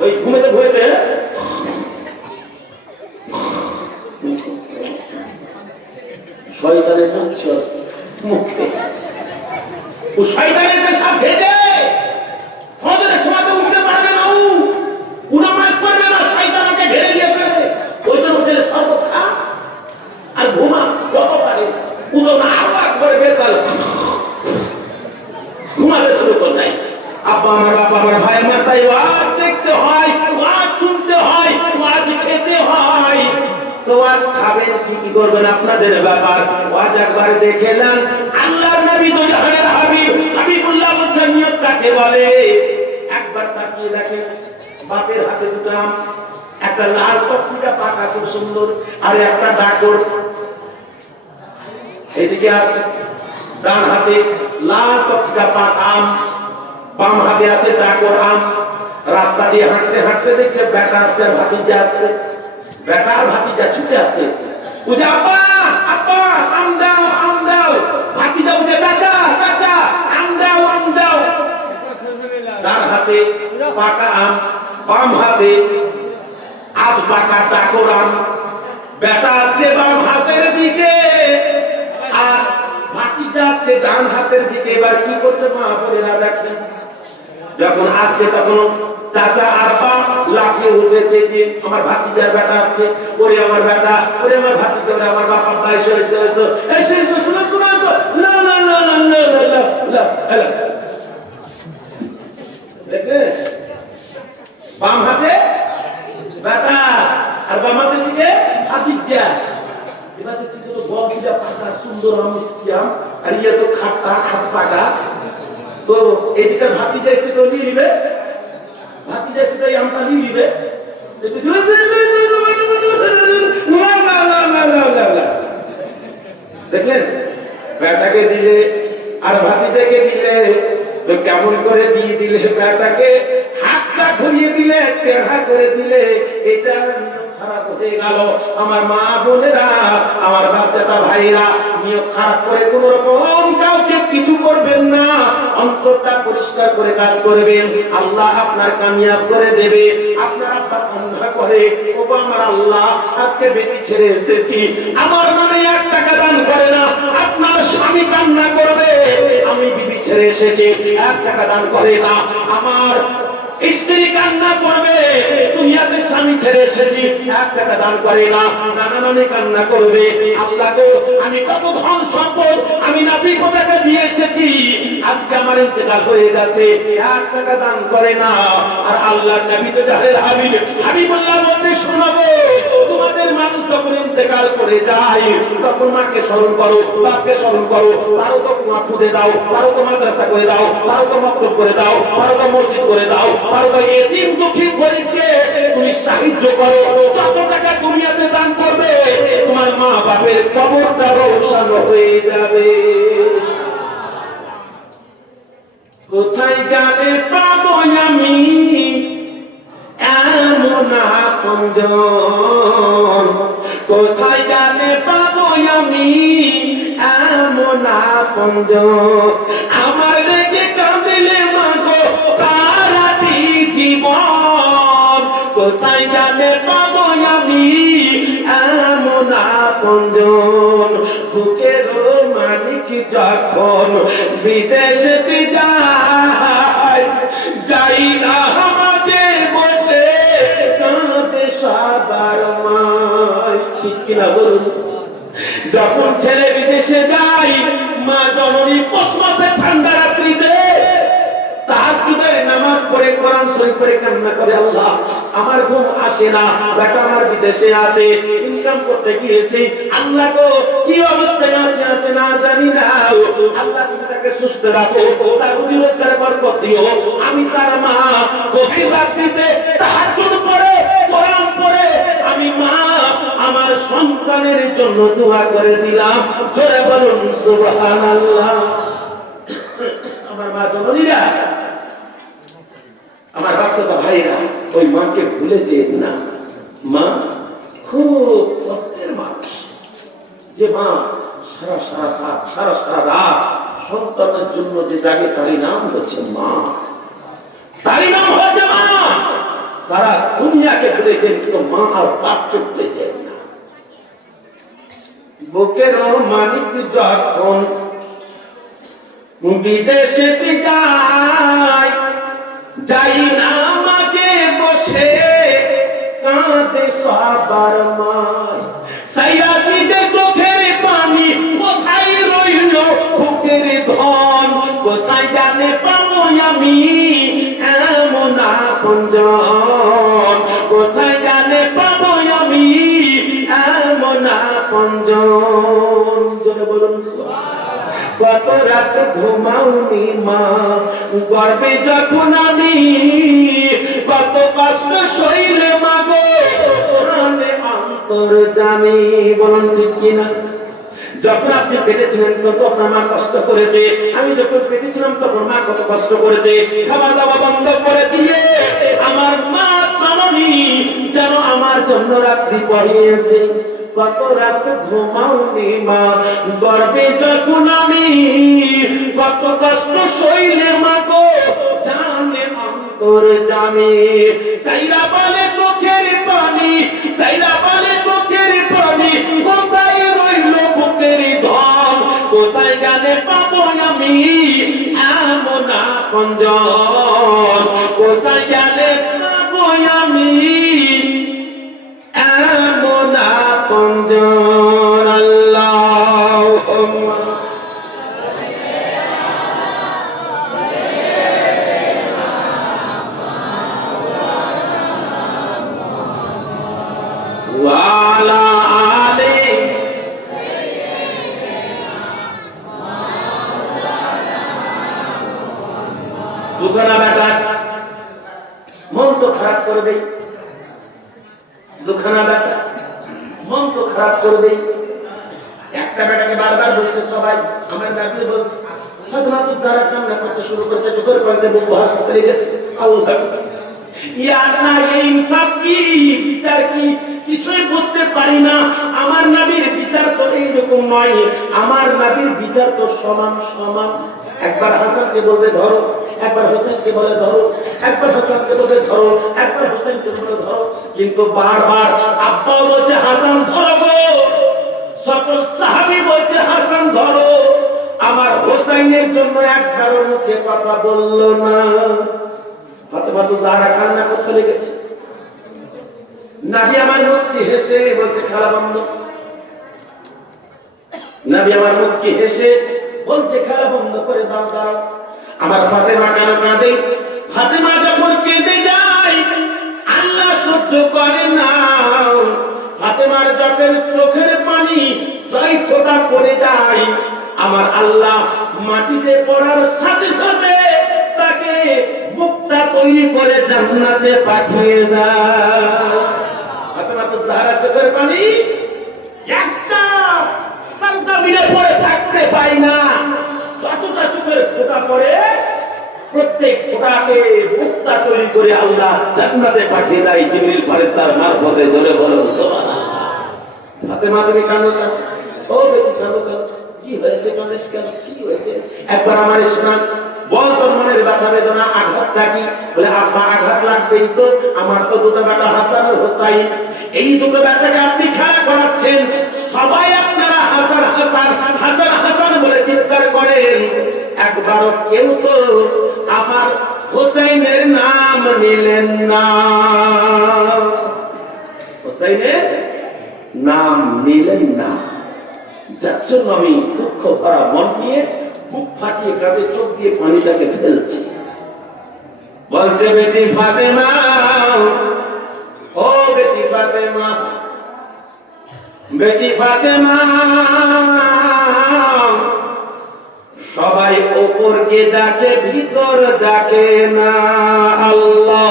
ওই ঘুমেতে ঘুমেতে শয়তানের মুখে ও শয়তানের পেশাব খেয়েছে। ফজরের সময় উঠতে পারবে না, উনামাজ পড়বে না, শয়তানকে ঘিরে দিয়েছে। ওই জন্য ছেলে শরবত খা আর ঘুমা, যত পারে উদো না আরো একবার বেতাল ঘুমাতে শুরু করে দেয়। আব্বা আমার, বাবা আমার, ভাই আমার, তাই ওয়াজ দেখতে হয়, ওয়াজ শুনতে হয়, ওয়াজ খেতে হয়। তো ওয়াজ খাবেন কি করবেন আপনাদের ব্যাপার। ওয়াজ একবার দেখে নেন। আল্লাহর নবী তো জাহানের হাবিব, হাবিবুল্লাহ বলছেন নিয়ত কাকে বলে। একবার তাকিয়ে দেখেন, বাপের হাতে দুটো আম, একটা লাল টকটকা পাকা খুব সুন্দর, আর একটা ডাকর এদিকে আছে। ডান হাতে লাল টকটকা পাকা আম, বাম হাতে আছে ডাকর আম। রাস্তা দিয়ে হাঁটতে হাঁটতে দেখছে বেটা আসছে আর ভাতিজা আসছে। বেটা আর ভাতিজা ছুটে আসছে, বুঝে আব্বা আব্বা আম দাও, আম দাও। ভাতিজা বুঝে চাচা চাচা আম দাও, আম দাও। ডান হাতে পাকা আম, বাম হাতে আধ পাকা ডাকর আম। বেটা আসছে বাম হাতের দিকে আর ভাতিজা আসছে ডান হাতের দিকে। এবার কি করছে মা বোনেরা দেখেন, যখন আসছে তখন চাচা আর বাপ লাফিয়ে উঠেছে যে আমার ভাতিজার বেটা আসছে, ওরে আমার বেটা, ওরে আমার ভাতিজা, ওরে আমার বাপ, আব্বা এসে এসে এসে এসে এসে শোনো শোনো এসো। না না না না না না না না, দেখলে বাম হাতে বেটা আর বাম হাতে দিকে ভাতিজা। এবার দেখছি তো গলজিটা পাকা সুন্দর মিষ্টি আম, আর ইয়ে তো খাট্টা হাত পাকা। তো এদিকে ভাতিজা এসে তো নিয়ে নিবে, ভাতিজা এসে তো এই আমটা নিয়ে নিবে। দেখলেন, বেটাকে দিলে আর ভাতিজাকে দিলে তো কেমন করে দিয়ে দিলে। বেটাকে হাতটা ঘুরিয়ে দিলে, টেढ़া করে দিলে, এটা খারাপ হয়ে গেল। আমার মা বোনেরা, আমার বাচ্চা ভাইরা, নিয়ত খারাপ করে কোন রকম কাউকে কিছু করবেন না। অন্তরটা পরিষ্কার করে কাজ করবেন, আল্লাহ আপনার কামিয়াব করে দেবে। আপনার আব্বা কান্না করে, ও আমার আল্লাহ আজকে বেটি ছেড়ে এসেছি, আমার নামে 1 টাকা দান করে না। আপনার স্বামী কান্না করবে, আমি বিবি ছেড়ে এসেছি, 1 টাকা দান করে না। আমার স্ত্রী কান্না করবে, দুনিয়াতে স্বামী ছেড়ে এসেছি, 1 টাকা দান করে না। নানা নানি কান্না করবে, আল্লাহ গো আমি কত ধন সম্পদ আমি নাতি কোটাকে দিয়ে এসেছি, আজকে আমার ইন্তেকাল হয়ে গেছে, 1 টাকা দান করে না। আর আল্লাহর নবী তো জাহের হাবিব, হাবিবুল্লাহ বলছে শোনো গো, তোমাদের মানুষ যখন ইন্তেকাল করে যায় তখন মাকে স্মরণ করো, বাপকে স্মরণ করো, পারো তো কুয়া খুঁড়ে দাও, পারো তো মাদ্রাসা করে দাও, পারো তো মক্তব করে দাও, পারো তো মসজিদ করে দাও, পারো তো এতিম দুঃখী গরিবকে তুমি সাহায্য করো। যত টাকা দুনিয়াতে দান করবে তোমার মা বাপের কবরটা রওশন হয়ে যাবে। কোথায় গেলে পাবো আমি এমন আপনজন, কোথায় গেলে পাবো আমি এমন আপনজন, আমার রেখে কাঁদিলে মাগো সারাটি জীবন, কোথায় গেলে পাবো আমি এমন আপনজন, বুকের মানিক যখন বিদেশে যায়, যাই না মাঝে বসে কাঁদে সবার মায়। ঠিক কিনা বলুন? যখন ছেলে বিদেশে যায় মা জননী পৌষ মাসের ঠান্ডা রাত্রিতে তাহাজ্জুদের নামাজ পড়ে কোরআন শরীফ পড়ে কান্না করে, আল্লাহ আমার ঘুম আসে না, বেটা আমার বিদেশে আছে, ইনকাম করতে গিয়েছে, আল্লাহ গো কি অবস্থায় আছে না জানি না, আল্লাহ তুমি তাকে সুস্থ রাখো, তার রুজি রোজগারে বরকত দিও। আমি তার মা গভীর রাত্রিতে তাহাজ্জুদ পড়ে কোরআন পড়ে আমি মা আমার সন্তানের জন্য দোয়া করে দিলাম। জোরে বলুন সুবহানাল্লাহ। আমার মা জননীরা, আমার বাচ্চা ভাইরা, ওই মাকে ভুলে যেত না। মা খুব কষ্টের মানুষ, যে মা সারা রাত সন্তানের জন্য যে জাগে তারই নাম হচ্ছে মা, তারই নাম হচ্ছে মা। সারা দুনিয়াকে ভুলেছেন কিন্তু মা আর বাপকে ভুলেছেন না। বুকের মানিক যখন বিদেশে যাই না মাঝে বসে কাঁদে সবার মায়, সাইয়া নিজে চোখের পানি কোথায় রইল বুকের ধন, কোথায় জানে পাবো আমি এমন আপনজন, কোথায় জানে পাবো আমি এমন আপনজন। জোরে বলুন কত রাত ঘুমাওনি মা গর্বে যখন আমি, কত কষ্ট সইলে মাগো অন্তর জানি। বলুন ঠিক কিনা? যখন আপনি পেটেছিলেন তত আপনার মা কষ্ট করেছে, আমি যখন পেটেছিলাম তখন মা কত কষ্ট করেছে। খাওয়া দাওয়া বন্ধ করে দিয়ে আমার মা জননী যেন আমার জন্য রাত্রি পড়িয়েছে। কত রাত ঘুমাওনি মা গর্বে যখন আমি, কত কষ্ট সইলে মাগো জানে অন্তর জানে। সাইরা বলে চোখের পানি, সাইরা বলে চোখের পানি, কোথায় রইল বুকের ধন, কোথায় গেলে পাবো আমি এমন আপনজন, কোথায় গেলে পাবো আমি এমন আপনজন। আল্লাহুম্মা ওয়া আলা আলি দুখানা বেটা মন তো খারাপ করে দেয়, দুখানা বেটা মন তো খারাপ করে দেয়। একটা বেটাকে বারবার বলছে সবাই, আমার দাবি বলছে হয়তো যারা কান্না করতে শুরু করছে চোখের পাশে বুকু হাসতে লেগেছে। আল্লাহ ইয়া না এই ইনসাফ কি বিচার কি কিছুই বুঝতে পারি না। আমার নবীর বিচার তো এইরকম নয়, আমার নবীর বিচার তো সমান সমান। একবার হাসানকে বলবে ধরো, একবার হোসেনকে বলে ধরো, একবার হাসানকে বলে ধরো, একবার হোসেনকে বলে ধরো, কিন্তু বারবার আব্বা বলছে হাসান ধরো গো, সকল সাহাবী বলছে হাসান ধরো। আমার হোসেনের জন্য একবার মুখে কথা বললো না। ফাতেমা তো যারা কান্না করতে লেগেছে। নবী আমার মুচকি হেসে বলছে খেলা বন্ধ। নবী আমার মুচকি হেসে বলছে খেলা বন্ধ করে দাও দাও। আমার ফাতেমা কেন কাঁদে? ফাতেমা যখন কেঁদে যায় আল্লাহ সহ্য করে না। ফাতেমার যখন পাকের চোখের পানি জয় ফোঁটা পড়ে যায়, আমার আল্লাহ মাটিতে পড়ার সাথে সাথে তাকে মুক্তা তৈরি করে জান্নাতে পাঠিয়ে দেয়। ফাতেমাতুজ জাহরা চোখের পানি একটা সরজমিনে পড়ে থাকতে পাই না, যতটা চোখের ফোঁটা পড়ে প্রত্যেক ফোঁটাকে মুক্তা তৈরি করে আল্লাহ জান্নাতে পাঠিয়ে দেয় জিবরিল ফেরেশতার মারফতে। জোরে বলুন সুবহানাল্লাহ। ফাতেমা তুমি কাঁদো কেন? ও বেটি কাঁদো কেন? কি হয়েছে? কাঁদিস কেন? কি হয়েছে? একবার আমার শোনা, বল তোর মনের ব্যথা বেদনা আঘাতটা কি? বলে আব্বা আঘাত লাগবেই তো, আমার তো দুটো বেটা হাসান আর হোসাইন, এই দুটো বেটাকে আপনি খেলা করাচ্ছেন, সবাই আপনারা হাসান হাসান হাসান হাসান বলে চিৎকার করেন, একবারও কেউ তো আমার হোসাইনের নাম নিলেন না। হোসাইনের নাম নিলেন না, যার জন্য আমি দুঃখ ভরা মন নিয়ে বুক ফাটিয়ে কাঁধে চোখ দিয়ে পানিটাকে ফেলছি। বলছে বেটি ফাতেমা, ও বেটি ফাতেমা, বেটি ফাতেমা, সবাই ওপরকে ডাকে ভিতর ডাকে না। আল্লাহ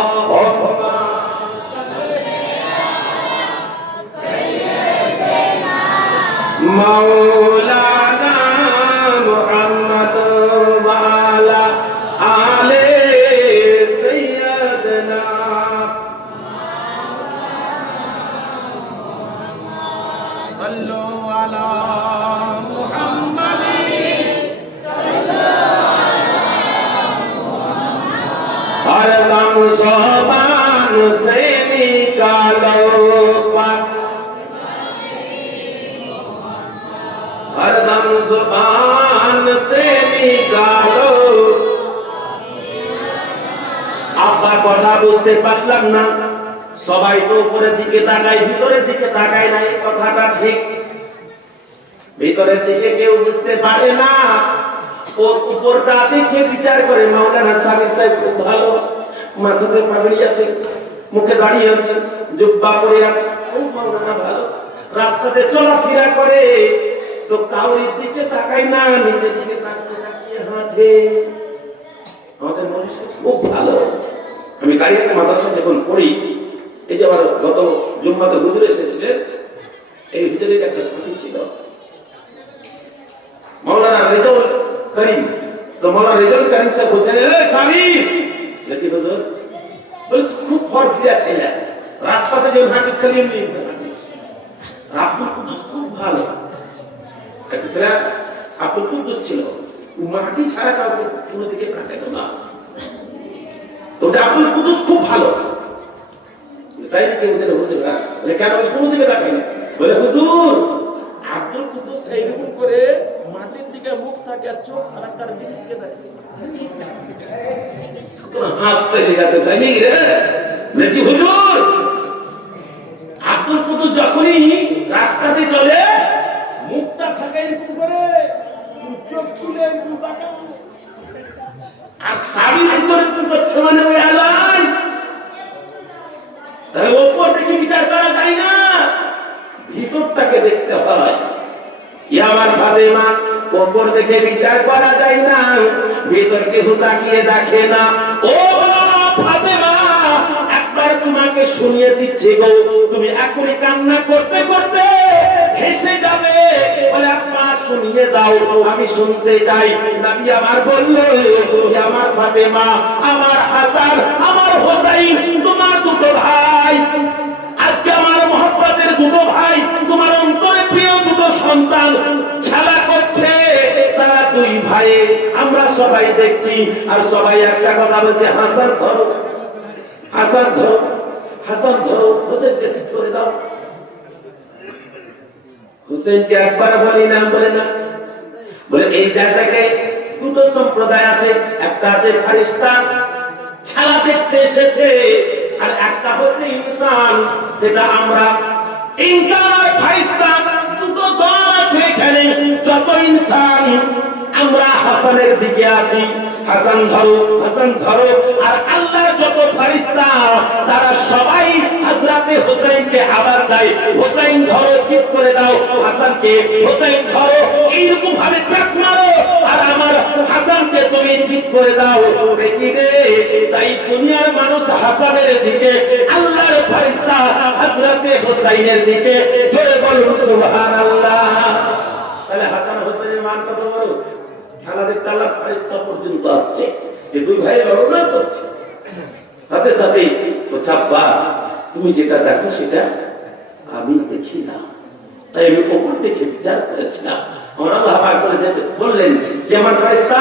মাওলানা মুহাম্মদ ওয়ালা আলে সাইয়্যিদনা সাল্লু আলা মুহাম্মাদ हरदम ज़ुबान से निकालो पाक, हरदम ज़ुबान से निकालो। আব্বা কথা বুঝতে পারলাম না, সবাই তো উপরের দিকে তাকায় ভিতরের দিকে তাকায় না, এই কথাটা ঠিক। ভিতরের দিকে কেউ বুঝতে পারে না, ওর উপরটা দেখে বিচার করে। মাওলানা সাবির সাহেব খুব ভালো, মাথাতে পাগড়ি আছে, মুখে দাঁড়িয়ে আছে, জুব্বা পরে আছে, খুব মাওলানা ভালো, রাস্তাতে চলাফেরা করে তো কাউরির দিকে তাকায় না, নিচের দিকে তাকিয়ে তাকিয়ে হাঁটে। আমাদের মৌলভী সাহেব খুব ভালো। আমি গাড়িয়াতে মাদ্রাসা যখন পড়ি, এই যে আমার গত জুম্মাতে হুজুর এসেছিলেন, এই হুজুরের একটা সাথী ছিল মাওলানা রেজাউল করিম। তো মাওলানা রেজাউল করিম সাহেব বলছেন, এ স্বামী কি হুজুর? বলে খুব ফরফিয়া ছেলে, রাস্তাতে যে হাঁটিস খালি এমনি হাঁটিস। আব্দুল কুদ্দুস খুব ভালো একটা ছেলে, আব্দুল কুদ্দুস ছিল, মাটি ছাড়া কাউকে কোনো দিকে তাকাইতো না। তো আব্দুল কুদ্দুস খুব ভালো, তাই কেউ যেন বুঝে না, কেন কোনো দিকে তাকাই না? বলে হুজুর আব্দুল কুদ্দুস এইরকম করে মাটির দিকে মুখ থাকে আর চোখ ফারাক্কার দিকে তাকায়। হাসতে লেগেছে, তাই নেই রে? বলছি হুজুর আব্দুল কুদ্দুস যখনই রাস্তাতে চলে মুখটা থাকে এরকম করে, চোখ তুলে এরকম তাকায়, আর সাবির করে করছে মানে ওই আলাই। তাহলে ওপর থেকে বিচার করা যায় না, ভিতরটাকে দেখতে হয়। আমার ফাতেমা, ওপর দেখে বিচার করা যায় না, ভিতরকে তাকিয়ে দেখে না। ও ফাতেমা, একবার তোমাকে শুনিয়ে দিচ্ছি গো, তুমি এখনই কান্না করতে করতে হেসে যাবে। বলে আব্বা শুনিয়ে দাও, আমি শুনতে চাই। নবী আমার বললো, আমার ফাতেমা, আমার হাসান, আমার হোসাইন তোমার দুটো ভাই, আজকে আমার মহব্বতের দুটো ভাই, তোমার অন্তরে প্রিয় দুটো সন্তান খেলা করছে, তারা দুই ভাই, আমরা সবাই দেখছি। আর সবাই একটা কথা বলছে, হাসান ধরো, হাসান ধরো, হাসান ধরো, হোসেনকে ঠিক করে দাও। হোসেনকে একবার বলি না, বলে না, বলে এই জায়গাকে দুটো সম্প্রদায় আছে, একটা আছে ফারিস্তা খেলা দেখতে এসেছে, আর একটা হচ্ছে ইনসান, সেটা আমরা। ইনসান আর ফারিস্তা দুটো দল আছে এখানে। যত ইনসান আমরা হাসানের দিকে আছি, হাসান ধরো, হাসান ধরো। আর আল্লাহর যত ফেরেশতা তারা সবাই হযরতে হুসাইনকে আওয়াজ দেয়, হুসাইন ধরো, চিৎ করে দাও হাসানকে, হুসাইন ধরো, এইরকম ভাবে ডাক মারো আর আমার হাসানকে তুমি চিৎ করে দাও। বেটি রে, তাই দুনিয়ার মানুষ হাসানের দিকে, আল্লাহর ফেরেশতা হযরতে হুসাইনের দিকে। জোরে বলুন সুবহানাল্লাহ। তাহলে হাসান হুসাইনের মান কত বড়? খেলা দেখতে আল্লাহর ফেরেশতা পর্যন্ত আসছে যে দুই ভাই লড়াই করছে, সাথে সাথে বলছে আব্বা তুমি যেটা দেখো সেটা আমি দেখি না, তাই আমি ওপর থেকে বিচার করেছিলাম। আমার আল্লাহ পাক বললেন যে আমার ফেরেশতা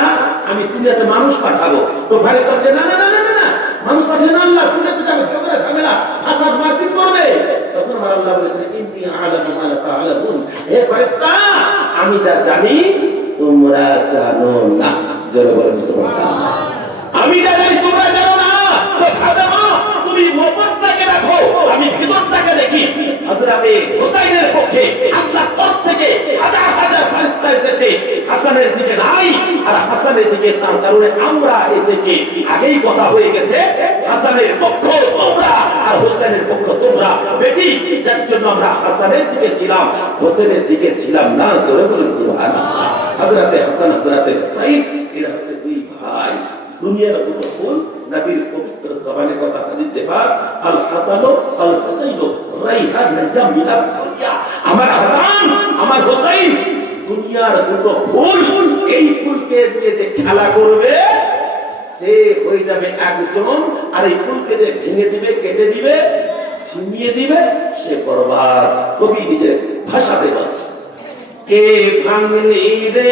আমি দুনিয়াতে মানুষ পাঠাবো। তো ফেরেশতা বলছে না না না না না, মানুষ পাঠালে না আল্লাহ, দুনিয়াতে যাবে ঝগড়া ঝামেলা হাসাদ মারপিট করবে। তখন আমার আল্লাহ বলেছেন ইন্নী আ'লামু মা লা তা'লামুন, হে ফেরেশতা আমি যা জানি তোমরা জানো না। জোরে বলেন সুবহানাল্লাহ। আমি যা জানি তোমরা জানো না। তো খাদেমা তুমি ওপরটাকে রাখো, আমি ভিতরটাকে দেখি। হযরতে হুসাইনের পক্ষে আল্লাহর তরফ থেকে হাজার হাজার ফেরেশতা এসেছে, হাসানের দিকে নাই, আর হাসানের দিকে তার কারণে আমরা এসেছি। আগেই কথা হয়ে গেছে হাসানের পক্ষ তোমরা আর হুসাইনের পক্ষ তোমরা। বেটি যার জন্য আমরা হাসানের দিকে ছিলাম, হুসাইনের দিকে ছিলাম না। জোরে বলেন সুবহানাল্লাহ। হযরতে হাসান হযরতে হুসাইন এরা হচ্ছে দুই ভাই। দুনিয়ার দুটো ফুল, নবীর পবিত্র জবানে কথা হাদিসে পাক আল হাসান আল হুসাইন রাইহান জামিলা দুনিয়া। আমার হাসান আমার হুসাইন দুনিয়ার দুটো ফুল, এই ফুলকে দিয়ে যে খেলা করবে সে হয়ে যাবে একজন, আর এই ফুলকে যে ভেঙে দিবে, কেটে দিবে, ছিনিয়ে দিবে, সে বরবাদ। কবি নিজের ভাষাতে বলছে কে ভাঙলি রে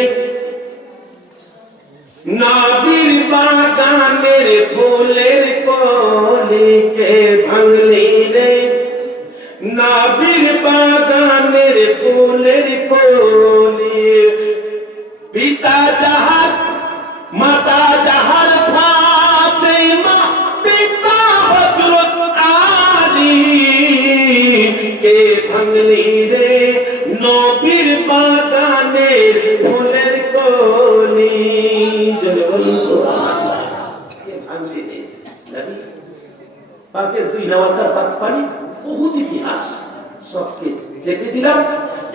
নবীর বাগানের ফুলের কলি, কে ভাঙলি রে নবীর বাগানের ফুলের কলি। পিতা যাহার মাতা যাহার ফাতেমা, পিতা হযরত আলী, কে ভাঙলি রে নবীর বাগানের ফুলের কলি। জোরে বলুন সুবহানাল্লাহ। কে ভাঙলি রে নবী পাকের দুই নওয়াসার পাঁচ পানি, বহুত ইতিহাস সবকে চেপে দিলাম।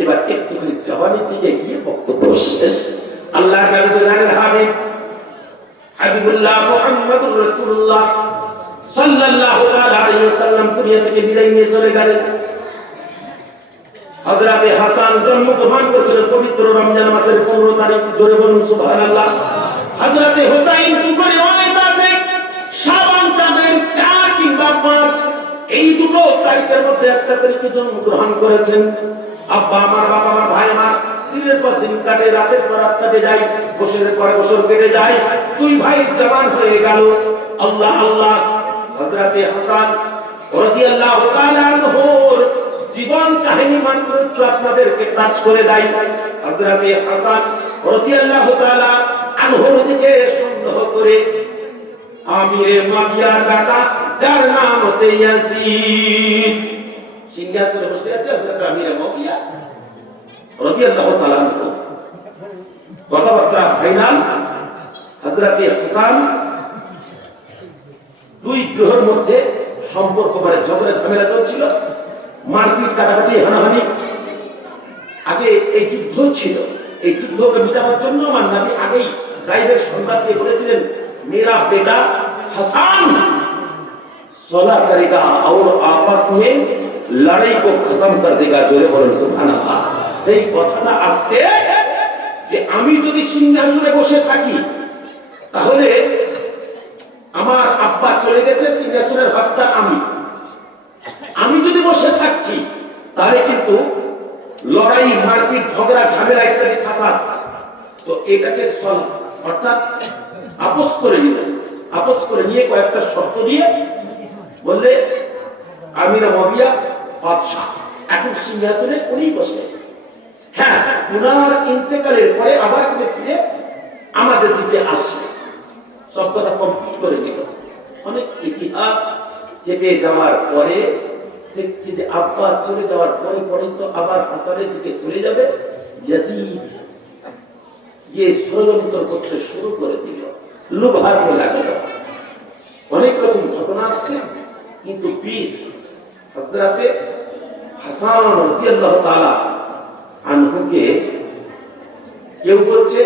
এবার একটুখানি জবানের দিকে গিয়ে বক্তব্য শেষ। আল্লাহর নবী তো জানেন হাবিব, হাবিবুল্লাহ মুহাম্মদুর রাসূলুল্লাহ সাল্লাল্লাহু আলাইহি ওয়াসাল্লাম দুনিয়া থেকে বিদায় নিয়ে চলে গেলেন। হযরতে হাসান জন্মগ্রহণ করেছিলেন পবিত্র রমজান মাসের 15 তারিখ। জোরে বলুন সুবহানাল্লাহ। হযরতে হুসাইন দুটো রিওয়ায়াত আছে, শাবান চাঁদের 4 কিংবা 5, এই দুটো তারিখের মধ্যে একটা তারিখে জন্মগ্রহণ করেছেন। আব্বা আমার, বাবা আমার, ভাই আমার দিনের পর দিন কাটে, রাতের পর রাত কাটে যায়, বছরের পর বছর কেটে যায়। দুই ভাই জওয়ান হয়ে গেল। আল্লাহ আল্লাহ। হযরতে হাসান রাদিয়াল্লাহু তাআলা আনহুর জীবন কাহিনী মাত্র আপনাদেরকে টাচ করে দেয়। হযরতে হাসান রাদিয়াল্লাহু তাআলা আনহুর দিকে সন্দেহ করে আমিরে মাবিয়ার বেটা যার নাম হচ্ছে ইয়াজিদ, সিংহাসনে বসে আছে হযরত আমিরে মাবিয়া রাদিয়াল্লাহু তাআলা আনহু। কথাবার্তা ফাইনাল। হযরতে হাসান দুই গ্রহের মধ্যে সম্পর্ক, মানে ঝগড়া ঝামেলা চলছিল, মারপিট কাটাকাটি হানাহানি। আগে এই যুদ্ধ ছিল, এই যুদ্ধকে মিটাবার জন্য আমার নবী আগেই গায়েবের সংবাদকে বলেছিলেন मेरा बेटा हसन सोलह करेगा और आपस में लड़ाई को खत्म कर देगा। जोरे बोलें सुभान अल्लाह। সেই কথাটা আসছে যে আমি যদি সিংহাসনে বসে থাকি তাহলে আমার আব্বা চলে গেছে, সিংহাসনের হকটা আমি যদি বসে থাকছি তাহলে কিন্তু লড়াই, মারপিট, ঝগড়া, ঝামেলা ইত্যাদি ফাসাদ। তো এটাকে সলভ অর্থাৎ আপোষ করে নিলেন। আপোষ করে নিয়ে কয়েকটা শর্ত দিয়ে বললে আমিরা মাবিয়া বাদশা এখন সিংহাসনে উনি বসলেন। হ্যাঁ, ওনার ইন্তেকালের পরে আবার কিন্তু ফিরে আমাদের দিকে আসবে। সব কথা কমপ্লিট করে নিল। অনেক ইতিহাস চেপে যাওয়ার পরে দেখছি যে আব্বা চলে যাওয়ার পরে পরে তো আবার হাসানের দিকে চলে যাবে। ইয়াজিদ ষড়যন্ত্র করতে শুরু করে দিল। লুভাতে লাগল। অনেক রকম ঘটনা আছে, কিন্তু পিস হযরতে হাসান রাদিয়াল্লাহু তাআলা আনহুকে কেউ বলছে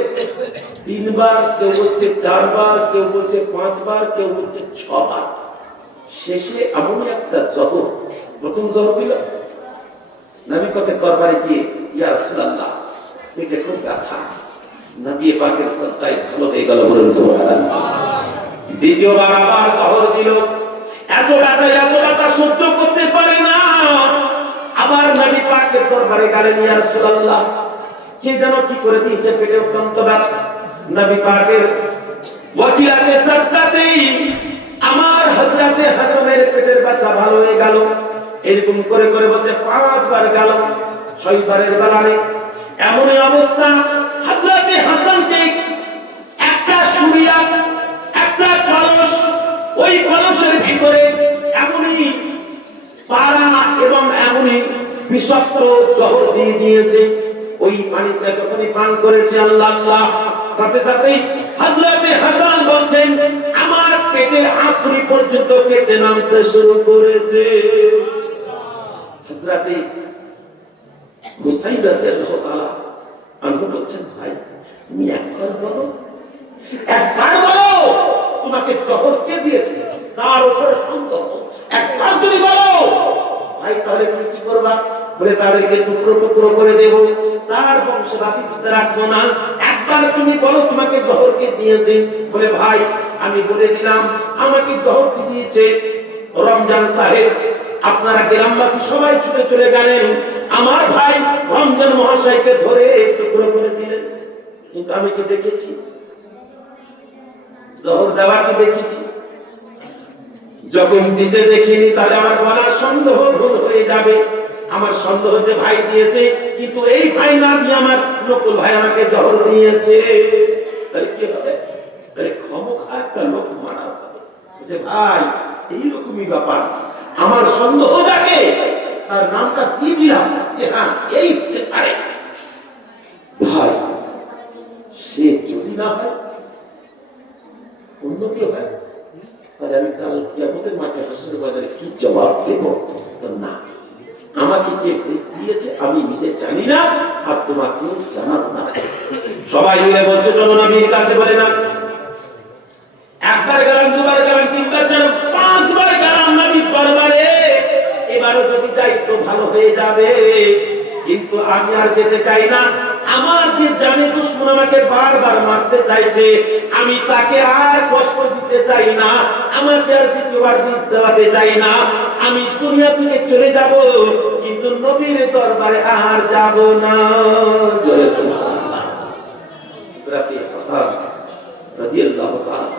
3 বার, কেউ বলছে 4 বার, কেউ বলছে 5 বার, কেউ বলছে 6 বার। শেষে এমন একটা জহর, প্রথম জহর হইল নবী পাকের দরবারে গিয়ে, ইয়া রাসূলুল্লাহ পেটে খুব ব্যথা, নবী পাকের সাদকায় ভালো হয়ে গেল, বলেন সুবহানাল্লাহ। দ্বিতীয়বার আবার জহর দিল, এত ব্যথা সহ্য করতে পারে না, আবার নবী পাকের দরবারে গেলেন, ইয়া রাসূলুল্লাহ কে যেন কি করে দিয়েছে, পেটে অত্যন্ত ব্যথা। নবী পাকের ওসিলাতে সাদকাতেই আমার হযরতে হাসানের পেটের ব্যথা ভালো হয়ে গেল। এরকম করে করে বলছে 5 বার গেল, 6 বারের বেলায় এমনই অবস্থা, হযরতে হাসানকে একটা সুরিয়া, একটা কলস, ওই কলসের ভিতরে এমনই পারা এবং এমনই বিষাক্ত জহর দিয়ে দিয়েছে। ওই পানিটা যখনই পান করেছে, আল্লাহ আল্লাহ, সাথে সাথেই হযরতে হাসান বলছেন আমার পেটের আঁতুড়ি পর্যন্ত কেটে নামতে শুরু করেছে। হযরতে হুসাইন রাদিয়াল্লাহু তাআলা আনহু বলছেন, ভাই তুমি একবার বলো তোমাকে জহর কে দিয়েছে, তার উপরে সন্দেহ, একবার তুমি বলো। ভাই তাহলে তুমি কি করবা? বলে তাদেরকে টুকরো টুকরো করে দেব, তার বংশ জাতিতে রাখবো না, একবার তুমি বলো তোমাকে জহর কে দিয়েছে। বলে ভাই আমি বলে দিলাম, আমাকে জহর কি দিয়েছে রমজান সাহেব। আপনারা গ্রামবাসী সবাই ছুটে চলে গেলেন, আমার ভাই রমজান মহাশয়কে ধরে টুকরো করে দিলেন। কিন্তু আমি কি দেখেছি জহর দেওয়াকে দেখেছি, যখন দিতে দেখিনি তাহলে আমার বলার সন্দেহ ভুল হয়ে যাবে। আমার সন্দেহ যে ভাই দিয়েছে, কিন্তু এই ভাই না দিয়ে আমার নকুল ভাই আমাকে জহর দিয়েছে, তাহলে কি হবে? তাহলে ক্ষমতা একটা লোক মারা হবে যে ভাই এইরকমই ব্যাপার, আমার সন্দেহ যাকে তার নামটা দিয়ে দিলাম যে হ্যাঁ এই হতে পারে। ভাই সে যদি না হয় অন্য কেউ হয়, তাহলে আমি কাল কিয়ামতের মাঠে হাসরের বাজারে কি জবাব দেব? না, আমাকে কে ঘুষ দিয়েছে আমি নিজে জানি না, আর তোমাকেও জানাবো না। সবাই মিলে বলছে চলো নবীর কাছে, বলে না একবার গেলাম, দুবার গেলাম, তিনবার গেলাম, 5 বার গেলাম নবীর দরবারে, এবারও যদি যাই তো ভালো হয়ে যাবে, কিন্তু আমি আর যেতে চাই না। আমার যে জানে দুশমন আমাকে বারবার মারতে চাইছে, আমি তাকে আর কষ্ট দিতে চাই না, আমাকে আর দ্বিতীয়বার বিষ দেওয়াতে চাই না। আমি দুনিয়া থেকে চলে যাব, কিন্তু নবীর দরবারে আর যাব না। জোরে সুবহানাল্লাহ। হযরত হাসান রাদিয়াল্লাহু তাআলা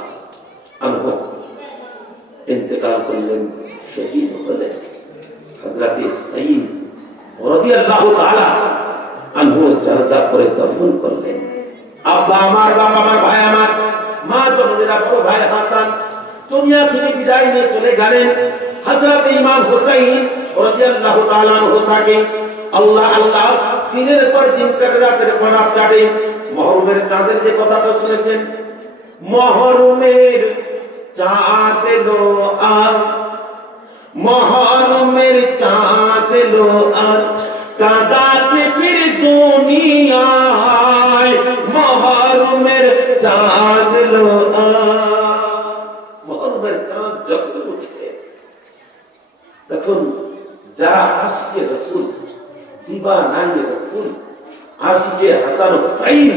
আনহু ইন্তেকাল করলেন, শহীদ হলেন। হযরত হুসাইন রাদিয়াল্লাহু তাআলা আনহু জানাজা করে দাফন করলেন। আব্বা আমার, বাবা আমার, ভাই আমার, মা জননীরা, বড় ভাই হাসান দুনিয়া থেকে বিদায় নিয়ে চলে গেলেন। হযরত ইমাম হুসাইন রাদিয়াল্লাহু তাআলা আনহু থাকে আল্লাহ আল্লাহ, দিনের পর দিন কাটে, রাতের পর রাত কাটে। মুহররমের চাঁদের যে কথাটা শুনেছেন, মুহররমের চাঁদ এলো আর, মুহররমের চাঁদ এলো আর, কাঁদাতে ফির দুনিয়ায়, মুহররমের চাঁদ এলো আর। মুহররমের চাঁদ যখন উঠে, তখন যারা আশিকে রাসূল, দিওয়ানায়ে রাসূল, আশিকে হাসান হুসাইন,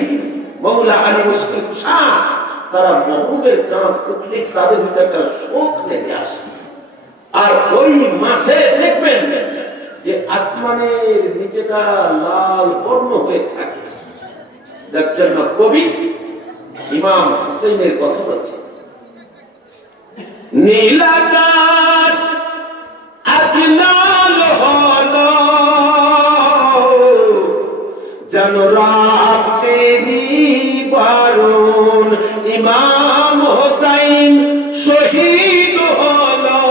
মাওলা আলী মুশকিল শাহ, তারা মুহররমের চাঁদ উঠলে তাদের ভিতরে একটা শোক নেমে আসে। আর ওই মাসে দেখবেন যে আসমানের নিচেটা লাল বর্ণ হয়ে থাকে, যার জন্য কবি ইমাম হুসাইনের কথা বলছে, নীল আকাশ আজ লাল হলো, যেন রাতেরি বারণ, ইমাম হুসাইন শহীদ হলো,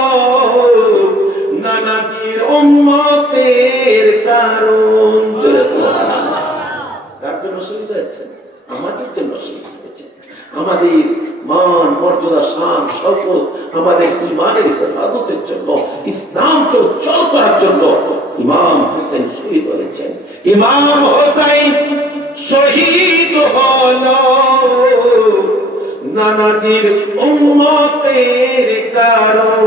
নানাজির উম্মতের কারণ। জোরে সুবহানাল্লাহ। কার জন্য শহীদ হয়েছে? আমাদের জন্য শহীদ হয়েছে। আমাদের মান মর্যাদা শান সম্পদ আমাদের ইমানের হেফাজতের জন্য ইসলামকে উজ্জ্বল করার জন্য ইমাম হোসেন শহীদ হয়েছেন। ইমাম হোসেন শহীদ হলো নানাজির উম্মতের কারণ।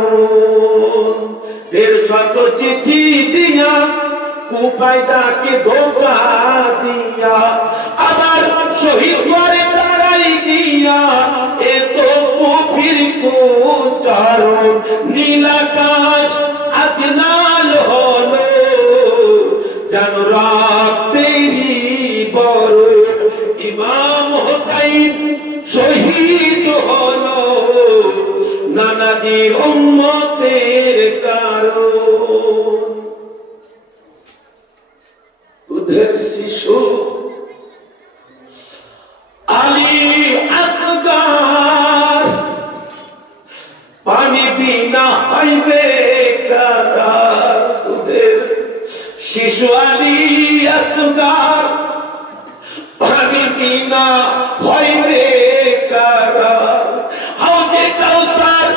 150 চিঠি দিয়া কুফায়দাকে ধোঁকা দিয়া আবার শহীদ করে তারাই দিয়া এত কুফির কুচারণ। নীলাকাশ আজ লাল হলো যেন রাতেরই বড়। ইমাম হোসেন শহীদ হলো নানাজির উম্মতের কারণ। দুধের শিশু আলী আসগার পানি বিনা হইবে কারার। দুধের শিশু আলী আসগার পানি বিনা হইবে কারার। হাউজে কাউসার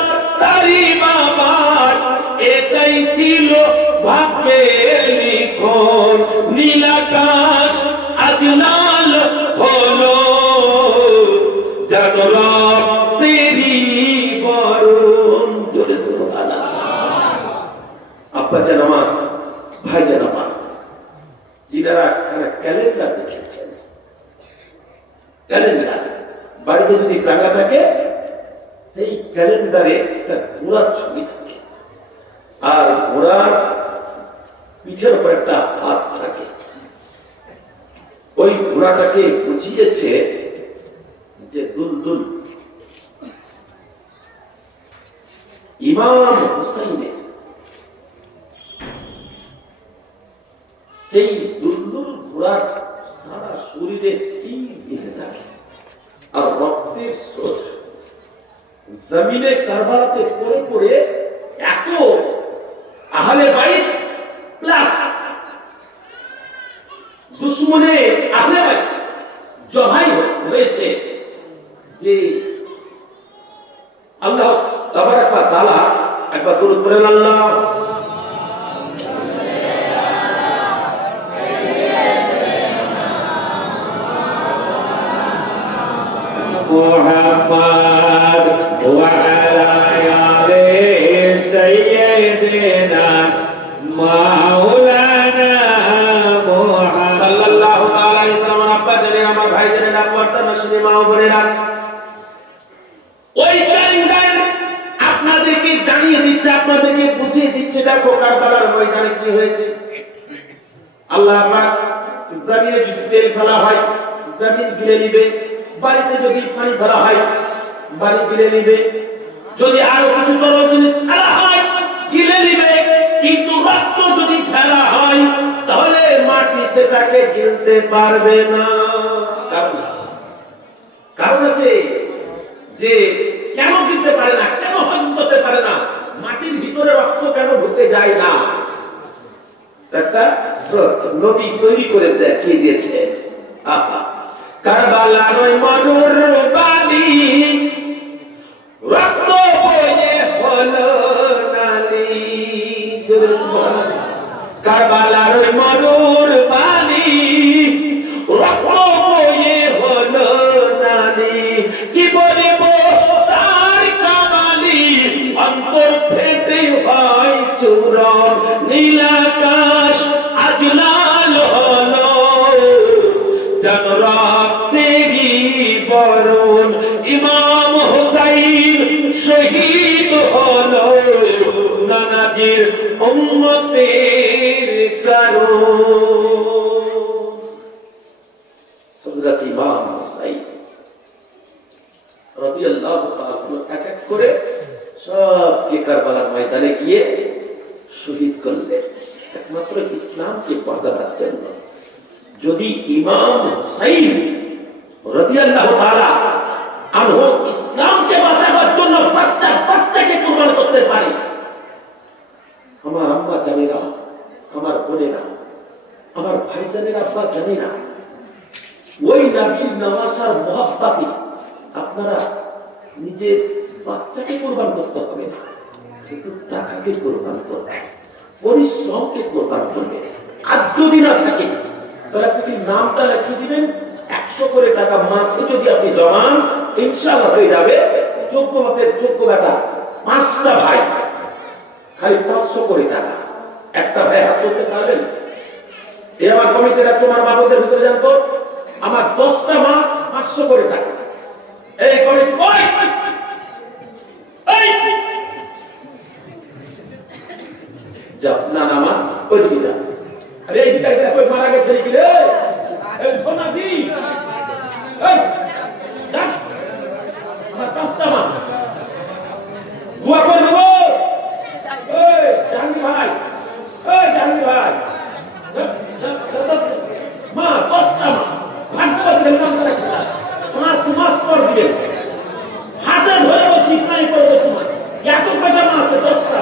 তারি বাবার এটাই ছিল ভাগ্যের লিখন। নীলাকাশ আজ লাল হলো যেন রাতেরই বরণ। জোরে সুবহানাল্লাহ। আব্বা জান আমার, ভাই জান আমার, যিনারা ক্যালেন্ডার দেখেছেন, ক্যালেন্ডার বাড়িতে যদি টাকা থাকে সেই ক্যালেন্ডারে একটা ঘোড়ার ছবি থাকে আর ঘোড়ার পিঠের উপর একটা হাত থাকে। ওই ঘোড়াটাকে বুঝিয়েছে যে দুলদুল। ইমাম হুসাইনের সেই দুলদুল ঘোড়ার সারা শরীরে তীর দিতে থাকে আর রক্তের স্রোত জমিনে কারবালাতে পড়ে পড়ে এত আহলে বাইত প্লাস দুশমনে আহলে বাইত জবাই হয়েছে যে আল্লাহ তাবারাক ওয়া তাআলা একবার দরুদ পড়েন আল্লাহ মুহাম্মদ ওয়া আলা আলি সাইয়্যিদিনা মাওলানা মুহাম্মদ সাল্লাল্লাহু তাআলা আলাইহি সাল্লাম। আব্বা জানেন, আমার ভাই জানেন, আপনারা নসিবে মা বোনেরা, ওই ক্যালেন্ডার আপনাদেরকে জানিয়ে দিচ্ছে, আপনাদেরকে বুঝিয়ে দিচ্ছে দেখো কারবালার ময়দানে কি হয়েছে। আল্লাহ পাক জমিনে যদি তেল ফেলা হয় জমিন গিলে নিবে, বাড়িতে যদি পানি ফেলা হয় বাড়ি গিলে নিবে, যদি আরো কিছু তরল জিনিস ফেলা হয় গিলে নিবে, কিন্তু রক্ত যদি ফেলা হয় তাহলে মাটি সেটাকে গিলতে পারবে না। কারণ আছে যে কেন গিলতে পারে না, কেন হজম করতে পারে না, মাটির ভিতরে রক্ত কেন ঢুকে যায় না। একটা স্রোত নদী তৈরি করে দেখিয়ে দিয়েছে। কারবালার ওই মনুর বালি রক্ত বয়ে হলো নালি। কারবালার ওই মনুর বালি রক্ত বয়ে হলো নালি। কি বলিব তার কামালি, অন্তর ফেটে হয় চূরণ। নীলাকাশ আজ লাল হলো যেন রাতেরই বরণ। ইমাম হুসাইন শহীদ হলো নানাজির উম্মতের কারণ। হযরত ইমাম হুসাইন রাদিয়াল্লাহু তাআলা এক এক করে সবকে কারবালার ময়দানে গিয়ে শহীদ করলেন একমাত্র ইসলামকে বাঁচাবার জন্য। যদি ইমাম হুসাইন রাদিয়াল্লাহু তাআলা আনহু ইসলামকে বাঁচাবার জন্য বাচ্চাকে কুরবান করতে পারে, আমার আম্মা জানেরা, আমার বোনেরা, আমার ভাইজানেরা, আব্বা জানেরা, ওই নবীর নওয়াসার মহব্বতে আপনারা নিজের বাচ্চাকে কোরবান করতে হবে না, কিন্তু টাকাকে কোরবান করবে, পরিশ্রমকে কোরবান করবে। আর যদি না থাকে তাহলে আপনি নামটা লিখে দিবেন, 100 করে টাকা মাসে যদি আপনি জমান, ইনশাআল্লাহ হয়ে যাবে যোগ্য বাপের যোগ্য বেটা। 5টা ভাই খালি 500 করে টাকা, একটা ভাই হাত করতে পারবেন? এই আমার কমিটিরা তোমার বাবুদের ভিতরে জানতো, আমার 10টা মা 500 করে টাকা। এই কমিটি কই? এই যাও না না মা ওই দিকে যাও। আরে এই দিকে কই মারা গেছে নাকি রে? এই সোনাজি এই দেখ আমার 5টা মা দোয়া করে দেবো। এই জাহাঙ্গীর ভাই, এই জাহাঙ্গীর ভাই মা 10টা মা ভাগ্য দিলেন নাম করে 5 মাস পর দিবেন, হাতে ধরে ঠিক নাই করে তোমার এত কয়টা মা আছে? 10টা।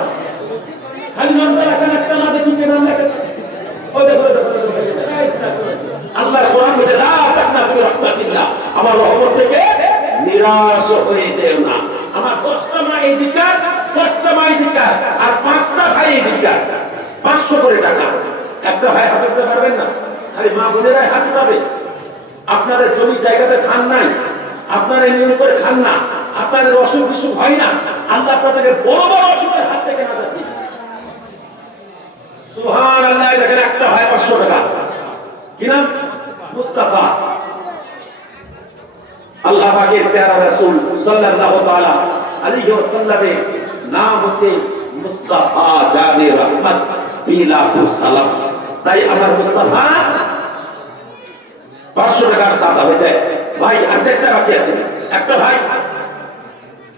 খালি নামটা রাখেন, একটা মা দেখি যে নাম লেখেছে। ও দেখো আল্লাহর কোরআন বলছে লা তাকনাতু মির রাহমাতিল্লাহ, আমার রহমত থেকে নিরাশ হয়ে যেও না। আমার 10টা মা এই দিকার, 10টা মা এই দিকার, আর 5টা ভাই এই দিকার। 500 করে টাকা। একটা ভাই হাতে দিতে পারবেন না, খালি মা বোনেরাই হাত পাবে। আপনাদের জমি জায়গাতে খান নাই, আপনারা নিয়ম করে খান না, আপনাদের অসুখ বিসুখ হয় না, আল্লাহ আপনাদেরকে বড় বড় অসুখের হাত থেকে না যাবে। সুবহানাল্লাহ। দেখেন একটা ভাই 500 টাকা, কি নাম? মুস্তাফা। আল্লাহ পাকের প্যারা রাসূল সাল্লাল্লাহু তাআলা আলাইহি ওয়াসাল্লামের নাম হচ্ছে মুস্তাফা জানে রহমত বিলাহু সালাম। তাই আমার মুস্তাফা 500 টাকার দাদা হয়ে যায়। ভাই আর একটা বাকি আছে, একটা ভাই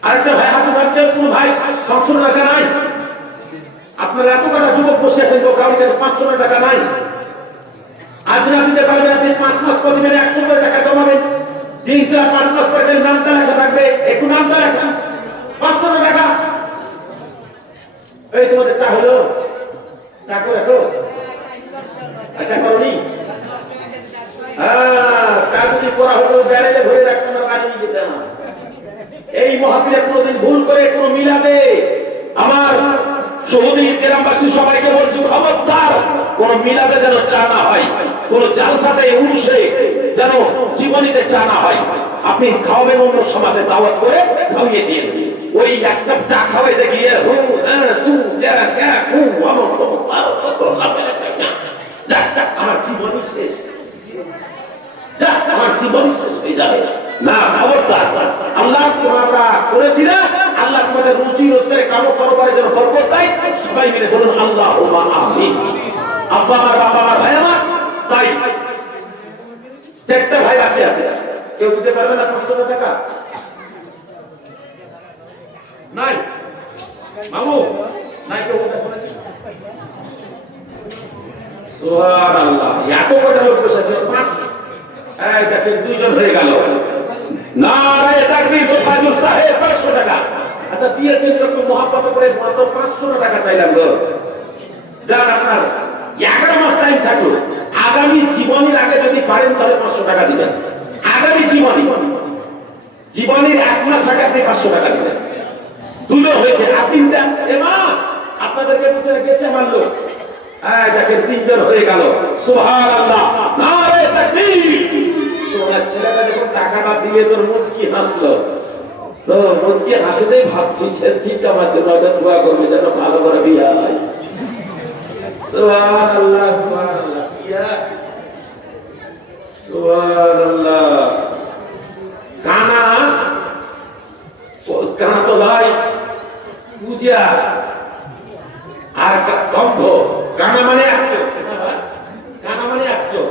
আরেকটা ভাই হাতে ধরছে, কোন ভাই 500 টাকা নাই? আপনারা এত কটা যুবক বসে আছেন, তো কারোর কাছে 500 টাকা নাই। আজ না দিতে পারবেন, আপনি 5 মাস পর দিবেন, 100 করে টাকা জমাবেন। 5 মাস পরে নামটা লেখা থাকবে, একটু নামটা লেখা 500 টাকা। এই তোমাদের চা হলো? চা করেছো? আচ্ছা করনি? হ্যাঁ, চা যদি করা হতো ব্যারেজে ভরে রাখতাম, কাজে নিয়ে যেতাম। এই মাহফিলে কোনোদিন ভুল করে কোনো মিলাদে আমার শহীদ গ্রামবাসী সবাইকে বলছি, খবরদার কোন মিলাদে যেন চা না হয়, কোন জালসাতে উরুসে যেন জীবনীতে চা না হয়। আপনি খাওয়াবেন অন্য সমাজে দাওয়াত করে খাওয়িয়ে দিন। ওই এক কাপ চা খাওয়াইতে গিয়ে আমার জীবনই শেষ, আমার জীবন শেষ হয়ে যাবে না। খবরদার, আল্লাহ তোমরা করেছি না, আল্লাহ তোমাদের রুচি রোজগারে কারোবারে যেন বরকত দেয়। সবাই মিলে বলুন আল্লাহুম্মা আমিন। আব্বা আমার, বাবা আমার, ভাই আমার। তাই 4টা ভাই বাকি আছে, কেউ দিতে পারবে না 500 টাকা? নাই মামু, নাই কেউ বলতে পারে? সুবহানাল্লাহ। এত কটা লোক বসে আছে, 5 এই দেখেন 2 জন হয়ে গেল। নারে তাকবীর। ফাজুল সাহেব 500 টাকা। আচ্ছা দিয়েছেন একটু মহব্বত করে, মাত্র 500 টাকা চাইলাম গো। যান আপনার 11 মাস টাইম থাকলো, আগামী জীবনের আগে যদি পারেন তাহলে 500 টাকা দিবেন। আগামী জীবনের 1 মাস আগে আপনি 500 টাকা দিবেন। 2 জন হয়েছে, আর 3টা। এ মা আপনাদেরকে বুঝে রেখেছে আমার লোক। এই দেখেন 3 জন হয়ে গেল। সুবহানাল্লাহ। নারে তাকবীর। সোনার ছেলেটা যখন টাকাটা দিলে তোর মুচকি হাসলো, তো মুচকি হাসিতেই ভাবছি ঠিক আমার জন্য দোয়া করবে যেন ভালো করে বিয়ে হয়। সুবহানাল্লাহ, সুবহানাল্লাহ, সুবহানাল্লাহ। কানা তো ভাই পূজা আর গন্ধ। কানা মানে 1 চোখ, কানা মানে 1 চোখ,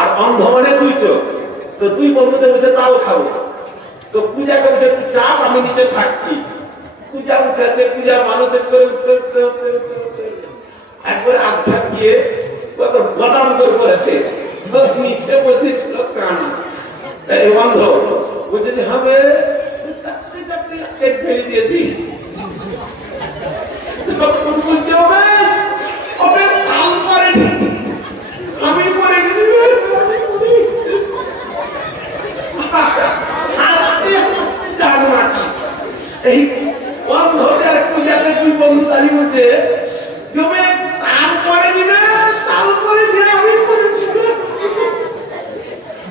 আর অন্ধ মানে 2 চোখ। তো 2 বন্ধুদের বসে তাও খাবো। তো পূজাকে বসে তুই চাপ, আমি নিচে থাকছি। পূজা উঠেছে, পূজা মানুষের করে উঠতে একবারে আধ্যাত্মিক গিয়ে কত গদাম করেছে, নিচে বসেছিল কান। এই বন্ধ বলছে যে হবে চাপতে চাপতে এক ফেলে দিয়েছি। বলতে হবে আমি পরে জানো না দিচ্ছে তুমি তারপরে নিবে তারপরে নিয়ে আমি করেছি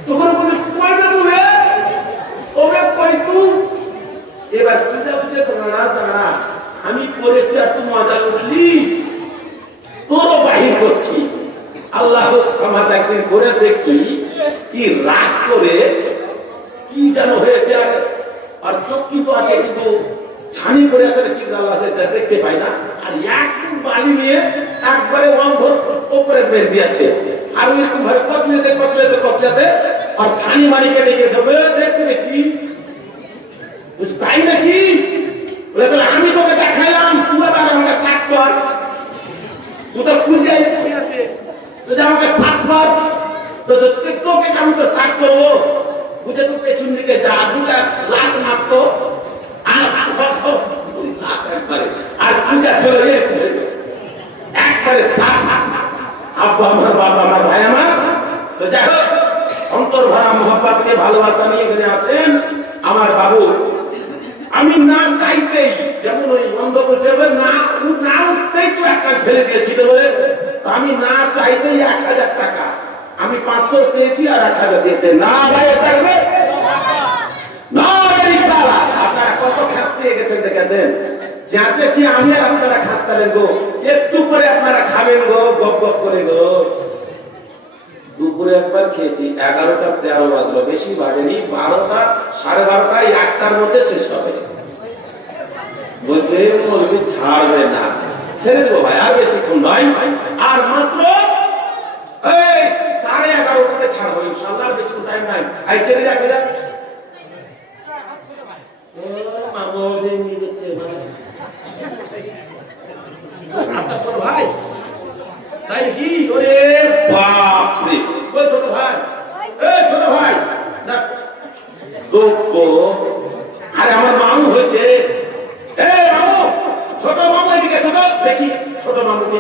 তখন বলে কয়টা তুমি ওবে কই তুই এবার পূজা উঠে দাঁড়া দাঁড়া আমি করেছি আর তুই মজা করলি তোরও বাহির করছি আল্লাহ সামাদ একদিন করেছে কি রাগ করে কি যেন হয়েছে আর চোখ কিন্তু আছে কিন্তু ছানি করে আছে কিন্তু আল্লাহ দেখতে পাই না আর একটু বালি নিয়ে একবারে অন্ধর উপরে বের দিয়েছে আর ওই রকম ভাবে কচলাতে আর ছানি মারি কেটে গেছে দেখতে পেয়েছি তাই নাকি বলে তাহলে আমি তোকে দেখাইলাম তুই আবার আমাকে সাত কর তুই তো পূজায় আছে তুই আমাকে সাত কর তো তোকে আমি তো সাত করবো বুঝে তো পেছন দিকে যা দুটা লাখ মারতো আর পূজা চলে একবারে সাত আব্বা আমার বাবা আমার ভাই আমার তো যাই হোক অন্তর ভরা মোহাম্মদকে ভালোবাসা নিয়ে এখানে আছেন আমার বাবু আমি না চাইতেই যেমন ওই বন্ধ বলছে না উঠতেই তো এক কাজ ফেলে দিয়েছিল বলে আমি না চাইতেই 1000 টাকা আমি 500 চেয়েছি আর 1000 দিয়েছে না ভাই থাকবে না রিসালা আপনারা কত খাস্তে গেছেন দেখেছেন যাচেছি আমি আর আপনারা খাস্তালেন গো একটু করে আপনারা খাবেন গো গপ গপ করে গো দুপুরে একবার খেয়েছি 11টা 13 বাজলো বেশি বাজেনি 12টা 12:30 1টার মধ্যে শেষ হবে বলছে বলবি ছাড়বে না ছেড়ে দেবো ভাই আর বেশিক্ষণ নয় আর মাত্র এই 11:30টাতে ছাড়বো ইনশাআল্লাহ বেশি টাইম নাই আই কেটে রাখে যা ও মামা যে নিয়ে যাচ্ছে ভাই তাই কি ওরে বাপ রে ওই ছোট ভাই এই ছোট ভাই না তো আরে আমার মামু হয়েছে এই মামু ছোট মামু এদিকে ছোট দেখি ছোট মামুকে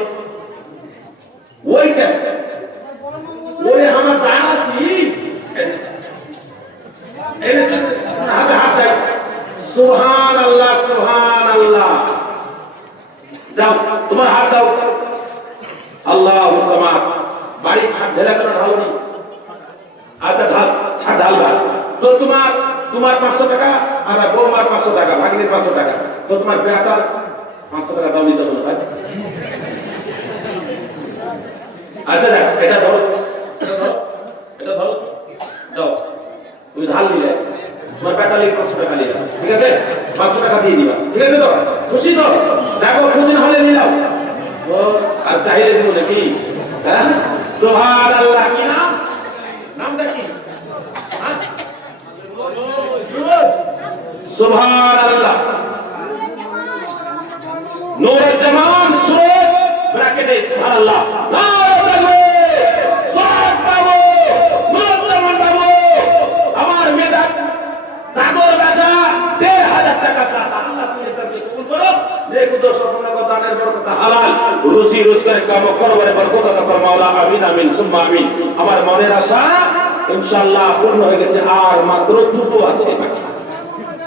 ওইটা ওরে আমার দাসি এই হাত দেয় সুবহানাল্লাহ সুবহানাল্লাহ দাও তোমার হাত দাও আল্লাহু সামাদ বাড়ি ছাদ ঢেলা করে ঢালনি আচ্ছা ছাদ ঢালবা তো তোমার 500 টাকা আর বৌমার 500 টাকা ভাগিনের 500 টাকা তো তোমার বেটার 500 টাকা দাও নিতে হবে ভাই আচ্ছা দেখ এটা ধরো দাও তুমি ঢাল নিলে তোমার বেটা লাগে 500 টাকা নিয়ে ঠিক আছে 500 টাকা দিয়ে দিবা ঠিক আছে তো খুশি তো দেখো খুশি হলে নিয়ে নাও ও আর চাইলে দিব নাকি হ্যাঁ সুবহানাল্লাহ কি নামটা কি সুবহানাল্লাহ নূরুজ্জামান সুরত ব্র্যাকেটে সুবহানাল্লাহ নারে তাকবীর সুরত বাবু নূরুজ্জামান বাবু আমার মেজাজ দাদর বাজা 1500 টাকা দান আল্লাহ তুমি তাকে কবুল করো নেক উদ্দেশ্য পূর্ণ করে দানের বরকত হালাল রুজি রোজগারে কাম করবারে বরকত দান ফরমাও মাওলা আমিন আমিন সুম্মা আমিন আমার মনের আশা ইনশাআল্লাহ পূর্ণ হয়ে গেছে আর মাত্র দুটো আছে বাকি